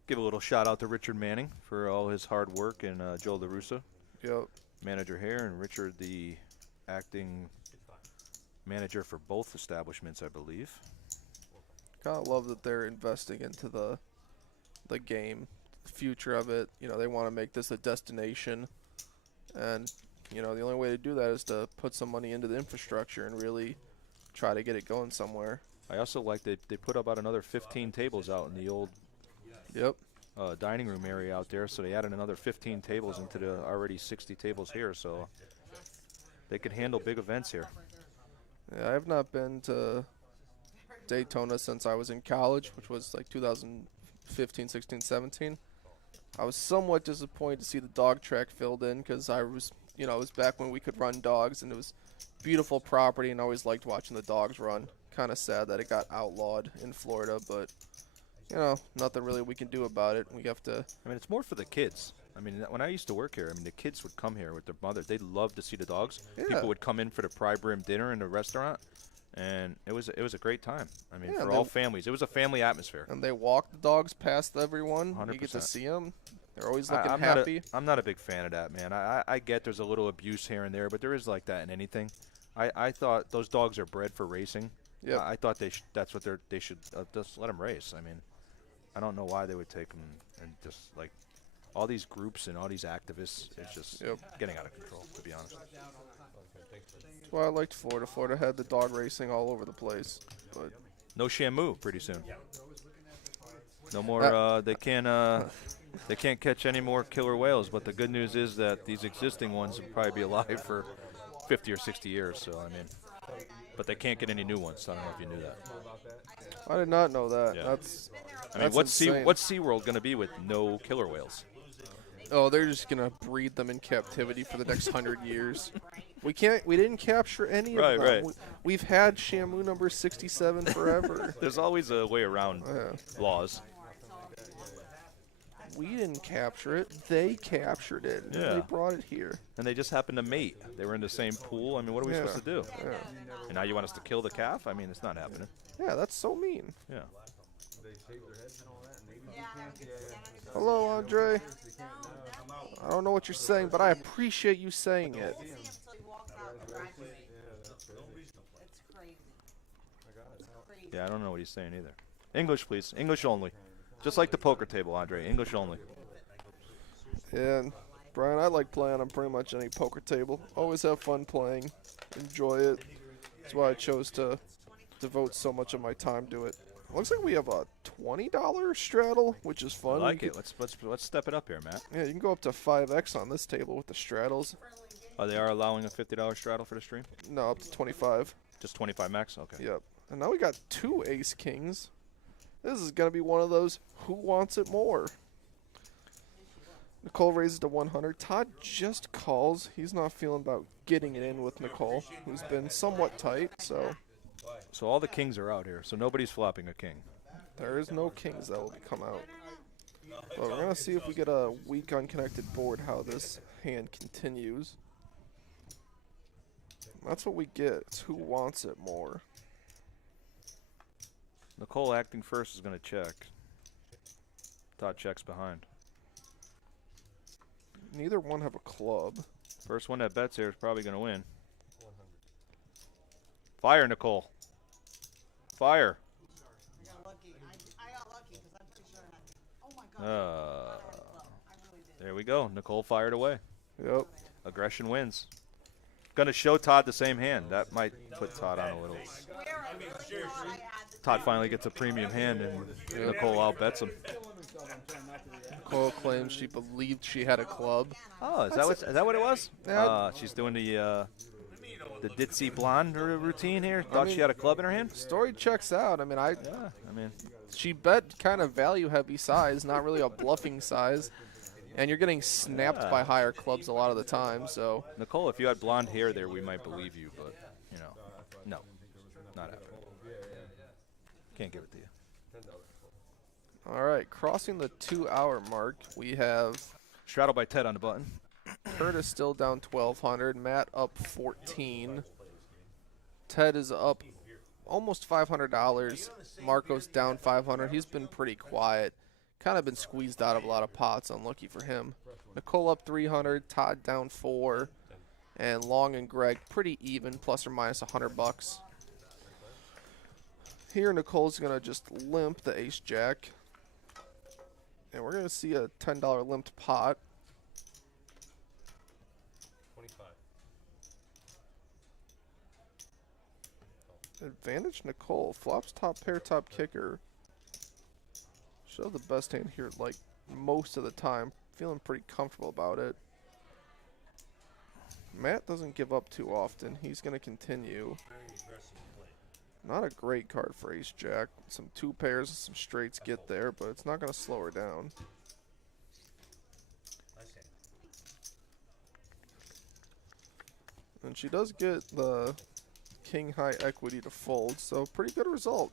Give a little shout out to Richard Manning for all his hard work, and Joel DeRussa, Yep. manager here, and Richard, the acting manager for both establishments, I believe. Gotta love that they're investing into the game, the future of it. You know, they want to make this a destination, and you know the only way to do that is to put some money into the infrastructure and really try to get it going somewhere. I also like they put about another 15 tables out in the old Yep. dining room area out there, so they added another 15 tables into the already 60 tables here, so they could handle big events here. Yeah, I have not been to Daytona since I was in college, which was like 2015, 16, 17. I was somewhat disappointed to see the dog track filled in because I was, you know, it was back when we could run dogs, and it was beautiful property, and I always liked watching the dogs run. Kind of sad that it got outlawed in Florida, but you know, nothing really we can do about it. We have to. I mean, it's more for the kids. I mean, when I used to work here, I mean, the kids would come here with their mother. They loved to see the dogs. Yeah. People would come in for the prime brim dinner in the restaurant, and it was a great time. I mean, Yeah, for all families, it was a family atmosphere. And they walk the dogs past everyone. You get to 100%. see them. They're always looking I'm happy. I'm not a big fan of that, man. I get there's a little abuse here and there, but there is like that in anything. I thought those dogs are bred for racing. Yep. I thought that's what they should just let them race. I mean, I don't know why they would take them and just like all these groups and all these activists. It's just getting out of control, to be honest. That's why I liked Florida. Florida had the dog racing all over the place. But No Shamu pretty soon. No more. They can't catch any more killer whales. But the good news is that these existing ones will probably be alive for 50 or 60 years. So I mean, but they can't get any new ones. So I don't know if you knew that. I did not know that. Yeah. That's I mean, that's insane. what's SeaWorld going to be with no killer whales? Oh, they're just gonna breed them in captivity for the next 100 years. We didn't capture any of them. Right. We've had Shamu number 67 forever. There's always a way around laws. We didn't capture it. They captured it. And Yeah. They brought it here. And they just happened to mate. They were in the same pool. I mean, what are we supposed to do? Yeah. And now you want us to kill the calf? I mean, it's not happening. Yeah, that's so mean. Yeah. They shave their heads and all that, and maybe Yeah, I never get to stand on his Hello, Andre. No, that's I don't know what you're saying, but I appreciate you saying it. we'll see him till he walks out and graduates. It's crazy. It's crazy. Yeah, I don't know what he's saying either. English, please. English only. Just like the poker table, Andre. English only. And Brian, I like playing on pretty much any poker table. Always have fun playing. Enjoy it. That's why I chose to devote so much of my time to it. Looks like we have a $20 straddle, which is fun. I like it. Let's step it up here, Matt. Yeah, you can go up to 5x on this table with the straddles. Oh, they are allowing a $50 straddle for the stream? No, up to 25. Just 25 max? Okay. Yep. And now we got 2 ace kings. This is going to be one of those who wants it more. Nicole raises to 100. Todd just calls. He's not feeling about getting it in with Nicole, who's been somewhat tight. So all the kings are out here, so nobody's flopping a king. there is no kings that will come out. But we're going to see if we get a weak unconnected board, how this hand continues. That's what we get. It's who wants it more. Nicole acting first is going to check. Todd checks behind. Neither one have a club. First one that bets here is probably going to win. Fire, Nicole. Fire. I got lucky. I got lucky because I'm pretty sure I had. Oh my god. I had a club. I really did. There we go. Nicole fired away. Yep. Aggression wins. Going to show Todd the same hand. That might put Todd on a little. Swear I really thought I had the Todd finally gets a premium hand, and Nicole outbets him. Nicole claims she believed she had a club. Oh, is that what it was? Yeah. She's doing the ditzy blonde routine here. Thought she mean- had a club in her hand. Story checks out. I mean, Yeah, I mean, she bet kind of value heavy size, not really a bluffing size. And you're getting snapped by higher clubs a lot of the time, so Nicole, if you had blonde hair there, we might believe you, but you know, no, not happening. Can't give it to you. all right, crossing the 2-hour mark, we have Straddle by Ted on the button. Curtis still down 1,200, Matt up 14, Ted is up almost $500, Marco's down 500. He's been pretty quiet, kind of been squeezed out of a lot of pots, unlucky for him. Nicole up 300, Todd down 4, and Long and Greg pretty even, plus or minus $100. Here, Nicole's gonna just limp the ace jack, and we're gonna see a $10 limped pot. 25. Advantage Nicole. Flops top pair, top kicker. Should have the best hand here, like, most of the time. Feeling pretty comfortable about it. Matt doesn't give up too often. He's going to continue. Very aggressive play. Not a great card for Ace Jack. Some two pairs and some straights get there, but it's not going to slow her down. Nice hand. And she does get the king high equity to fold, so pretty good result.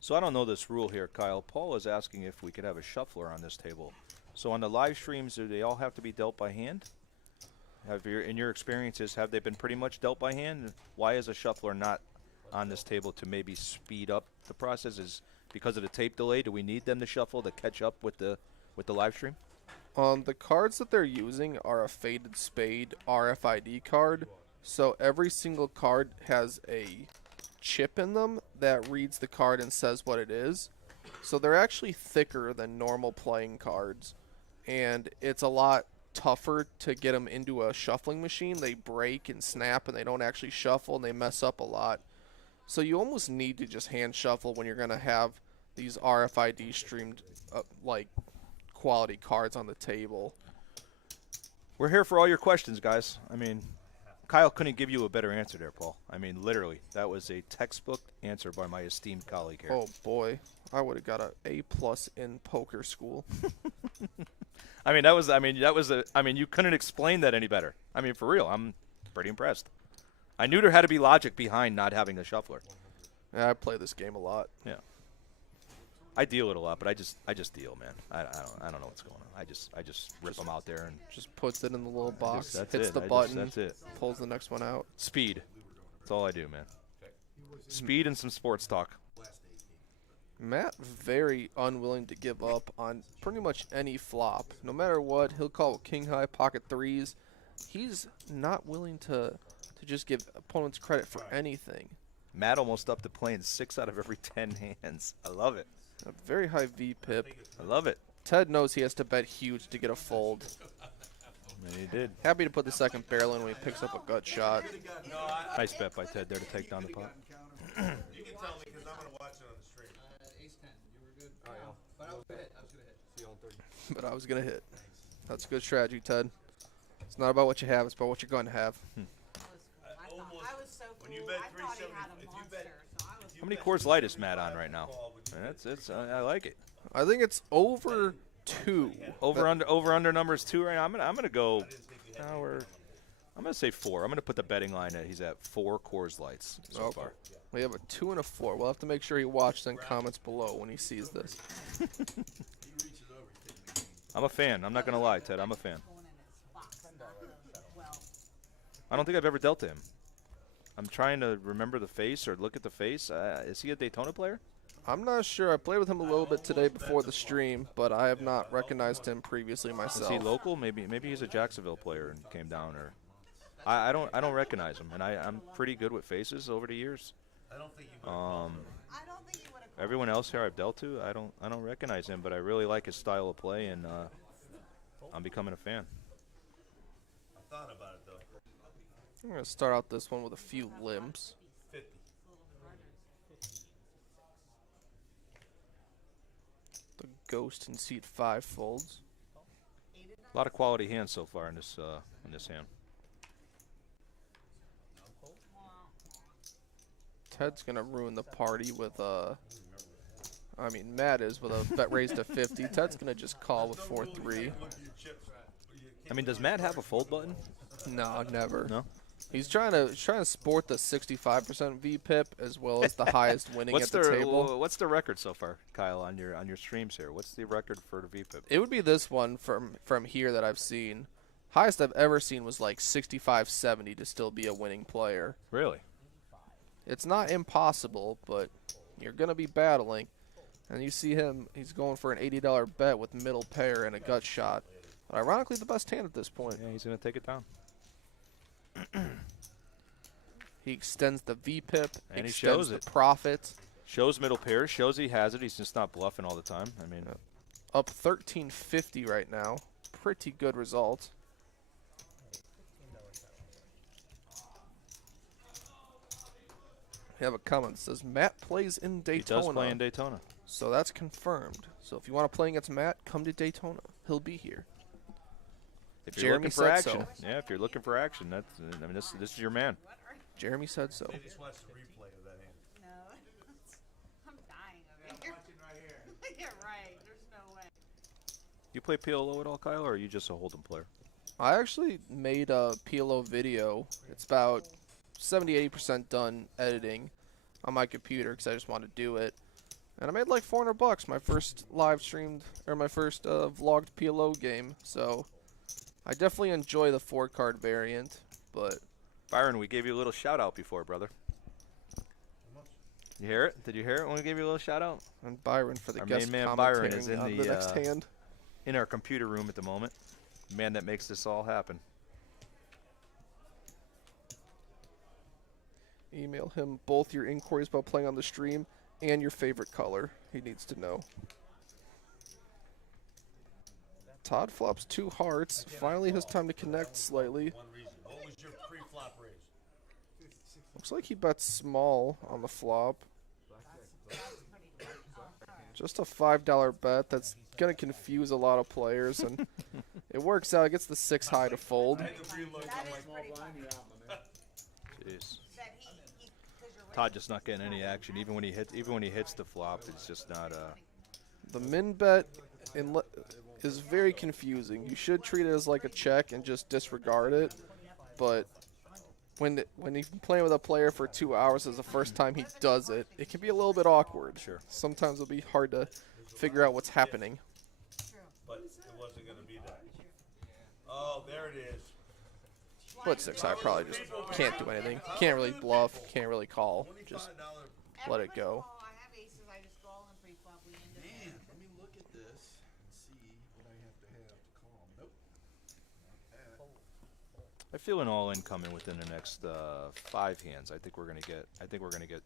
So I don't know this rule here, Kyle. Paul is asking if we could have a shuffler on this table. So on the live streams, do they all have to be dealt by hand? In your experiences, have they been pretty much dealt by hand? Why is a shuffler not on this table to maybe speed up the process? Is because of the tape delay? Do we need them to shuffle to catch up with the live stream? The cards that they're using are a faded spade RFID card, so every single card has a chip in them that reads the card and says what it is. So they're actually thicker than normal playing cards, and it's a lot tougher to get them into a shuffling machine. They break and snap and they don't actually shuffle and they mess up a lot. So you almost need to just hand shuffle when you're going to have these RFID streamed like quality cards on the table. We're here for all your questions, guys. I mean, Kyle couldn't give you a better answer there, Paul. I mean, literally, that was a textbook answer by my esteemed colleague here. Oh boy, I would have got an A+ in poker school. You couldn't explain that any better. I mean, for real, I'm pretty impressed. I knew there had to be logic behind not having a shuffler. Yeah, I play this game a lot. Yeah. I deal it a lot, but I just deal, man. I don't know what's going on. I just rip them out there and Just puts it in the little box, that's hits it. the button, That's it. pulls the next one out. Speed. That's all I do, man. Speed and some sports talk. Matt very unwilling to give up on pretty much any flop. No matter what, he'll call king high pocket threes. He's not willing to just give opponents credit for anything. Matt almost up to playing 6 out of every 10 hands. I love it. A very high VPIP. I love it. Ted knows he has to bet huge to get a fold. And he did. Happy to put the second barrel in when he picks up a gut shot. Nice bet by Ted there to take down the pot. You can tell me because I'm going to watch it on the stream. Ace 10, you were good. Oh, yeah. But I was gonna hit. I was gonna hit. See you on 30. But I was going to hit. That's a good strategy, Ted. It's not about what you have, it's about what you're going to have. I was so cool. When you bet I thought he 370, had a if you monster, bet- so I was How many Coors Light is Matt on right now? I like it. I think it's over 2. Over under numbers 2 right now. I'm gonna go. I'm gonna say 4. I'm gonna put the betting line at he's at 4 Coors Lights so Okay. far. We have a 2 and a 4. We'll have to make sure he watches and comments below when he sees this. I'm a fan. I'm not gonna lie, Ted. I'm a fan. going in his box. Well, I don't think I've ever dealt to him. I'm trying to remember the face or look at the face. Is he a Daytona player? I'm not sure. I played with him a little bit today before the stream, but I have not recognized him previously Is myself. he local? Maybe he's a Jacksonville player and came down. Or I don't recognize him, and I'm pretty good with faces over the years. I don't think you I don't think he would have. Everyone else here I've dealt to, I don't recognize him, but I really like his style of play, and I'm becoming a fan. I thought about it, though. I'm going to start out this one with a few limps. 50. The ghost in seat 5 folds. A lot of quality hands so far in this hand. Ted's going to ruin the party with Matt is with a bet raised to 50. Ted's going to just call with 4-3. I mean, does Matt have a fold button? No, never. No. He's trying to sport the 65% VPIP as well as the highest winning at the table. What's the record so far, Kyle, on your streams here? What's the record for the VPIP? It would be this one from here that I've seen. Highest I've ever seen was like 65-70 to still be a winning player. Really? It's not impossible, but you're going to be battling. And you see him, he's going for an $80 bet with middle pair and a gut shot. But ironically, the best hand at this point. Yeah, he's going to take it down. He extends the VPIP, And he extends shows the it. profit. Shows middle pair, shows he has it. He's just not bluffing all the time. I mean, Up 1350 right now. Pretty good result. We have a comment that says Matt plays in He Daytona. does play in Daytona. So that's confirmed. So if you want to play against Matt, come to Daytona. He'll be here. If you're Jeremy looking for said action, so. yeah, if you're looking for action, that's. I mean, this is your man. Jeremy said so. They just watch the replay of that hand. No. I'm dying over here. Watching right here. Yeah, right. There's no way. You play PLO at all, Kyle, or are you just a Hold'em player? I actually made a PLO video. It's about 70-80% done editing on my computer because I just wanted to do it. And I made like $400 my first live streamed, or my first vlogged PLO game. So I definitely enjoy the 4-card variant, but Byron, we gave you a little shout out before, brother. You hear it? Did you hear it when we gave you a little shout out? and Byron for the Our guest main man Byron commentary is in on the, the next hand. In our computer room at the moment. Man that makes this all happen. Email him both your inquiries about playing on the stream and your favorite color. He needs to know. Todd flops 2 hearts. Finally his time to connect slightly. One reason. What was your pre-flop raise? Looks like he bets small on the flop. Just a $5 bet. That's going to confuse a lot of players, and it works out. It gets the 6 high to fold. I had to reload. That is pretty funny. Jeez. That he cause you're Todd just not getting any action. Even when he hits the flop, it's just not The min bet is very confusing. You should treat it as like a check and just disregard it, but when you've been playing with a player for 2 hours as the first time he does it, it can be a little bit awkward. Sure. Sometimes it'll be hard to figure out what's happening. But it wasn't going to be that. Oh, there it is. But 6 high probably just can't do anything. Can't really bluff, can't really call. Just $25. let it go. Oh, I have aces. I just go all in pre-flop. We end up Man, let me look at this and see what I have to call. Nope. I feel an all-in coming within the next 5 hands. I think we're gonna get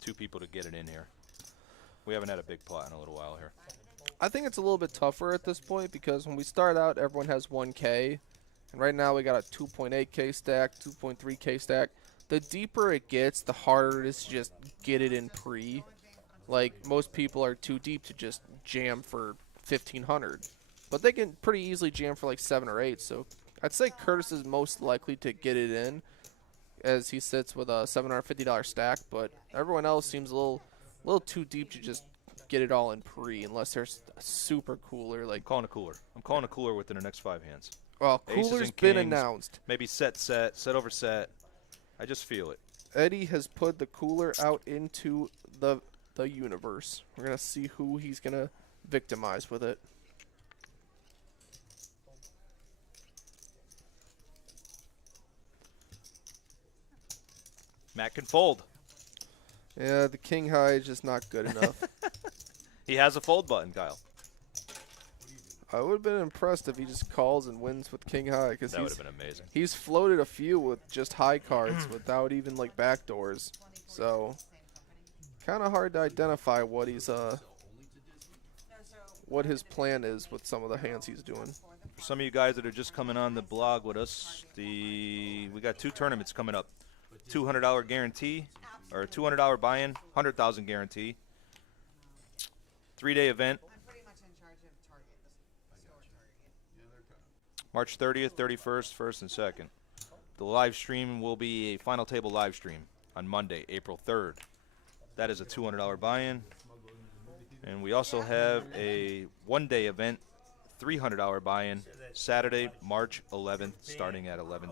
2 people to get it in here. We haven't had a big pot in a little while here. I think it's a little bit tougher at this point because when we start out, everyone has 1K. And right now we got a 2.8K stack, 2.3K stack. The deeper it gets, the harder it is to just get it in pre. Like, most people are too deep to just jam for 1,500. But they can pretty easily jam for like 7 or 8. So I'd say Curtis is most likely to get it in as he sits with a $750 stack. But everyone else seems a little too deep to just get it all in pre unless there's a super cooler. Like, I'm calling a cooler within the next 5 hands. well, Aces cooler's and been kings. announced. Maybe set over set. I just feel it. Eddie has put the cooler out into the universe. We're gonna see who he's gonna victimize with it. Matt can fold. Yeah, the king high is just not good enough. He has a fold button, Kyle. I would have been impressed if he just calls and wins with king high because That would have been amazing. he's floated a few with just high cards without even like backdoors. So kind of hard to identify what he's what his plan is with some of the hands he's doing. For some of you guys that are just coming on the blog with us, we got 2 tournaments coming up. $200 guarantee, or $200 buy-in, 100,000 guarantee. 3-day event, I'm pretty much in charge of Target, the store Target. March 30th, 31st, 1st, and 2nd. The live stream will be a final table live stream on Monday, April 3rd. That is a $200 buy-in. And we also have a 1-day event, $300 buy-in, Saturday, March 11th, starting at 11:10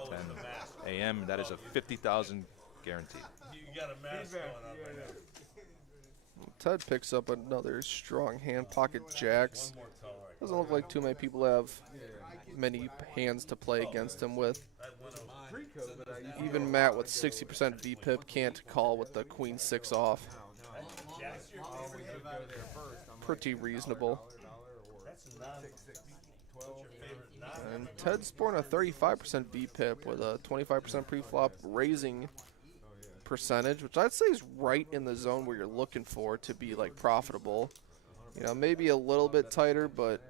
a.m. That is a 50,000 guarantee. You got a mask going on right now. Ted picks up another strong hand, pocket jacks. More tall right. Doesn't look like too many people have many hands to play against him with. Even Matt with 60% VPIP can't call with the queen 6 off. Pretty reasonable. And Ted's sporting a 35% VPIP with a 25% pre-flop raising percentage, which I'd say is right in the zone where you're looking for to be like profitable. You know, maybe a little bit tighter, but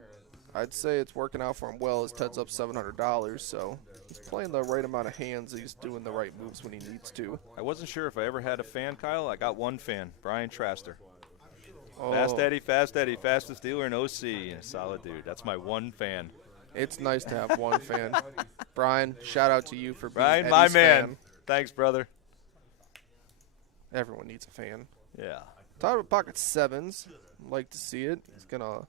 I'd say it's working out for him well as Ted's up $700, so he's playing the right amount of hands. He's doing the right moves when he needs to. I wasn't sure if I ever had a fan, Kyle. I got one fan, Brian Traster. Oh, Fast Eddie, fastest dealer in OC. Solid dude. That's my one fan. it's nice to have one fan. Brian, shout out to you for being Brian, Eddie's my man. fan. Thanks, brother. Everyone needs a fan. Yeah. Todd with pocket sevens. Like to see it. He's gonna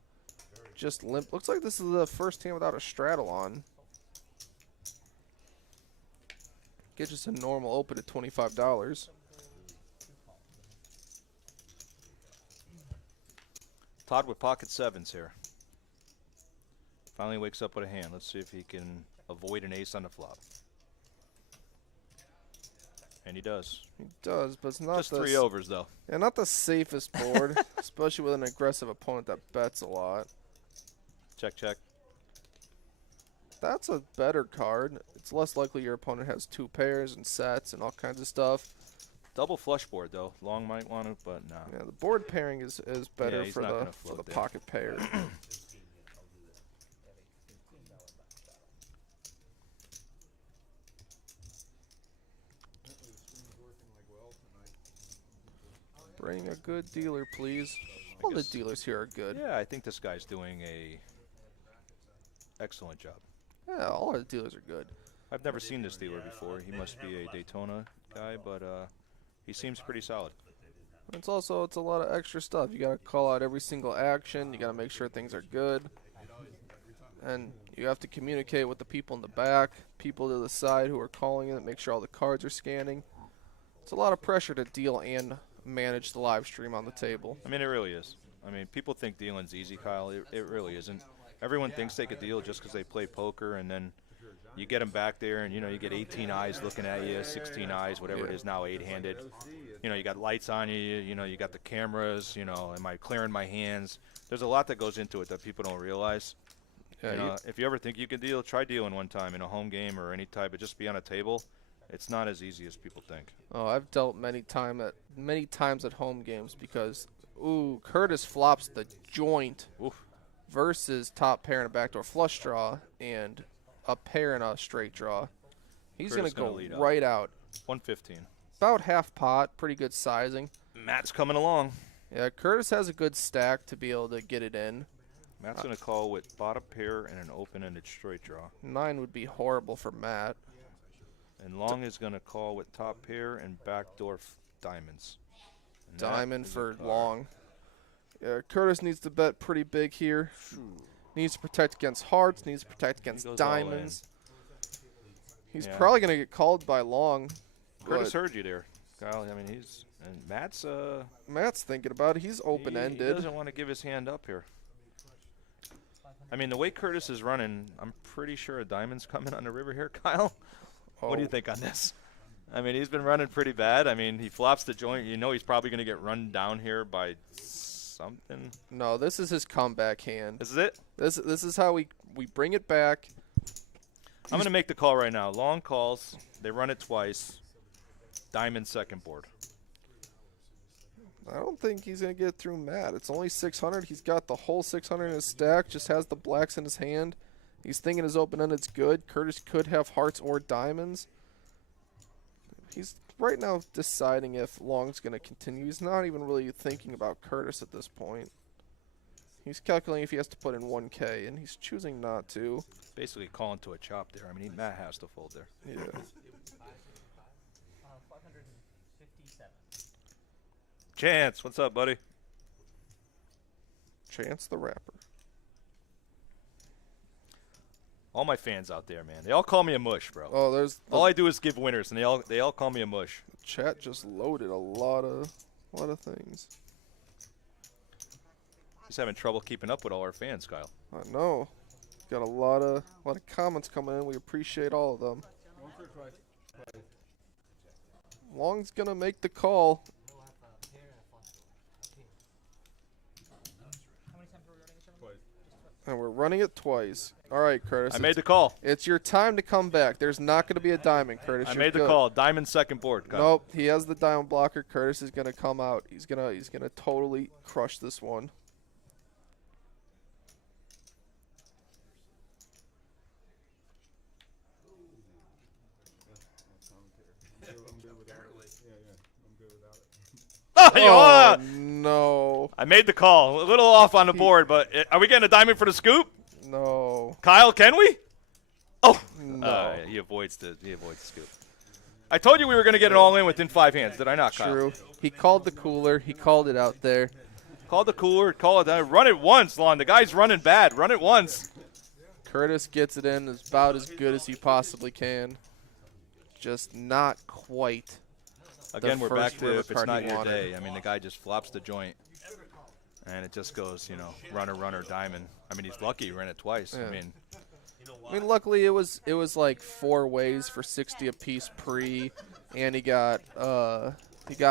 just limp. Looks like this is the first hand without a straddle on. Get just a normal open at $25. Todd with pocket sevens here. Finally wakes up with a hand. Let's see if he can avoid an ace on the flop. And he does. He does, but it's not Just the 3 overs, though. Yeah, not the safest board, especially with an aggressive opponent that bets a lot. Check, check. That's a better card. It's less likely your opponent has 2 pairs and sets and all kinds of stuff. Double flush board, though. Long might want to, but no. Yeah, the board pairing is better Yeah, he's for not the gonna float there. pocket pair. Bring a good dealer, please. All the guess- dealers here are good. Yeah, I think this guy's doing a excellent job. Yeah, all our dealers are good. I've never seen this dealer before. He must be a Daytona guy, but he seems pretty solid. It's a lot of extra stuff. You gotta call out every single action. You gotta make sure things are good, and you have to communicate with the people in the back, people to the side who are calling it. Make sure all the cards are scanning. It's a lot of pressure to deal and manage the live stream on the table. I mean, it really is. I mean, people think dealing's easy, Kyle. It really isn't. Everyone thinks they could deal just because they play poker, and then you get them back there, and, you know, you get 18 eyes looking at you, 16 eyes, whatever it is now, 8-handed. You know, you got lights on you, you know, you got the cameras, you know, am I clearing my hands? There's a lot that goes into it that people don't realize. Yeah, You know, if you ever think you can deal, try dealing one time in a home game or any type of just be on a table. It's not as easy as people think. Oh, I've dealt many times at home games because, Curtis flops the joint Oof. versus top pair and a backdoor flush draw and a pair and a straight draw. He's Curtis gonna gonna go lead up. right out. 115. About half pot, pretty good sizing. Matt's coming along. Yeah, Curtis has a good stack to be able to get it in. Matt's going to call with bottom pair and an open-ended straight draw. 9 would be horrible for Matt. And Long is going to call with top pair and backdoor diamonds. And that Diamond is a for card. long. Yeah, Curtis needs to bet pretty big here. Needs to protect against hearts, needs to protect against goes all in. diamonds. He's Yeah. probably going to get called by long. Curtis but heard you there, Kyle. I mean, and Matt's Matt's thinking about it. He's he open-ended. doesn't want to give his hand up here. I mean, the way Curtis is running, I'm pretty sure a diamond's coming on the river here, Kyle. What do you Oh. think on this? I mean, he's been running pretty bad. I mean, he flops the joint. You know he's probably going to get run down here by something. No, this is his comeback hand. This is it? This is how we bring it back. I'm going to make the call right now. Long calls. They run it twice. Diamond second board. I don't think he's going to get through Matt. It's only 600. He's got the whole 600 in his stack, just has the blacks in his hand. He's thinking his open-ended's good. Curtis could have hearts or diamonds. He's right now deciding if Long's going to continue. He's not even really thinking about Curtis at this point. He's calculating if he has to put in 1K, and he's choosing not to. Basically calling to a chop there. I mean, Matt has to fold there. Yeah. 557. Chance, what's up, buddy? Chance the Rapper. All my fans out there, man. They all call me a mush, bro. Oh, there's the All I do is give winners, and they all call me a mush. chat just loaded a lot of things. He's having trouble keeping up with all our fans, Kyle. I know. Got a lot of comments coming in. We appreciate all of them. Once or twice. Long's gonna make the call. Twice. And we're running it twice. All right, Curtis. I made the call. It's your time to come back. There's not going to be a diamond, Curtis. I You're made the good. call. Diamond second board, Kyle. Nope. He has the diamond blocker. Curtis is going to come out. He's gonna totally crush this one. Oh, Oh, no. I made the call. A little off on the board, but are we getting a diamond for the scoop? No. Kyle, can we? Oh, No. he avoids the scoop. I told you we were going to get it all in within 5 hands. Did I not, Kyle? True. He called the cooler. He called it out there. Call the cooler. Call it down. Run it once, Lon. The guy's running bad. Run it once. Curtis gets it in about as good as he possibly can. Just not quite. Again, we're back first to river if it's card not he your wanted. day. I mean, the guy just flops the joint, and it just goes, runner, diamond. I mean, he's lucky he ran it twice. Yeah. I mean, Luckily it was like 4 ways for 60 apiece pre, and he got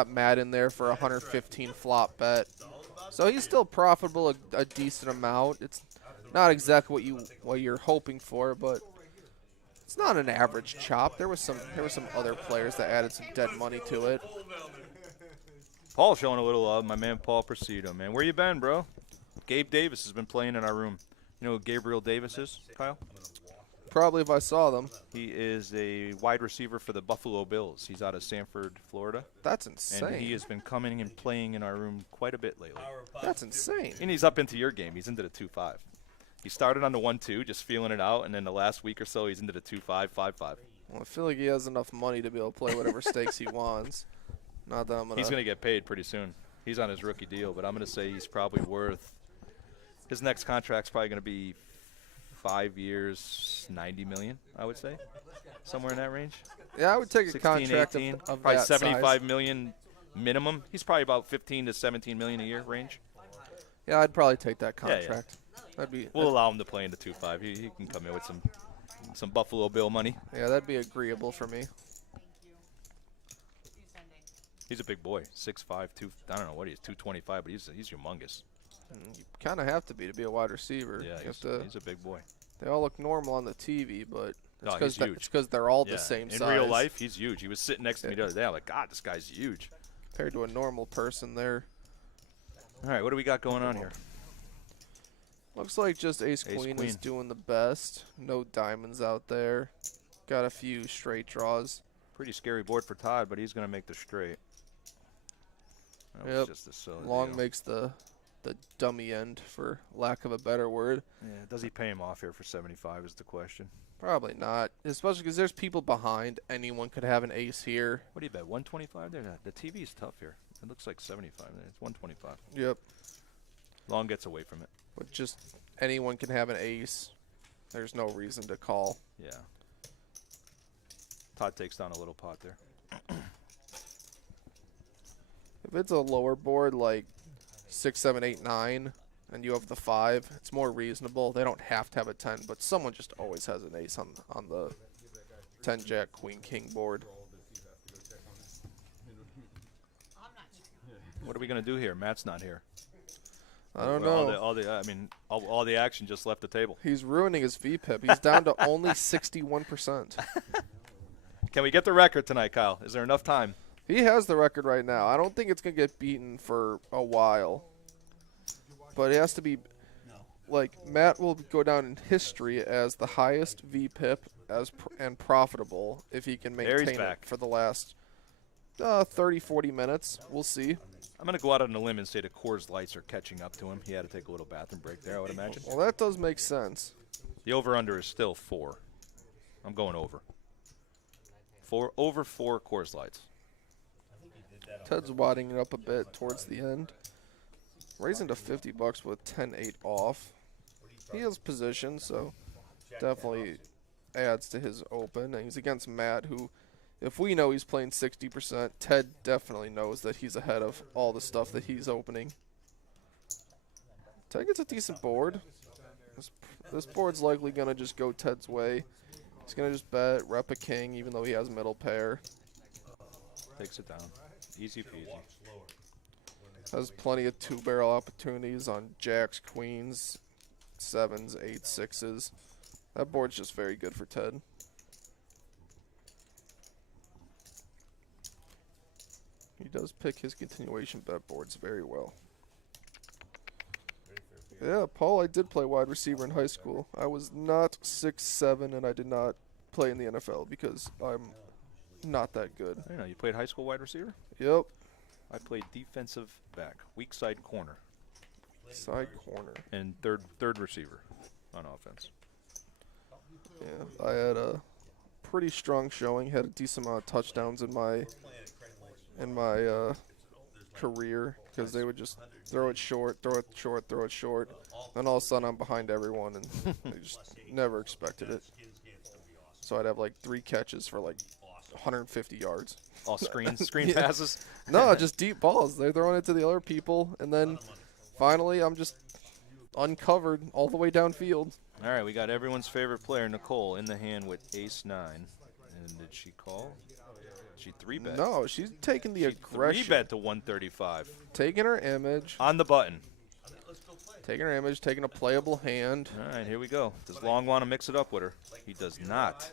Matt in there for 115 flop bet. So he's still profitable a decent amount. It's not exactly what you're hoping for, but it's not an average chop. There were some other players that added some dead money to it. Paul showing a little love. My man Paul Presido, man. Where you been, bro? Gabe Davis has been playing in our room. You know who Gabriel Davis is, Kyle? Probably if I saw them. He is a wide receiver for the Buffalo Bills. He's out of Sanford, Florida. That's insane. And he has been coming and playing in our room quite a bit lately. That's insane. And he's up into your game. He's into the 2-5. He started on the 1-2, just feeling it out, and then the last week or so, he's into the 2-5, 5-5. Well, I feel like he has enough money to be able to play whatever stakes he wants. Not that I'm gonna. He's going to get paid pretty soon. He's on his rookie deal, but I'm going to say he's probably worth – his next contract's probably going to be 5 years, $90 million, I would say, somewhere in that range. Yeah, I would take a 16, contract 18, of probably that $75 size. million minimum. He's probably about 15 to 17 million a year range. Yeah, I'd probably take that Yeah, yeah. contract. That'd be. We'll allow him to play in the 2-5. He can come in with some Buffalo Bill money. Yeah, that'd be agreeable for me. He's a big boy, 6'5", I don't know what he is, 225, but he's humongous. You kind of have to be a wide receiver. Yeah, You have to, he's a big boy. they all look normal on the TV, but No, it's he's huge. because they're all Yeah. the same in size. real life, he's huge. He was sitting next to me the other day. I'm like, God, this guy's huge. compared to a normal person there. All right, what do we got going on here? Looks like just ace queen is doing the best. No diamonds out there. Got a few straight draws. Pretty scary board for Todd, but he's going to make the straight. That was Yep. just a silly Long deal. makes the dummy end, for lack of a better word. Yeah, does he pay him off here for 75 is the question. Probably not, especially because there's people behind. Anyone could have an ace here. What do you bet, 125 there? The TV's tough here. It looks like 75. It's 125. Yep. Long gets away from it. But just anyone can have an ace. There's no reason to call. Yeah. Todd takes down a little pot there. If it's a lower board like 6, 7, 8, 9, and you have the 5, it's more reasonable. They don't have to have a 10, but someone just always has an ace on the 10 Jack Queen King board. What are we going to do here? Matt's not here. I don't Well, know. all the action just left the table. He's ruining his VPIP. He's down to only 61%. Can we get the record tonight, Kyle? Is there enough time? He has the record right now. I don't think it's going to get beaten for a while. But it has to be, like, Matt will go down in history as the highest VPIP and profitable if he can There he's maintain back. it for the last 30, 40 minutes. We'll see. I'm going to go out on a limb and say the Coors Lights are catching up to him. He had to take a little bathroom break there, I would imagine. Well, that does make sense. The over-under is still 4. I'm going over. Over 4 Coors Lights. Ted's wadding it up a bit towards the end. Raising to $50 with 10-8 off. He has position, so definitely adds to his open. And he's against Matt, who, if we know he's playing 60%, Ted definitely knows that he's ahead of all the stuff that he's opening. Ted gets a decent board. This board's likely going to just go Ted's way. He's going to just bet, rep a king, even though he has middle pair. Takes it down. Easy peasy. Has plenty of 2-barrel opportunities on jacks, queens, 7s, 8s, 6s. That board's just very good for Ted. He does pick his continuation bet boards very well. Yeah, Paul, I did play wide receiver in high school. I was not 6'7", and I did not play in the NFL because I'm not that good. I don't know. You played high school wide receiver? Yep. I played defensive back, weak side corner, Side corner. and third receiver on offense. Yeah, I had a pretty strong showing. Had a decent amount of touchdowns in my career because they would just throw it short, throw it short, throw it short, and all of a sudden I'm behind everyone, and I just never expected it. So I'd have like 3 catches for like 150 yards. All screen Yeah. passes. No, just deep balls. They're throwing it to the other people, and then finally I'm just uncovered all the way downfield. All right, we got everyone's favorite player, Nicole, in the hand with ace 9. And did she call? She 3-bet. No, she's taking the She aggression. 3-bet to 135 Taking her image, on the button. taking a playable hand. All right, here we go. Does Long want to mix it up with her? He does not.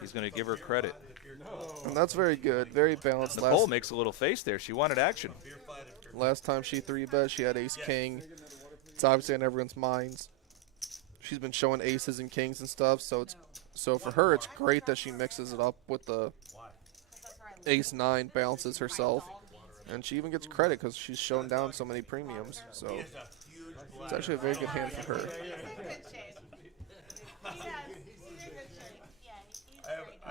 He's going to give her credit. And that's very good, very balanced. Nicole makes a little face there. She wanted action. Last time she 3-bet, she had ace-king. It's obviously on everyone's minds. She's been showing aces and kings and stuff, so for her, it's great that she mixes it up with the ace-9, balances herself. And she even gets credit because she's shown down so many premiums. So it's actually a very good hand for her.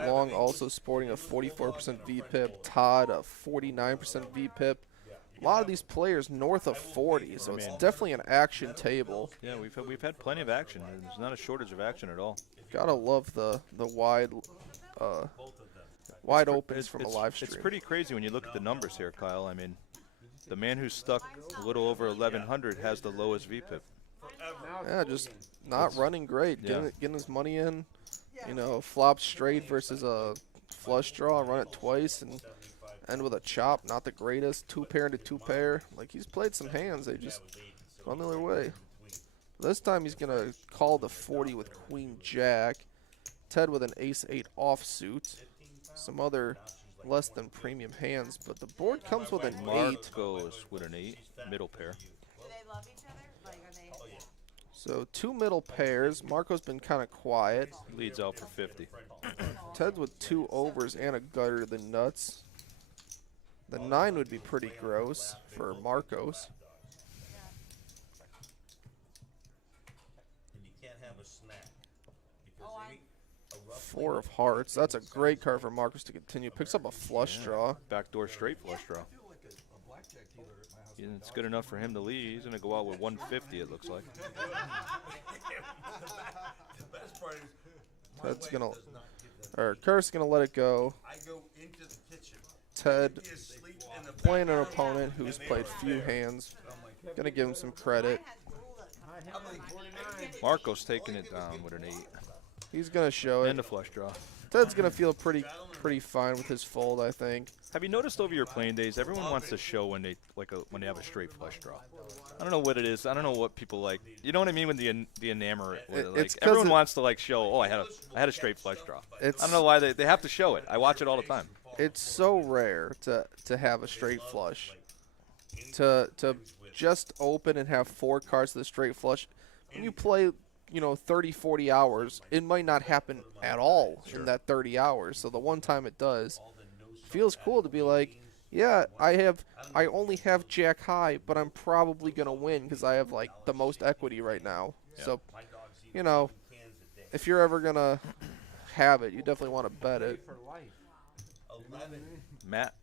Long also sporting a 44% VPIP. Todd a 49% VPIP. A lot of these players north of 40, so it's definitely an action table. Yeah, we've had plenty of action. There's not a shortage of action at all. Gotta love the wide opens from a live stream. It's pretty crazy when you look at the numbers here, Kyle. I mean, the man who's stuck a little over 1100 has the lowest VPIP. Yeah, just not running great. Getting his money in. You know, flop straight versus a flush draw, run it twice, and end with a chop. Not the greatest. 2-pair into 2-pair. Like, he's played some hands. They just gone the other way. This time he's going to call the 40 with Queen Jack. Ted with an ace-8 offsuit. Some other less than premium hands, but the board comes with an 8. Mark goes with an 8, middle pair. Do they love each other? Like, are they? So 2 middle pairs. Marco's been kind of quiet. Leads out for 50. Ted's with 2 overs and a gutter to the nuts. The 9 would be pretty gross for Marcos. And you can't have a snack. Because a rough 4 of hearts. That's a great card for Marcos to continue. Picks up a flush draw. Backdoor straight flush draw. Yeah, it's good enough for him to lead. He's going to go out with 150, it looks like. the best part is Ted's gonna, or Kurt's gonna let it go. I go into the kitchen. Ted He is asleep in the playing an opponent who's played few hands. Gonna give him some credit. Marcos taking it down with an 8. He's gonna show it. And a flush draw. Ted's gonna feel pretty fine with his fold, I think. Have you noticed over your playing days, everyone wants to show when they when they have a straight flush draw. I don't know what it is. I don't know what people like. You know what I mean when the enamor. It's 'cause everyone wants to like show. Oh, I had a straight flush draw. I don't know why they have to show it. I watch it all the time. It's so rare to have a straight flush. To just open and have 4 cards to the straight flush. When you play, 30, 40 hours, it might not happen at all in that 30 hours. So the one time it does, feels cool to be like, yeah, I only have Jack high, but I'm probably gonna win because I have like the most equity right now. Yeah. So, if you're ever gonna have it, you definitely want to bet it. Matt,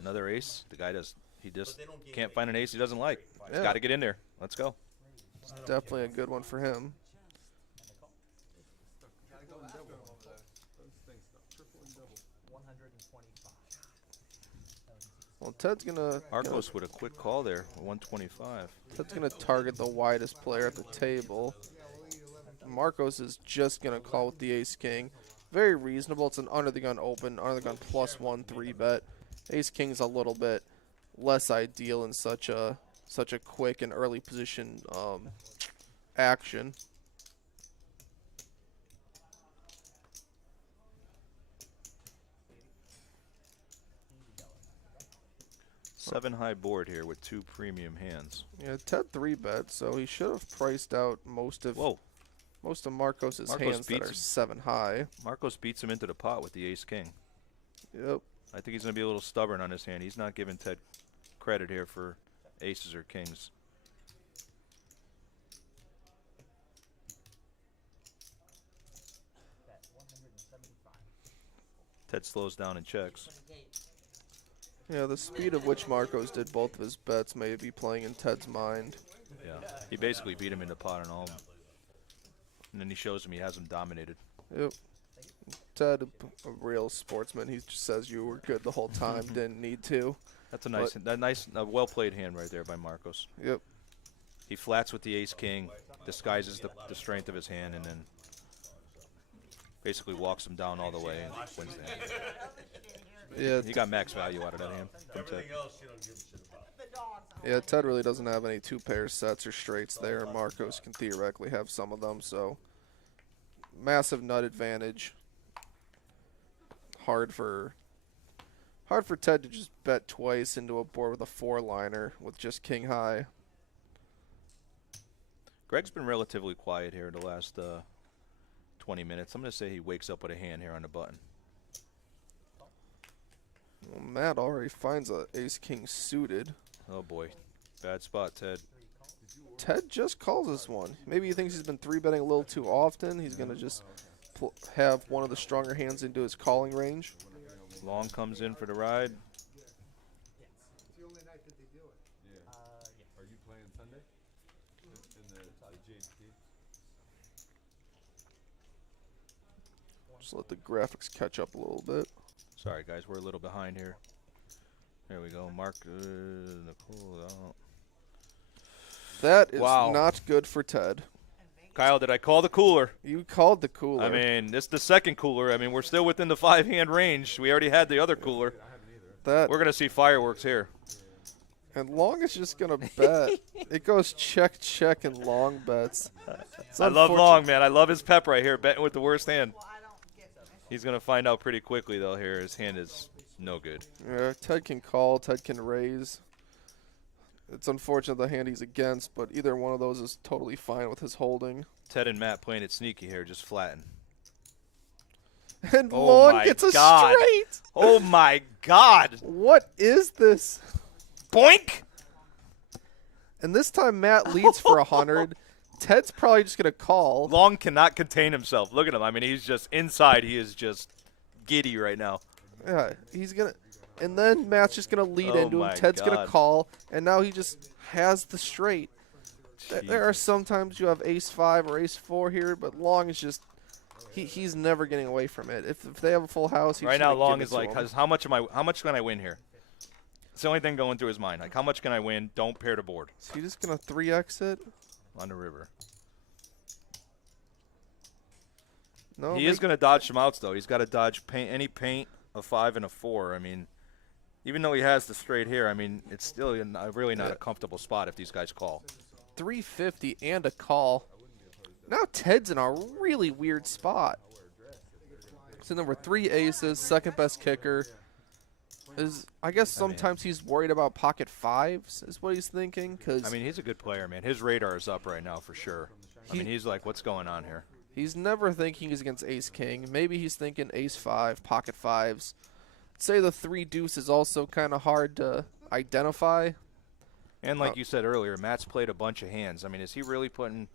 another ace. The guy just can't find an ace he doesn't like. He's got to get in there. Let's go. It's definitely a good one for him. Well, Ted's gonna. Marcos with a quick call there, 125. Ted's gonna target the widest player at the table. Marcos is just gonna call with the ace king. Very reasonable. It's an under the gun open, under the gun +1 3-bet. Ace king's a little bit less ideal in such a quick and early position action. Seven high board here with 2 premium hands. Yeah, Ted 3-bet, so he should have priced out most of Marcos's hands that are 7 high. Marcos beats him into the pot with the ace king. Yep. I think he's going to be a little stubborn on his hand. He's not giving Ted credit here for aces or kings. Bet 175. Ted slows down and checks. Yeah, the speed of which Marcos did both of his bets may be playing in Ted's mind. Yeah, he basically beat him in the pot and all. And then he shows him he has him dominated. Yep. Ted, a real sportsman, he just says you were good the whole time, didn't need to. That's a nice, well played hand right there by Marcos. Yep. He flats with the ace king, disguises the strength of his hand, and then basically walks him down all the way and wins the hand. Yeah, He got max value out of that hand from Ted. Everything else you don't give a shit about. yeah, Ted really doesn't have any two-pair sets or straights there, and Marcos can theoretically have some of them, so massive nut advantage. Hard for Ted to just bet twice into a board with a four-liner with just king high. Greg's been relatively quiet here the last 20 minutes. I'm going to say he wakes up with a hand here on the button. Well, Matt already finds a ace-king suited. Oh, boy. Bad spot, Ted. Ted just calls this one. Maybe he thinks he's been three-betting a little too often. He's going to just have one of the stronger hands into his calling range. Long comes in for the ride. It's the only night that they do it. Yeah. Are you playing Sunday? In the JHT? Just let the graphics catch up a little bit. Sorry, guys. We're a little behind here. There we go. Mark, Nicole. Oh. That is Wow. not good for Ted. Kyle, did I call the cooler? You called the cooler. I mean, this is the second cooler. I mean, we're still within the 5-hand range. We already had the other cooler. that We're going to see fireworks here. and long is just gonna bet. It goes check, check, and long bets. It's I love unfortunate. Long, man. I love his pep right here, betting with the worst hand. Well, I don't get commission. He's going to find out pretty quickly, though, here. His hand is no good. Yeah, Ted can call. Ted can raise. It's unfortunate the hand he's against, but either one of those is totally fine with his holding. Ted and Matt playing it sneaky here, just flatten. And Oh long my gets a God. straight. Oh, my God. What is this? Boink! And this time Matt leads for 100. Ted's probably just gonna call. Long cannot contain himself. Look at him. I mean, he's just inside. He is just giddy right now. Yeah, he's gonna, and then Matt's just gonna lead Oh into him. my Ted's gonna God. call, and now he just has the straight. There are Jesus. sometimes you have ace 5 or ace 4 here, but Long is just he's never getting away from it. If they have a full house, he's Right just now, gonna Long give it is to like, him. how much can I win here? It's the only thing going through his mind. Like, how much can I win? Don't pair the board Is he just gonna 3x it? on the river. No, He is going to dodge some outs, though. He's got to dodge any paint, a 5 and a 4. I mean, even though he has the straight here, I mean, it's still really not a comfortable spot if these guys call. 350 and a call. Now Ted's in a really weird spot. So number 3 aces, second best kicker. I guess sometimes he's worried about pocket 5s is what he's thinking. Cause I mean, he's a good player, man. His radar is up right now for sure. I mean, he's like, what's going on here? he's never thinking he's against ace king. Maybe he's thinking ace 5, pocket 5s. Say the 3 deuce is also kind of hard to identify. And like you said earlier, Matt's played a bunch of hands. I mean, is he really putting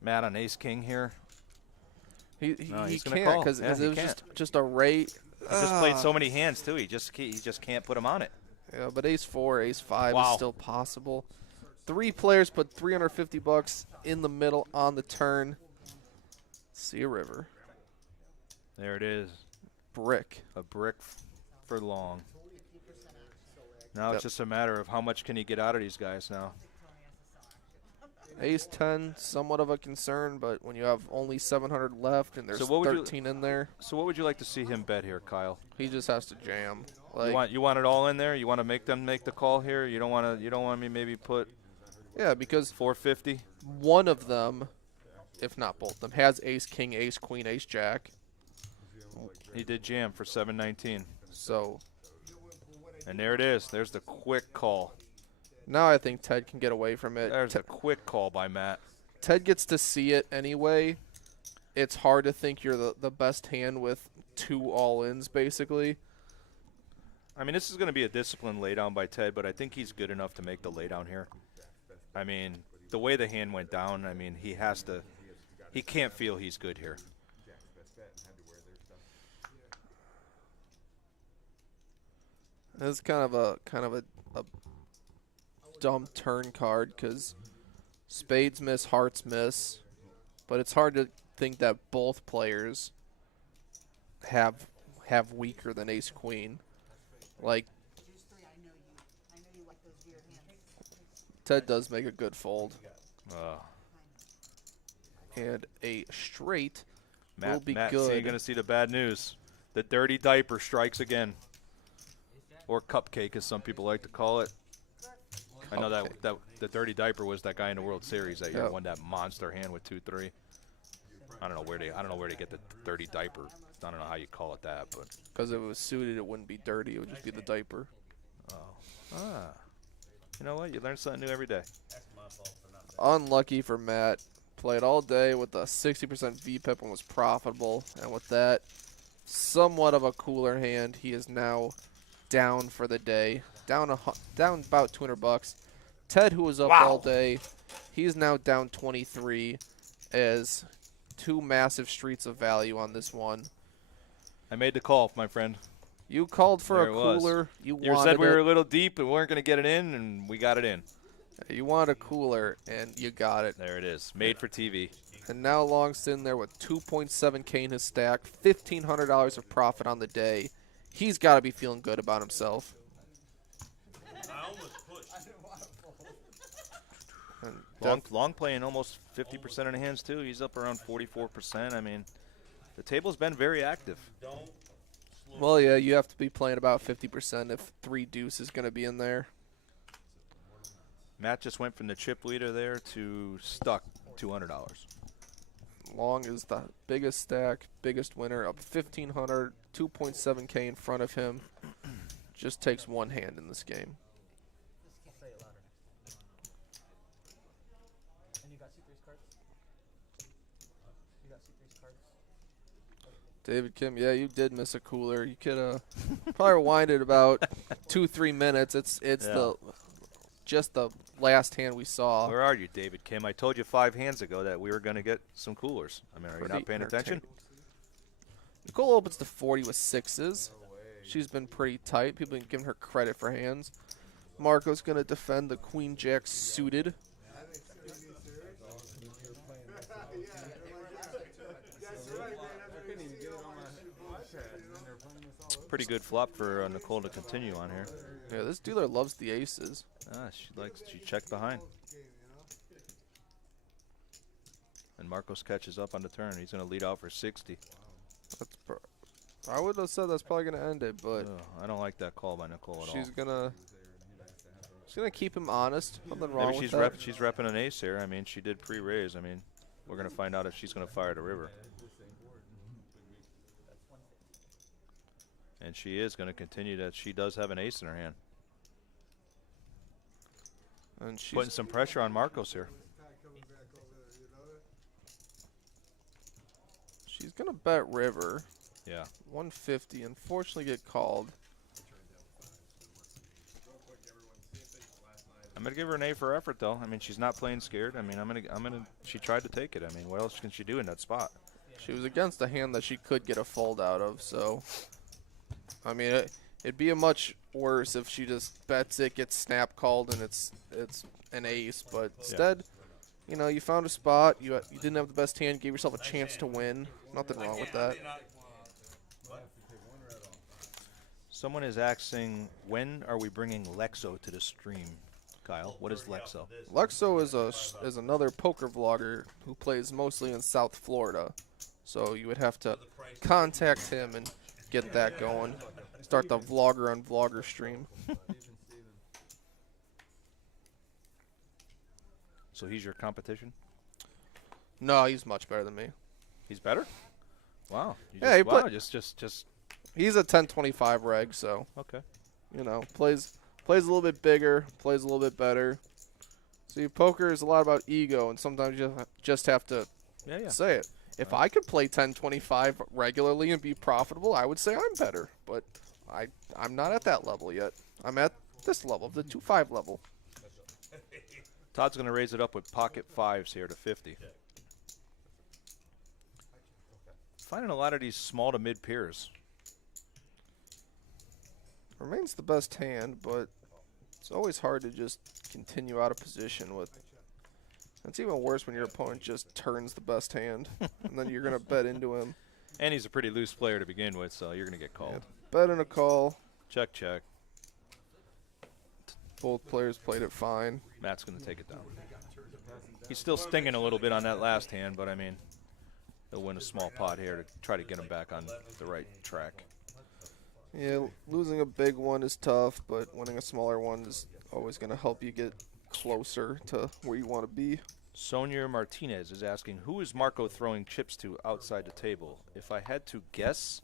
Matt on ace king here? He No, he's gonna can't call. because Yeah, it he was can't. just a rate. He just played so many hands too. He just can't put him on it. Yeah, but ace 4, ace 5 Wow. is still possible. 3 players put $350 in the middle on the turn. See a river. There it is, Brick. a brick for Long. Now Yep. it's just a matter of how much can he get out of these guys now. Ace 10, somewhat of a concern, but when you have only 700 left and there's So what would you- 13 in there, So what would you like to see him bet here, Kyle? he just has to jam. Like, You want it all in there? You want to make them make the call here? You don't want me maybe put yeah, because 450? one of them, if not both of them, has ace king, ace queen, ace jack. He did jam for 719. So And there it is. There's the quick call. now I think Ted can get away from it. There's a quick call by Matt. Ted gets to see it anyway. It's hard to think you're the best hand with 2 all-ins, basically. I mean, this is going to be a disciplined laydown by Ted, but I think he's good enough to make the laydown here. I mean, the way the hand went down, I mean, he has to. He can't feel he's good here. This is kind of a dumb turn card because spades miss, hearts miss, but it's hard to think that both players have weaker than ace queen. Like Deuce 3, I know you like those weird hands. Ted does make a good fold, Uh, and a straight will Matt, be Matt, good. so you're going to see the bad news. The dirty diaper strikes again. Or cupcake, as some people like to call it. I know that the dirty diaper was that guy in the World Series that year, Yep. won that monster hand with 2-3. I don't know where they get the dirty diaper. I don't know how you call it that, but Because if it was suited, it wouldn't be dirty. It would just be the diaper. you know what? You learn something new every day. Unlucky for Matt. Played all day with a 60% VPIP and was profitable. And with that, somewhat of a cooler hand, he is now down for the day. Down about $200. Ted, who was up all day, he's now down 23 as two massive streets of value on this one. I made the call, my friend. You called for There a it was. cooler. You wanted said we were it. a little deep and weren't going to get it in, and we got it in. You wanted a cooler, and you got it. There it is. Made for TV. And now Long's sitting there with 2.7K in his stack, $1,500 of profit on the day. He's got to be feeling good about himself. I almost pushed. And Long playing almost 50% of the hands, too. He's up around 44%. I mean, the table's been very active. Don't slow. well, yeah, you have to be playing about 50% if 3 deuce is going to be in there. Matt just went from the chip leader there to stuck $200. Long is the biggest stack, biggest winner, up 1,500, 2.7K in front of him. Just takes one hand in this game. Say it louder. And you got C3's cards? You got C3's cards? David Kim, yeah, you did miss a cooler. You could probably rewind it about 2-3 minutes. It's just the last hand we saw. Where are you, David Kim? I told you 5 hands ago that we were going to get some coolers. I mean, are you Pretty not paying attention? entertaining. Nicole opens to 40 with 6s. She's been pretty tight. People have been giving her credit for hands. Marco's going to defend the Queen Jack suited. Pretty good flop for Nicole to continue on here. Yeah, this dealer loves the aces. She checked behind. And Marcos catches up on the turn. He's going to lead out for 60. I would have said that's probably going to end it, but Ugh, I don't like that call by Nicole at all. she's gonna keep him honest. Nothing wrong Maybe with she's that. repping an ace here. I mean, she did pre-raise. I mean, we're going to find out if she's going to fire the river. And she is going to continue that. She does have an ace in her hand. And Putting some pressure on Marcos here. she's gonna bet river. Yeah. 150. Unfortunately, get called. I'm going to give her an A for effort, though. I mean, she's not playing scared. I mean, she tried to take it. I mean, what else can she do in that spot? She was against a hand that she could get a fold out of, so I mean, it'd be a much worse if she just bets it, gets snap called, and it's an ace. But instead, you know, you found a spot. You didn't have the best hand, gave yourself a chance to win. Nothing wrong with that. Someone is asking, when are we bringing Lexo to the stream? Kyle, what is Lexo? Lexo is another poker vlogger who plays mostly in South Florida, so you would have to contact him and get that going. Start the vlogger on vlogger stream. So he's your competition? No, he's much better than me. He's better? Wow. Yeah, he wow, play- just He's a 1025 reg, so okay. you know, plays a little bit bigger, plays a little bit better. See, poker is a lot about ego, and sometimes you just have to Yeah. say it. If I could play 1025 regularly and be profitable, I would say I'm better. But I'm not at that level yet. I'm at this level, the 2-5 level. Todd's going to raise it up with pocket fives here to 50. Finding a lot of these small to mid pairs. Remains the best hand, but it's always hard to just continue out of position with. It's even worse when your opponent just turns the best hand, and then you're going to bet into him. And he's a pretty loose player to begin with, so you're going to get called. Yeah, bet and a call. Check, check. Both players played it fine. Matt's going to take it down. He's still stinging a little bit on that last hand, but I mean, he'll win a small pot here to try to get him back on the right track. Yeah, losing a big one is tough, but winning a smaller one is always going to help you get closer to where you want to be. Sonia Martinez is asking, who is Marco throwing chips to outside the table? If I had to guess,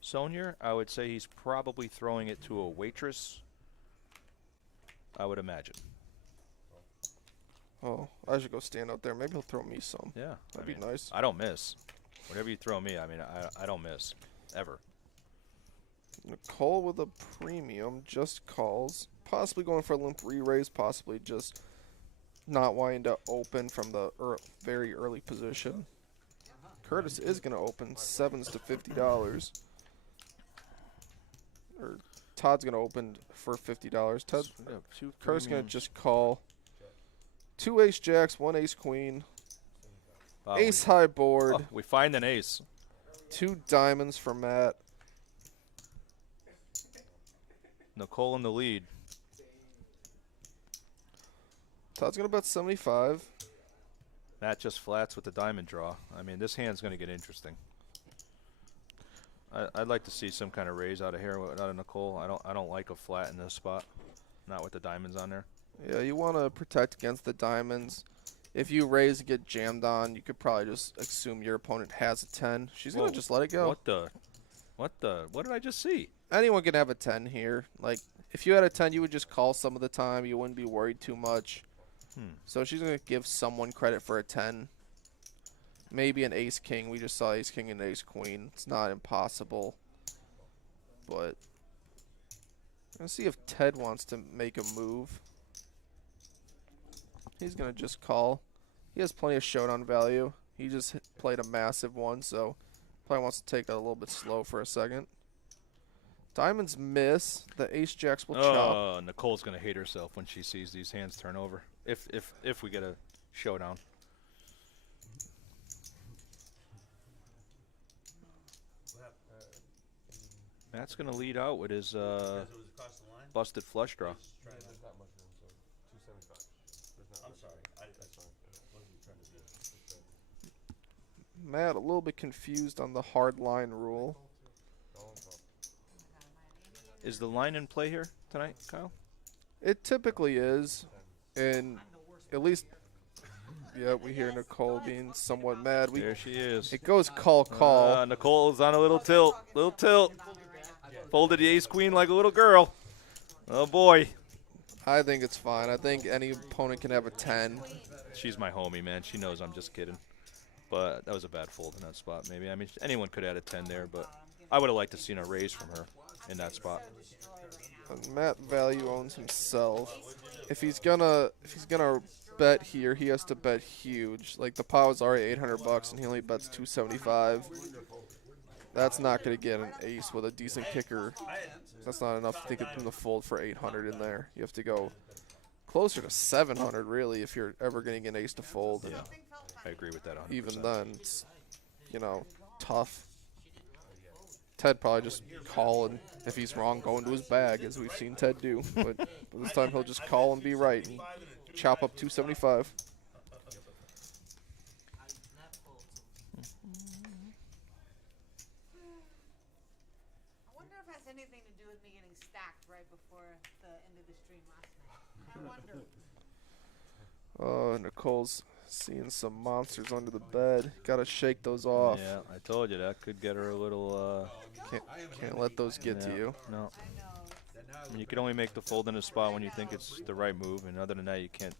Sonia, I would say he's probably throwing it to a waitress, I would imagine. Oh, I should go stand out there. Maybe he'll throw me some. Yeah. That'd be nice. I don't miss. Whatever you throw me, I mean, I don't miss. Ever. Nicole with a premium just calls. Possibly going for a limp re-raise. Possibly just not wanting to open from the very early position. Curtis is going to open 7s to $50. Or Todd's going to open for $50. Curtis going to just call. 2 ace jacks, 1 ace queen. Wow, Ace high board. Oh, we find an ace. 2 diamonds for Matt. Nicole in the lead. Todd's going to bet 75. Matt just flats with the diamond draw. I mean, this hand's going to get interesting. I'd like to see some kind of raise out of here, out of Nicole. I don't like a flat in this spot. Not with the diamonds on there. Yeah, you want to protect against the diamonds. If you raise and get jammed on, you could probably just assume your opponent has a 10. She's going to just let it go. What did I just see? Anyone can have a 10 here. Like, if you had a 10, you would just call some of the time. You wouldn't be worried too much. So she's going to give someone credit for a 10. Maybe an ace-king. We just saw ace-king and ace-queen. It's not impossible. But let's see if Ted wants to make a move. He's going to just call. He has plenty of showdown value. He just played a massive one, so probably wants to take it a little bit slow for a second. Diamonds miss. The ace jacks will chop. Oh, Nicole's going to hate herself when she sees these hands turn over. If we get a showdown. Matt's going to lead out with his busted flush draw. There's not much room, so 275. I'm sorry. Matt, a little bit confused on the hard line rule. Is the line in play here tonight, Kyle? It typically is, and at least, yeah, we hear Nicole being somewhat mad. There she is. It goes call. Nicole's on a little tilt. Folded the ace queen like a little girl. Oh boy. I think it's fine. I think any opponent can have a 10. She's my homie, man. She knows I'm just kidding. But that was a bad fold in that spot, maybe. I mean, anyone could add a 10 there, but I would have liked to seen a raise from her in that spot. And Matt Value owns himself. If he's gonna bet here, he has to bet huge. Like the pot was already $800 and he only bets 275. That's not gonna get an ace with a decent kicker. That's not enough to get him to fold for 800 in there. You have to go closer to 700 really if you're ever getting an ace to fold. Yeah, I agree with that 100%. Even then, it's, tough. Ted probably just call, and if he's wrong, go into his bag, as we've seen Ted do. But this time he'll just call and be right and chop up 275. I wonder if it has anything to do with me getting stacked right before the end of the stream last night. I wonder. Nicole's seeing some monsters under the bed. Gotta shake those off. Yeah, I told you that could get her a little. Can't let those get to you. No. I mean, you can only make the fold in a spot when you think it's the right move, and other than that, you can't.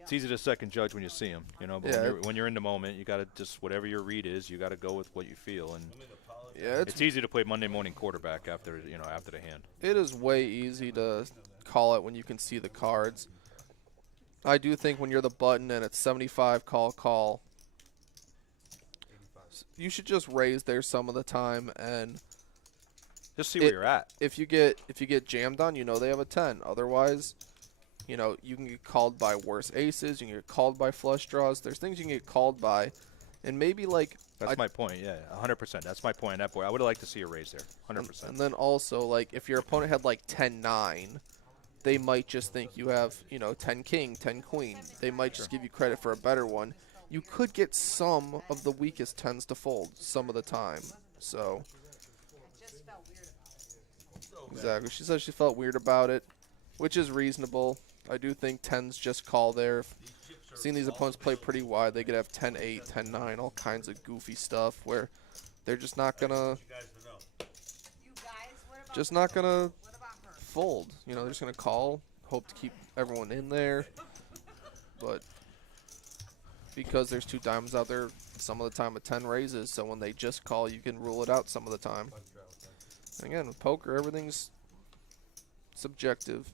It's easy to second judge when you see them, But Yeah, when you're in the moment, you gotta just whatever your read is, you gotta go with what you feel. And Yeah, It's easy to play Monday morning quarterback after after the hand. it is way easy to call it when you can see the cards. I do think when you're the button and it's 75 call, you should just raise there some of the time, and Just see where you're at. if you get jammed on, they have a 10. Otherwise, you can get called by worse aces, you can get called by flush draws. There's things you can get called by, and maybe like That's my point. Yeah, 100%. That's my point on that board. I would have liked to see a raise there. 100%. and then also like if your opponent had like 10-9, they might just think you have 10 king, 10 queen. They might just give you credit for a better one. You could get some of the weakest 10s to fold some of the time. So Just felt weird about it. exactly, she said she felt weird about it, which is reasonable. I do think 10s just call there. Seen these opponents play pretty wide. They could have 10-8, 10-9, all kinds of goofy stuff where they're just not gonna You guys to know. You guys, what about just not gonna what about her? fold. They're just gonna call, hope to keep everyone in there. But because there's 2 diamonds out there, some of the time a 10 raises. So when they just call, you can rule it out some of the time. And again, with poker, everything's subjective.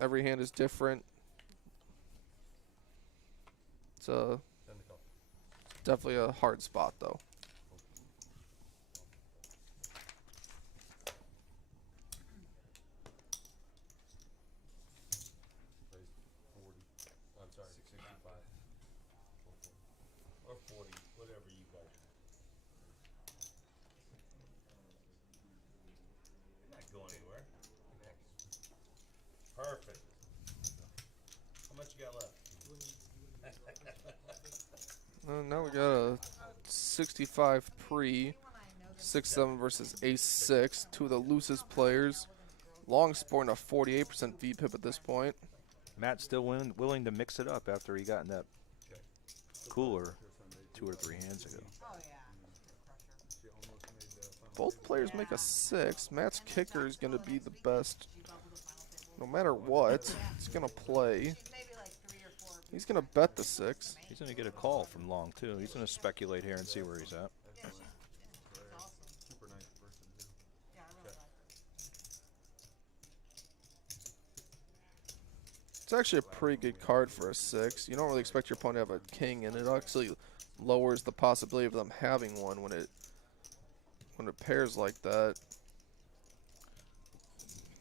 Every hand is different. It's definitely a hard spot, though. I'm sorry, 665. Or 40, whatever you guys. You're not going anywhere. Perfect. How much you got left? Now we got a 65 pre, 6-7 versus ace-6. 2 of the loosest players. Long sporting a 48% VPIP at this point. Matt's still willing to mix it up after he got in that cooler 2 or 3 hands ago. Oh yeah. Both players make a 6. Matt's kicker is going to be the best. No matter what, he's going to play. Maybe like 3 or 4. He's going to bet the 6. He's going to get a call from long, too. He's going to speculate here and see where he's at. Super nice person, too. Yeah, I really like her. It's actually a pretty good card for a 6. You don't really expect your opponent to have a king, and it actually lowers the possibility of them having one when it pairs like that.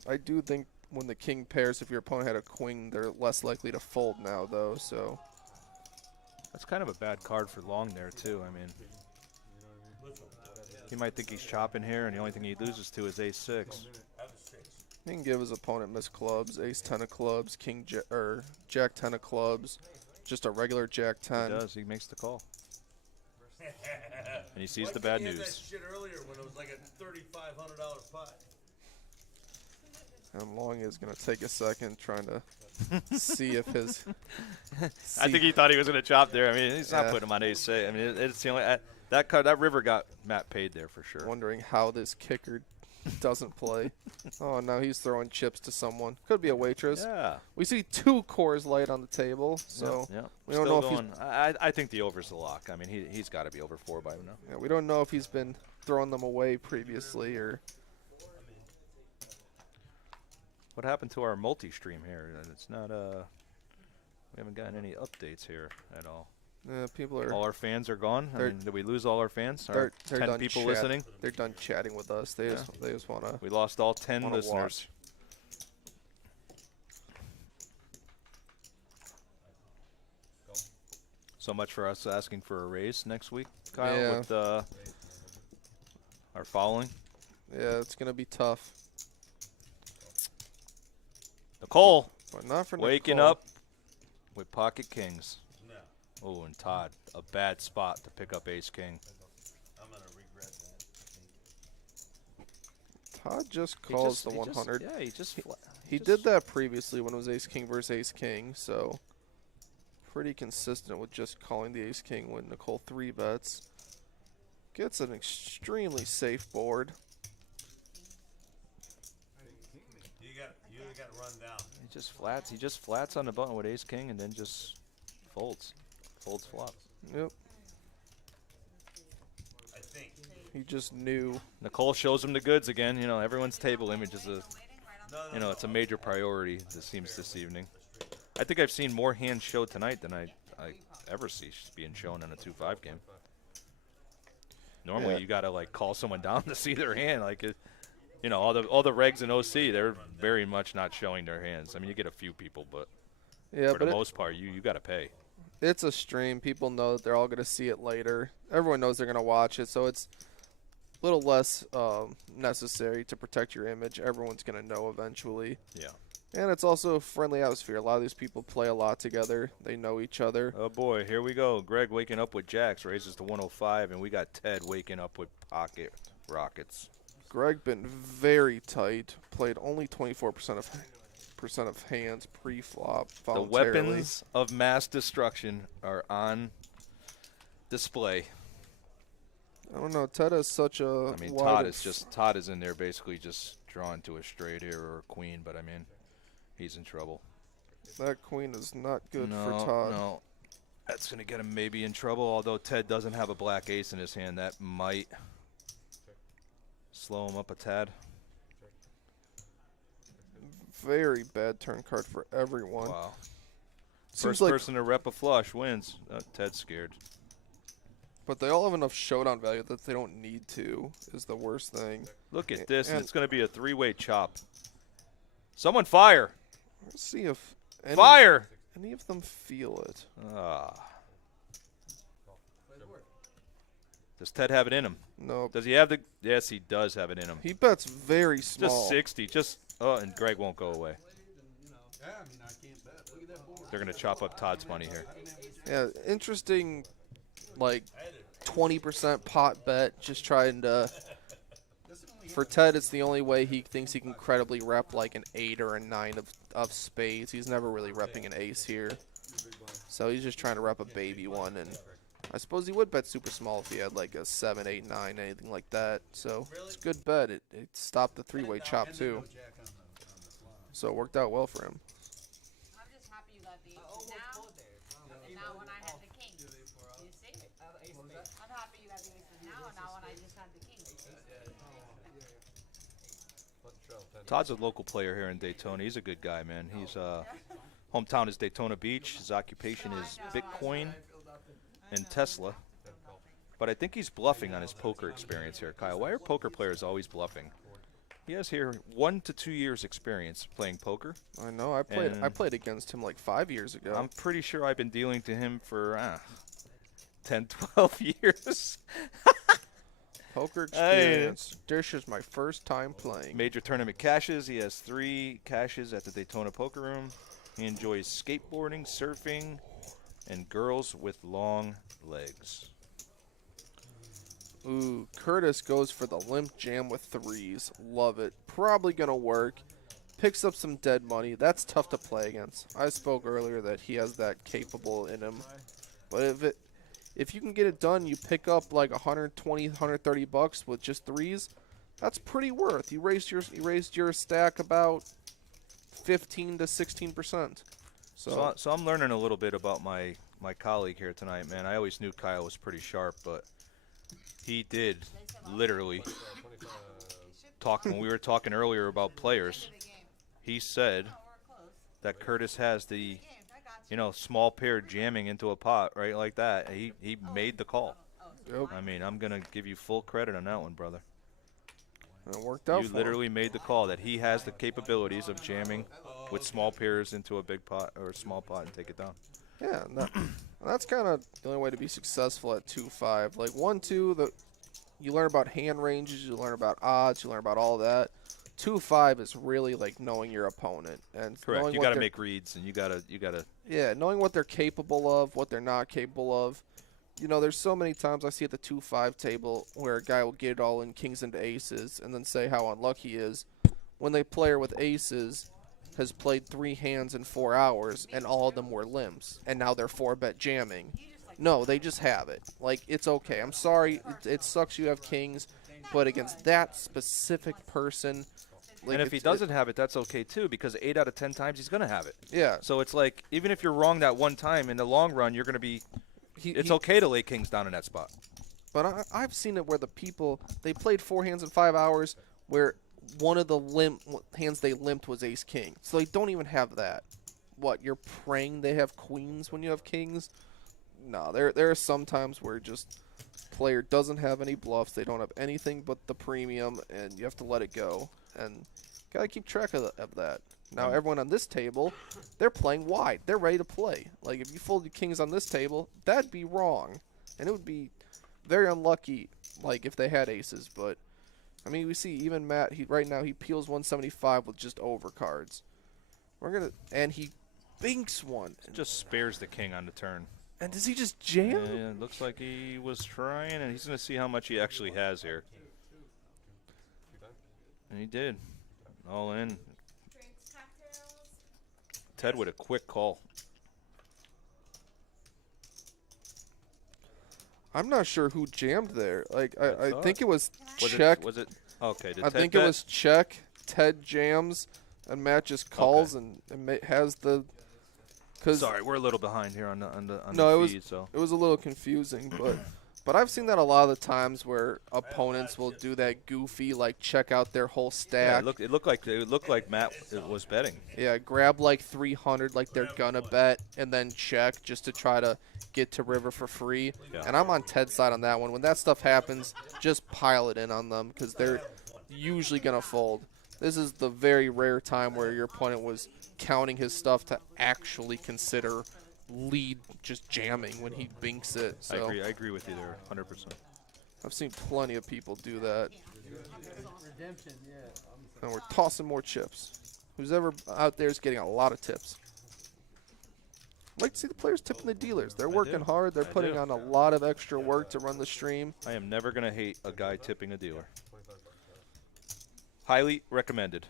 I do think when the king pairs, if your opponent had a queen, they're less likely to fold now, though. So That's kind of a bad card for long there, too. I mean, he might think he's chopping here, and the only thing he loses to is ace-6. Have a 6. he can give his opponent miss clubs, ace-10 of clubs, or jack-10 of clubs, just a regular He jack-10. does. He makes the call. And he sees Why the couldn't bad you have that news. shit earlier when it was like a $3,500 pot. And Long is going to take a second trying to see if his... I think he thought he was going to chop there. I mean, he's not Yeah. putting him on ace-8. I mean, it's the only that river got Matt paid there for sure. wondering how this kicker doesn't play. Oh, now he's throwing chips to someone. Could be a waitress. Yeah. We see 2 Coors Light on the table, so yeah. we don't Still know if he's... going. I think the over's the lock. I mean, he's got to be over 4 by now. Yeah, we don't know if he's been throwing them away previously or... What happened to our multi-stream here? It's not we haven't gotten any updates here at all. people are... All our fans are gone. I They're- mean, did we lose all our fans? Our They're 10 done people chat- listening. They're done chatting with us. They just want to... We lost all 10 Wanna listeners. So much for us asking for a raise next week, Kyle, Yeah. with our following. Yeah, it's going to be tough. Nicole, But not for waking Nicole. up with pocket kings. No, Oh, and Todd, a bad spot to pick up ace-king. I'm going to regret that. Todd just calls the 100. Yeah, he just... He did that previously when it was ace-king versus ace-king, so pretty consistent with just calling the ace-king when Nicole 3-bets. Gets an extremely safe board. You got to run down. He just flats on the button with ace-king and then just folds. Folds flop. Yep. I think. He just knew. Nicole shows him the goods again. You know, everyone's table image is a, you know, it's a major priority. It seems this evening. I think I've seen more hands showed tonight than I ever see being shown in a 2-5 game. Normally, Yeah. you gotta like call someone down to see their hand. Like, you know, all the regs in OC, they're very much not showing their hands. I mean, you get a few people, but Yeah, for but the most part, you gotta pay. it's a stream. People know that they're all going to see it later. Everyone knows they're going to watch it, so it's a little less necessary to protect your image. Everyone's going to know eventually. Yeah. And it's also a friendly atmosphere. A lot of these people play a lot together. They know each other. Oh boy, here we go. Greg waking up with jacks, raises to 105, and we got Ted waking up with pocket rockets. Greg been very tight. Played only 24% of hands pre-flop The voluntarily. weapons of mass destruction are on display. I don't know. Ted has such a I mean, wide Todd is in there basically just drawn to a straight here or a queen, but I mean, he's in trouble. That queen is not good no, for Todd. No, that's gonna get him maybe in trouble. Although Ted doesn't have a black ace in his hand, that might slow him up a tad. Very bad turn card for everyone. Wow. Seems First like, person to rep a flush wins. Ted's scared. but they all have enough showdown value that they don't need to. Is the worst thing. Look at this, and And- it's gonna be a three-way chop. Someone fire! Let's see if Fire! any of them feel it. Ah. Does Ted have it in him? No, Does he have the? Yes, he does have it in him. he bets very small. Just 60. Just and Greg won't go away. Yeah, I mean, I can't bet. Look at that board. They're gonna chop up Todd's money here. Yeah, interesting. Like 20% pot bet, just trying to. For Ted, it's the only way he thinks he can credibly rep like an 8 or a 9 of spades. He's never really repping an ace here. So he's just trying to rep a baby one. And I suppose he would bet super small if he had like a 7, 8, 9, anything like that. So it's a good bet. It stopped the three-way chop too. So it worked out well for him. I'm just happy you got the aces now, and now when I had the king. You see? I'm happy you got the aces now, and now when I just had the king. Todd's a local player here in Daytona. He's a good guy, man. He's hometown is Daytona Beach. His occupation is Bitcoin and Tesla. But I think he's bluffing on his poker experience here, Kyle. Why are poker players always bluffing? He has here 1 to 2 years experience playing poker. I know. I played against him like 5 years ago. I'm pretty sure I've been dealing to him for 10, 12 years. Poker experience. This is my first time playing. Major tournament cashes. He has 3 cashes at the Daytona Poker Room. He enjoys skateboarding, surfing, and girls with long legs. Ooh, Curtis goes for the limp jam with 3s. Love it. Probably going to work. Picks up some dead money. That's tough to play against. I spoke earlier that he has that capable in him. But if you can get it done, you pick up like 120, 130 bucks with just 3s. That's pretty worth. You raised your stack about 15 to 16%. So I'm learning a little bit about my colleague here tonight, man. I always knew Kyle was pretty sharp, but he did literally talk when we were talking earlier about players. He said that Curtis has the, small pair jamming into a pot right like that. He made the call. Yep. I mean, I'm gonna give you full credit on that one, brother. And it worked out You for literally made the call that he has the capabilities of jamming with small pairs into a big pot or a small pot and take it down. him. Yeah, that's kind of the only way to be successful at 2-5. Like 1-2, you learn about hand ranges, you learn about odds, you learn about all that. 2-5 is really like knowing your opponent and Correct. knowing You what got to they're- make reads, and you gotta. Yeah, knowing what they're capable of, what they're not capable of. There's so many times I see at the 2-5 table where a guy will get it all in kings into aces and then say how unlucky he is when the player with aces has played 3 hands in 4 hours and all of them were limps and now they're 4-bet jamming. No, they just have it. Like, it's okay. I'm sorry. It sucks you have kings, but against that specific person. Like, And if he doesn't have it, that's okay too, because 8 out of 10 times he's gonna have it. Yeah. So it's like, even if you're wrong that one time, in the long run, you're gonna be. It's okay to lay kings down in that spot. But I've seen it where the people, they played 4 hands in 5 hours where one of the hands they limped was ace king. So they don't even have that. What, you're praying they have queens when you have kings? No, there are some times where just player doesn't have any bluffs. They don't have anything but the premium, and you have to let it go. And gotta keep track of that. Now everyone on this table, they're playing wide. They're ready to play. Like if you folded kings on this table, that'd be wrong, and it would be very unlucky. Like if they had aces, but I mean we see even Matt. Right now he peels 175 with just overcards. And he binks one. Just spares the king on the turn. And does he just jam? Yeah, it looks like he was trying, and he's going to see how much he actually has here. And he did. All in. Ted with a quick call. I'm not sure who jammed there. Like I think it was Was check. was it? Okay. Did I Ted think bet? it was check. Ted jams, and Matt just calls and has the. Sorry, we're a little behind here on the No, feed, so. it was a little confusing, but I've seen that a lot of the times where opponents will do that goofy like check out their whole stack. Yeah, it looked like Matt was betting. Yeah, grab like 300 like they're gonna bet and then check just to try to get to river for free. Yeah. And I'm on Ted's side on that one. When that stuff happens, just pile it in on them because they're usually gonna fold. This is the very rare time where your opponent was counting his stuff to actually consider lead just jamming when he binks it. So I agree with you there, 100%. I've seen plenty of people do that. Redemption, yeah. And we're tossing more chips. Who's ever out there is getting a lot of tips. I'd like to see the players tipping the dealers. They're working hard. They're putting on a lot of extra work to run the stream. I am never going to hate a guy tipping a dealer. Highly recommended.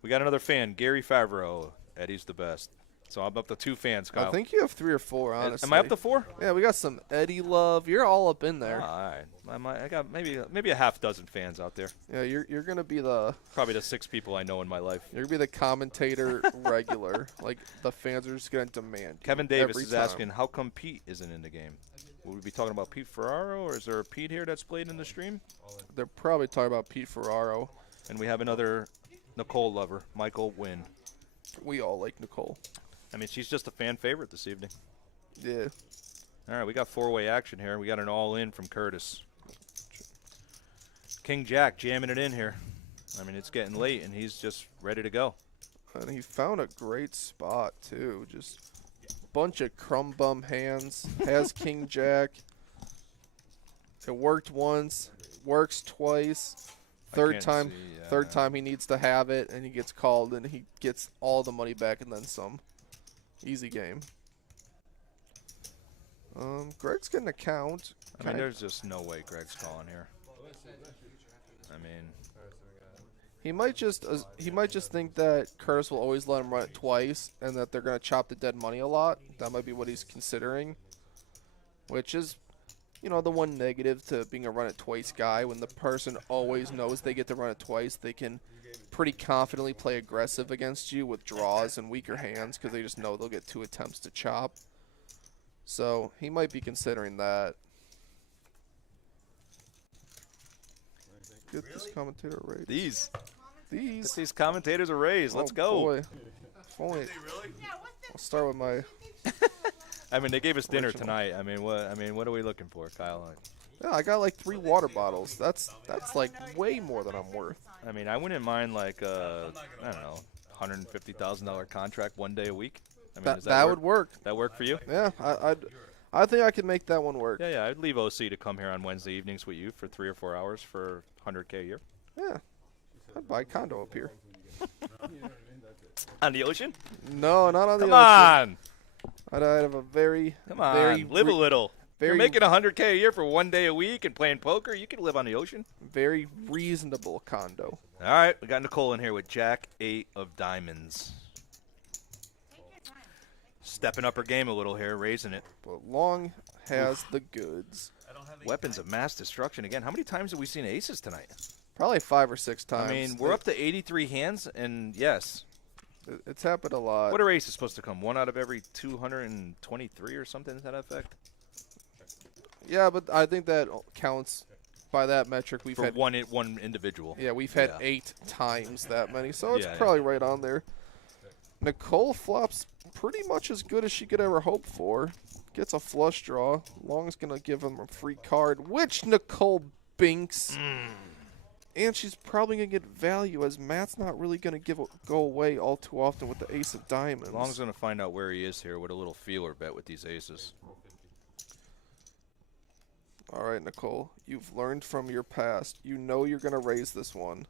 We got another fan, Gary Favreau. Eddie's the best. So I'm up to 2 fans, Kyle. I think you have 3 or 4, honestly. Am I up to 4? Yeah, we got some Eddie love. You're all up in there. All right. I got maybe a half dozen fans out there. Yeah, you're gonna be the Probably the 6 people I know in my life. you're gonna be the commentator regular. Like the fans are just gonna demand. Kevin you Davis every is time. asking, how come Pete isn't in the game? Will we be talking about Pete Ferraro, or is there a Pete here that's played in the stream? They're probably talking about Pete Ferraro. And we have another Nicole lover, Michael Wynn. We all like Nicole. I mean, she's just a fan favorite this evening. Yeah. All right, we got 4-way action here. We got an all-in from Curtis. King Jack jamming it in here. I mean, it's getting late, and he's just ready to go. And he found a great spot, too. Just bunch of crumb bum hands. Has King Jack. It worked once. Works twice. Third time he needs to have it, and he gets called, and he gets all the money back and then some. Easy game. Greg's getting a count. I mean, there's just no way Greg's calling here. I mean, he might just think that Curtis will always let him run it twice, and that they're gonna chop the dead money a lot. That might be what he's considering, which is, you know, the one negative to being a run it twice guy. When the person always knows they get to run it twice, they can pretty confidently play aggressive against you with draws and weaker hands because they just know they'll get 2 attempts to chop. So he might be considering that. Get this commentator raised. these commentators are raised. Let's Oh, go. boy. If only- I'll start with my. I mean, they gave us dinner tonight. I mean, what are we looking for, Kyle? Yeah, I got like 3 water bottles. That's like way more than I'm worth. I mean, I wouldn't mind like I don't know, $150,000 contract 1 day a week. I mean, does That would work. That work for you? Yeah, I think I could make that one work. Yeah, I'd leave OC to come here on Wednesday evenings with you for 3 or 4 hours for $100K a year. Yeah, I'd buy a condo up here. On the ocean? No, not on the Come ocean. on. I'd have a very, Come on. very Live a little. You're very- making $100K a year for 1 day a week and playing poker. You can live on the ocean. very reasonable condo. All right, we got Nicole in here with Jack 8 of diamonds. Stepping up her game a little here, raising it. But Long has the goods. Weapons of mass destruction again. How many times have we seen aces tonight? Probably 5 or 6 times. I mean, we're up to 83 hands, and yes. It's happened a lot. What are aces supposed to come? 1 out of every 223 or something to that effect? Yeah, but I think that counts by that metric. We've For had one individual. Yeah, we've had Yeah. 8 times that many, so it's Yeah, yeah. probably right on there. Nicole flops pretty much as good as she could ever hope for. Gets a flush draw. Long's going to give him a free card, which Nicole binks. And she's probably going to get value, as Matt's not really going to go away all too often with the ace of diamonds. Long's going to find out where he is here with a little feeler bet with these aces. All right, Nicole, you've learned from your past. You know you're going to raise this one.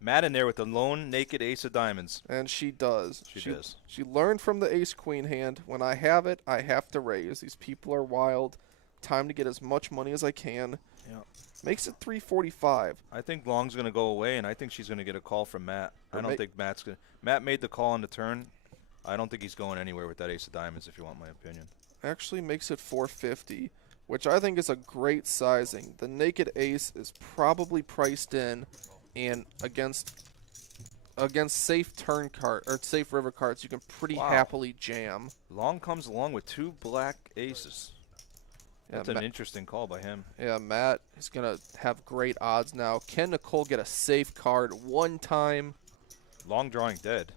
Matt in there with the lone naked ace of diamonds. And she does. She does. She learned from the ace-queen hand. When I have it, I have to raise. These people are wild. Time to get as much money as I can. Yeah. Makes it 345. I think Long's going to go away, and I think she's going to get a call from Matt. I don't think Matt's going to. Matt made the call on the turn. I don't think he's going anywhere with that ace of diamonds, if you want my opinion. Actually makes it 450, which I think is a great sizing. The naked ace is probably priced in, and against safe turn card or safe river cards, you can pretty happily jam. Long comes along with 2 black aces. That's an interesting call by him. Yeah, Matt is going to have great odds now. Can Nicole get a safe card one time? Long drawing dead.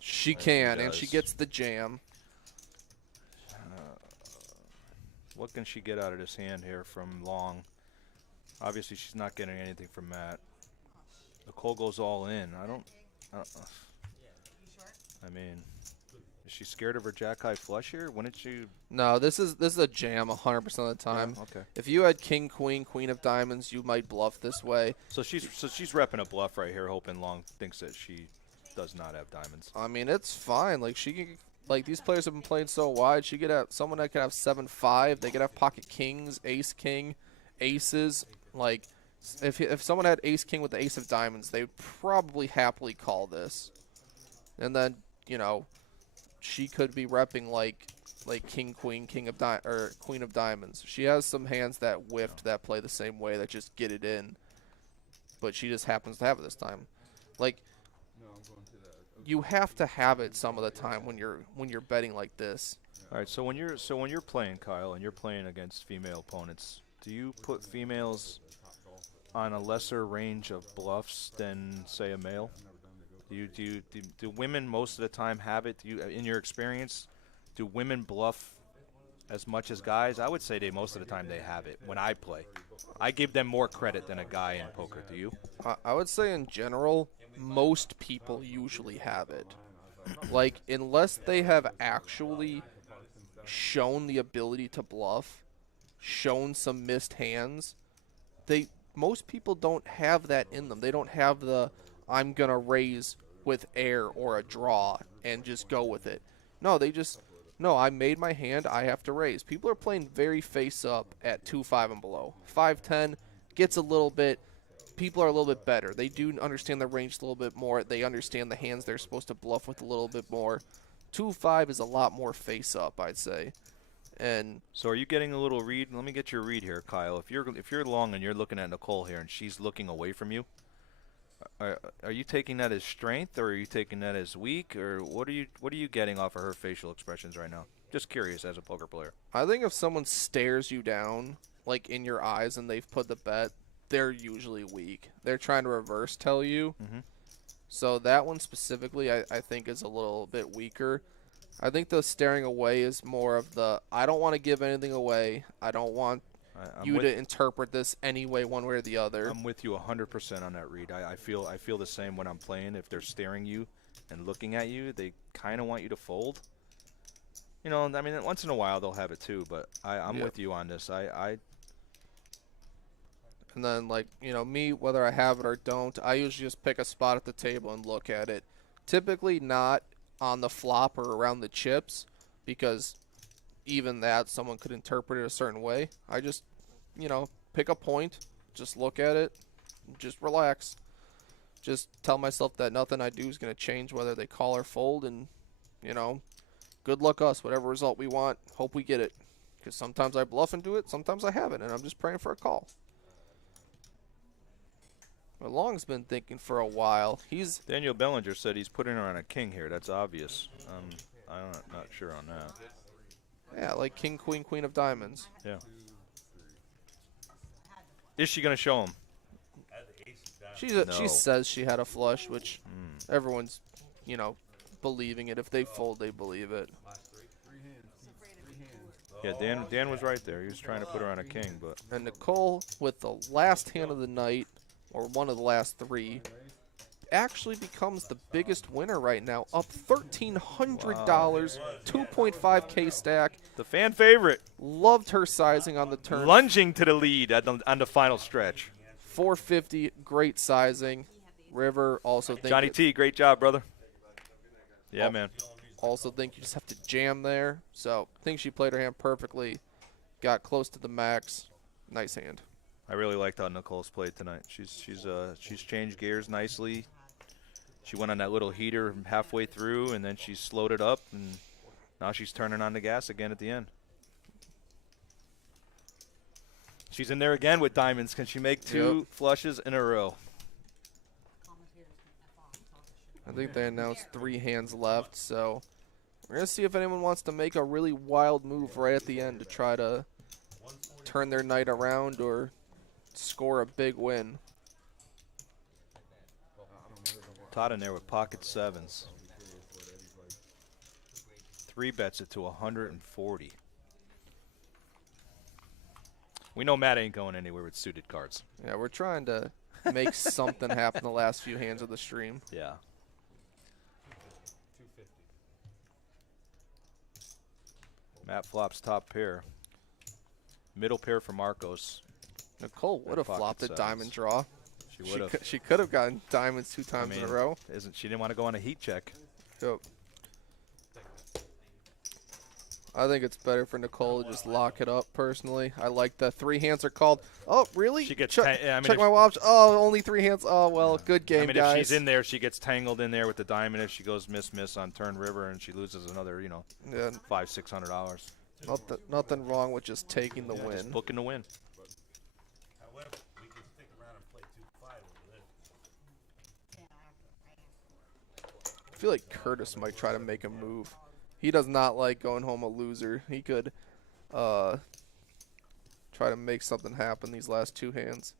She can, and does. she gets the jam. What can she get out of this hand here from Long? Obviously, she's not getting anything from Matt. Nicole goes all in. I mean, is she scared of her jack-high flush here? Wouldn't you? No, this is a jam 100% of the time. Yeah, okay. If you had king, queen, queen of diamonds, you might bluff this way. So she's repping a bluff right here, hoping Long thinks that she does not have diamonds. I mean, it's fine. Like she can, like these players have been playing so wide. She could have someone that could have 7-5. They could have pocket kings, ace king, aces. Like if someone had ace king with the ace of diamonds, they would probably happily call this. And then she could be repping like king, queen, king of or queen of diamonds. She has some hands that whiffed that play the same way that just get it in, but she just happens to have it this time. Like you have to have it some of the time when you're betting like this. All right, so when you're playing, Kyle, and you're playing against female opponents, do you put females on a lesser range of bluffs than say a male? Do women most of the time have it? In your experience, do women bluff as much as guys? I would say most of the time they have it. When I play, I give them more credit than a guy in poker. Do you? I would say in general, most people usually have it. Like unless they have actually shown the ability to bluff, shown some missed hands, most people don't have that in them. They don't have the I'm gonna raise with air or a draw and just go with it. No, I made my hand, I have to raise. People are playing very face up at 2-5 and below. 5-10 gets a little bit, people are a little bit better. They do understand the range a little bit more. They understand the hands they're supposed to bluff with a little bit more. 2-5 is a lot more face up, I'd say. And so are you getting a little read? Let me get your read here, Kyle. If you're Long and you're looking at Nicole here and she's looking away from you, are you taking that as strength, or are you taking that as weak, or what are you getting off of her facial expressions right now? Just curious as a poker player. I think if someone stares you down, like in your eyes, and they've put the bet, they're usually weak. They're trying to reverse tell you. Mm-hmm. So that one specifically, I think, is a little bit weaker. I think the staring away is more of the, I don't want to give anything away. I don't want you to interpret this any way, one way or the other. I'm with you 100% on that read. I feel the same when I'm playing. If they're staring you and looking at you, they kind of want you to fold. I mean, once in a while they'll have it too, but I'm with you on this. And then, me, whether I have it or don't, I usually just pick a spot at the table and look at it. Typically not on the flop or around the chips, because even that, someone could interpret it a certain way. I just, pick a point, just look at it, just relax. Just tell myself that nothing I do is going to change whether they call or fold, and, good luck us, whatever result we want, hope we get it. Because sometimes I bluff into it, sometimes I haven't, and I'm just praying for a call. But Long's been thinking for a while. Daniel Bellinger said he's putting her on a king here. That's obvious. I'm not sure on that. Yeah, like king, queen, queen of diamonds. Yeah. Is she gonna show him? Had the aces down. She No. says she had a flush, which everyone's, you know, believing it. If they fold, they believe it. Three hands. Yeah, Dan was right there. He was trying to put her on a king, but And Nicole, with the last hand of the night, or one of the last three, actually becomes the biggest winner right now, up $1,300, 2.5K stack. the fan favorite Loved her sizing on the turn. lunging to the lead on the final stretch. 450, great sizing. River also think Johnny T, great job, brother. Yeah, man. Also think you just have to jam there. So I think she played her hand perfectly. Got close to the max. Nice hand. I really liked how Nicole's played tonight. She's changed gears nicely. She went on that little heater halfway through, and then she slowed it up, and now she's turning on the gas again at the end. She's in there again with diamonds. Can she make two flushes in a row? I think they announced 3 hands left, so we're going to see if anyone wants to make a really wild move right at the end to try to turn their night around or score a big win. Todd in there with pocket sevens. 3 bets it to 140. We know Matt ain't going anywhere with suited cards. Yeah, we're trying to make something happen the last few hands of the stream. Yeah. 250. Matt flops top pair. Middle pair for Marcos. Nicole would have pocket flopped a sevens. diamond draw. She would have. She could have gotten diamonds 2 times in a row. She didn't want to go on a heat check. Yep. I think it's better for Nicole to just lock it up, personally. I like the 3 hands are called. Oh, really? She gets check, yeah, I mean, check if- my watch. Oh, only 3 hands. Oh, well, good game, I mean, guys. if she's in there, she gets tangled in there with the diamond. If she goes miss on turn river and she loses another, Yeah, $500-600. nothing wrong with just taking the win. Just booking the win. However, we can stick around and play 2-5 over this. I feel like Curtis might try to make a move. He does not like going home a loser. He could try to make something happen these last 2 hands.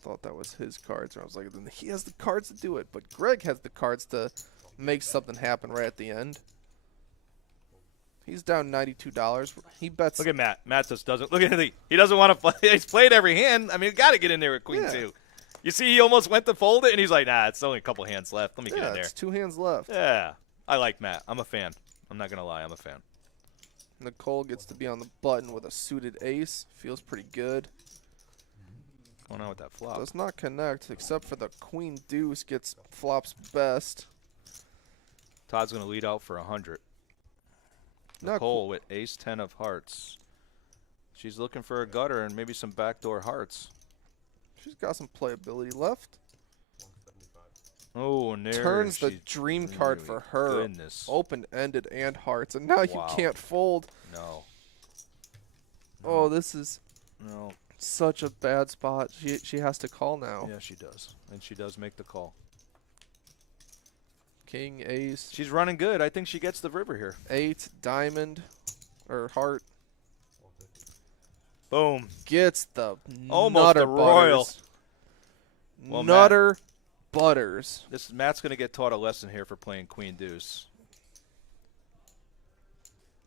Thought that was his cards, and I was like, then he has the cards to do it. But Greg has the cards to make something happen right at the end. He's down $92. He bets. Look at Matt. Matt just doesn't. Look at him. He doesn't want to play. He's played every hand. I mean, got to get in there with queen 2. You see, he almost went to fold it, and he's like, nah, it's only a couple hands left. Let me get in there. It's 2 hands left. Yeah. I like Matt. I'm a fan. I'm not going to lie. I'm a fan. Nicole gets to be on the button with a suited ace. Feels pretty good. What's going on with that flop? Does not connect, except for the queen deuce gets flops best. Todd's going to lead out for 100. Not Nicole with ace 10 of hearts. She's looking for a gutter and maybe some backdoor hearts. She's got some playability left. Oh, and there Turns the she's- dream card for her. Goodness. Open-ended and hearts, and now you Wow. can't fold. No. Oh, this is No. such a bad spot. She has to call now. Yeah, she does. And she does make the call. King, ace, She's running good. I think she gets the river here. 8, diamond, or heart. Boom. Gets the Almost nutter a royal. butters. Well, Nutter butters. Matt's going to get taught a lesson here for playing queen deuce.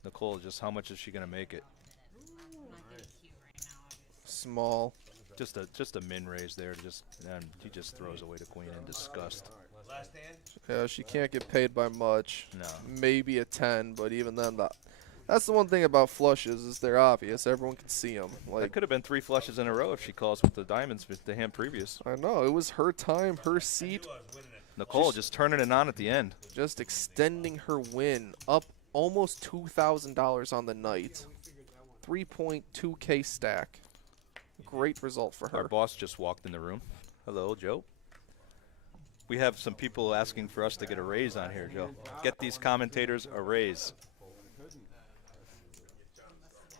Nicole, just how much is she going to make it? Small. Just a min raise there. And he just throws away the queen in disgust. Last hand? Yeah, she can't get paid by much. No. Maybe a 10, but even then, that's the one thing about flushes is they're obvious. Everyone can see them. That Like, could have been 3 flushes in a row if she calls with the diamonds with the hand previous. I know it was her time, her seat, Nicole just turning it on at the end. just extending her win up almost $2,000 on the night. 3.2K stack. Great result for Our her. boss just walked in the room. Hello, Joe. We have some people asking for us to get a raise on here, Joe. Get these commentators a raise.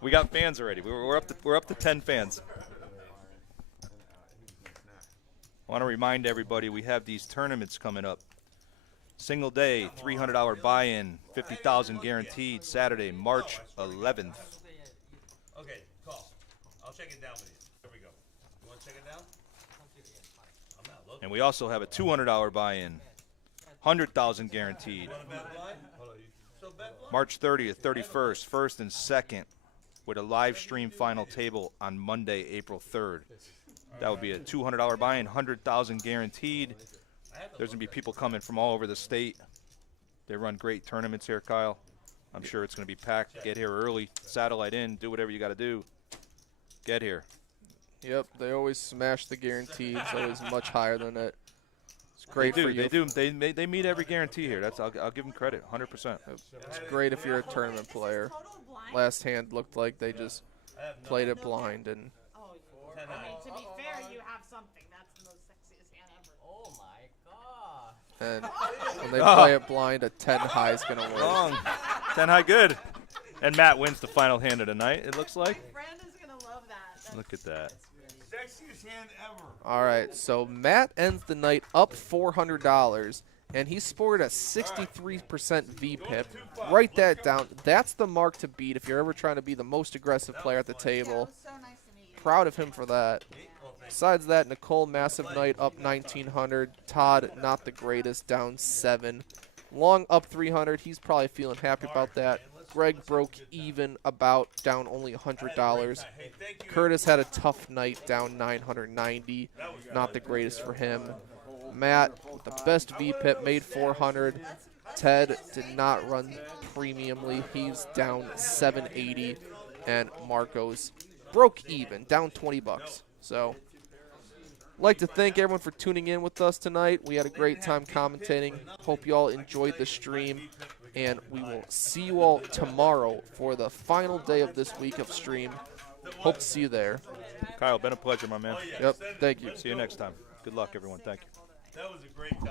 We got fans already. We're up to 10 fans. want to remind everybody we have these tournaments coming up. Single day, $300 buy-in, 50,000 guaranteed. Saturday, March 11th. Okay, call. I'll check it down with you. Here we go. You want to check it down? I'm not looking. And we also have a $200 buy-in, 100,000 guaranteed. Want to bet blind? So bet blind. March 30th, 31st, 1st and 2nd, with a live stream final table on Monday, April 3rd. That would be a $200 buy-in, 100,000 guaranteed. There's going to be people coming from all over the state. They run great tournaments here, Kyle. I'm sure it's going to be packed. Get here early, satellite in, do whatever you got to do. Get here. Yep, they always smash the guarantees, always much higher than it. It's great They for do. you. They meet every guarantee here. I'll give them credit, 100%. It's great if you're a tournament player. Total blind? Last hand looked like they just played it blind, and Oh, I mean, to be fair, you have something. That's the most sexiest hand ever. Oh my god. and when they play it blind, a 10 high is gonna win. Wrong. 10 high, good. And Matt wins the final hand of the night, it looks like. My friend is going to love that. Look at that. Sexiest hand ever. All right, so Matt ends the night up $400, and he scored a 63% VPIP. Write that down. That's the mark to beat if you're ever trying to be the most aggressive player at the Yeah, it table. was so nice to meet you. Proud of him for that. Besides that, Nicole, massive night, up 1,900. Todd, not the greatest, down 7. Long, up 300. He's probably feeling happy about that. Greg broke even, about down only $100. Curtis had a tough night, down 990. Not the greatest for him. Matt, with the best VPIP, made 400. Ted did not run premiumly. He's down 780. And Marcos broke even, down 20 bucks. So, I'd like to thank everyone for tuning in with us tonight. We had a great time commentating. Hope you all enjoyed the stream. And we will see you all tomorrow for the final day of this week of stream. Hope to see you there. Kyle, been a pleasure, my man. Yep, thank you. See you next time. Good luck, everyone. Thank you. That was a great time.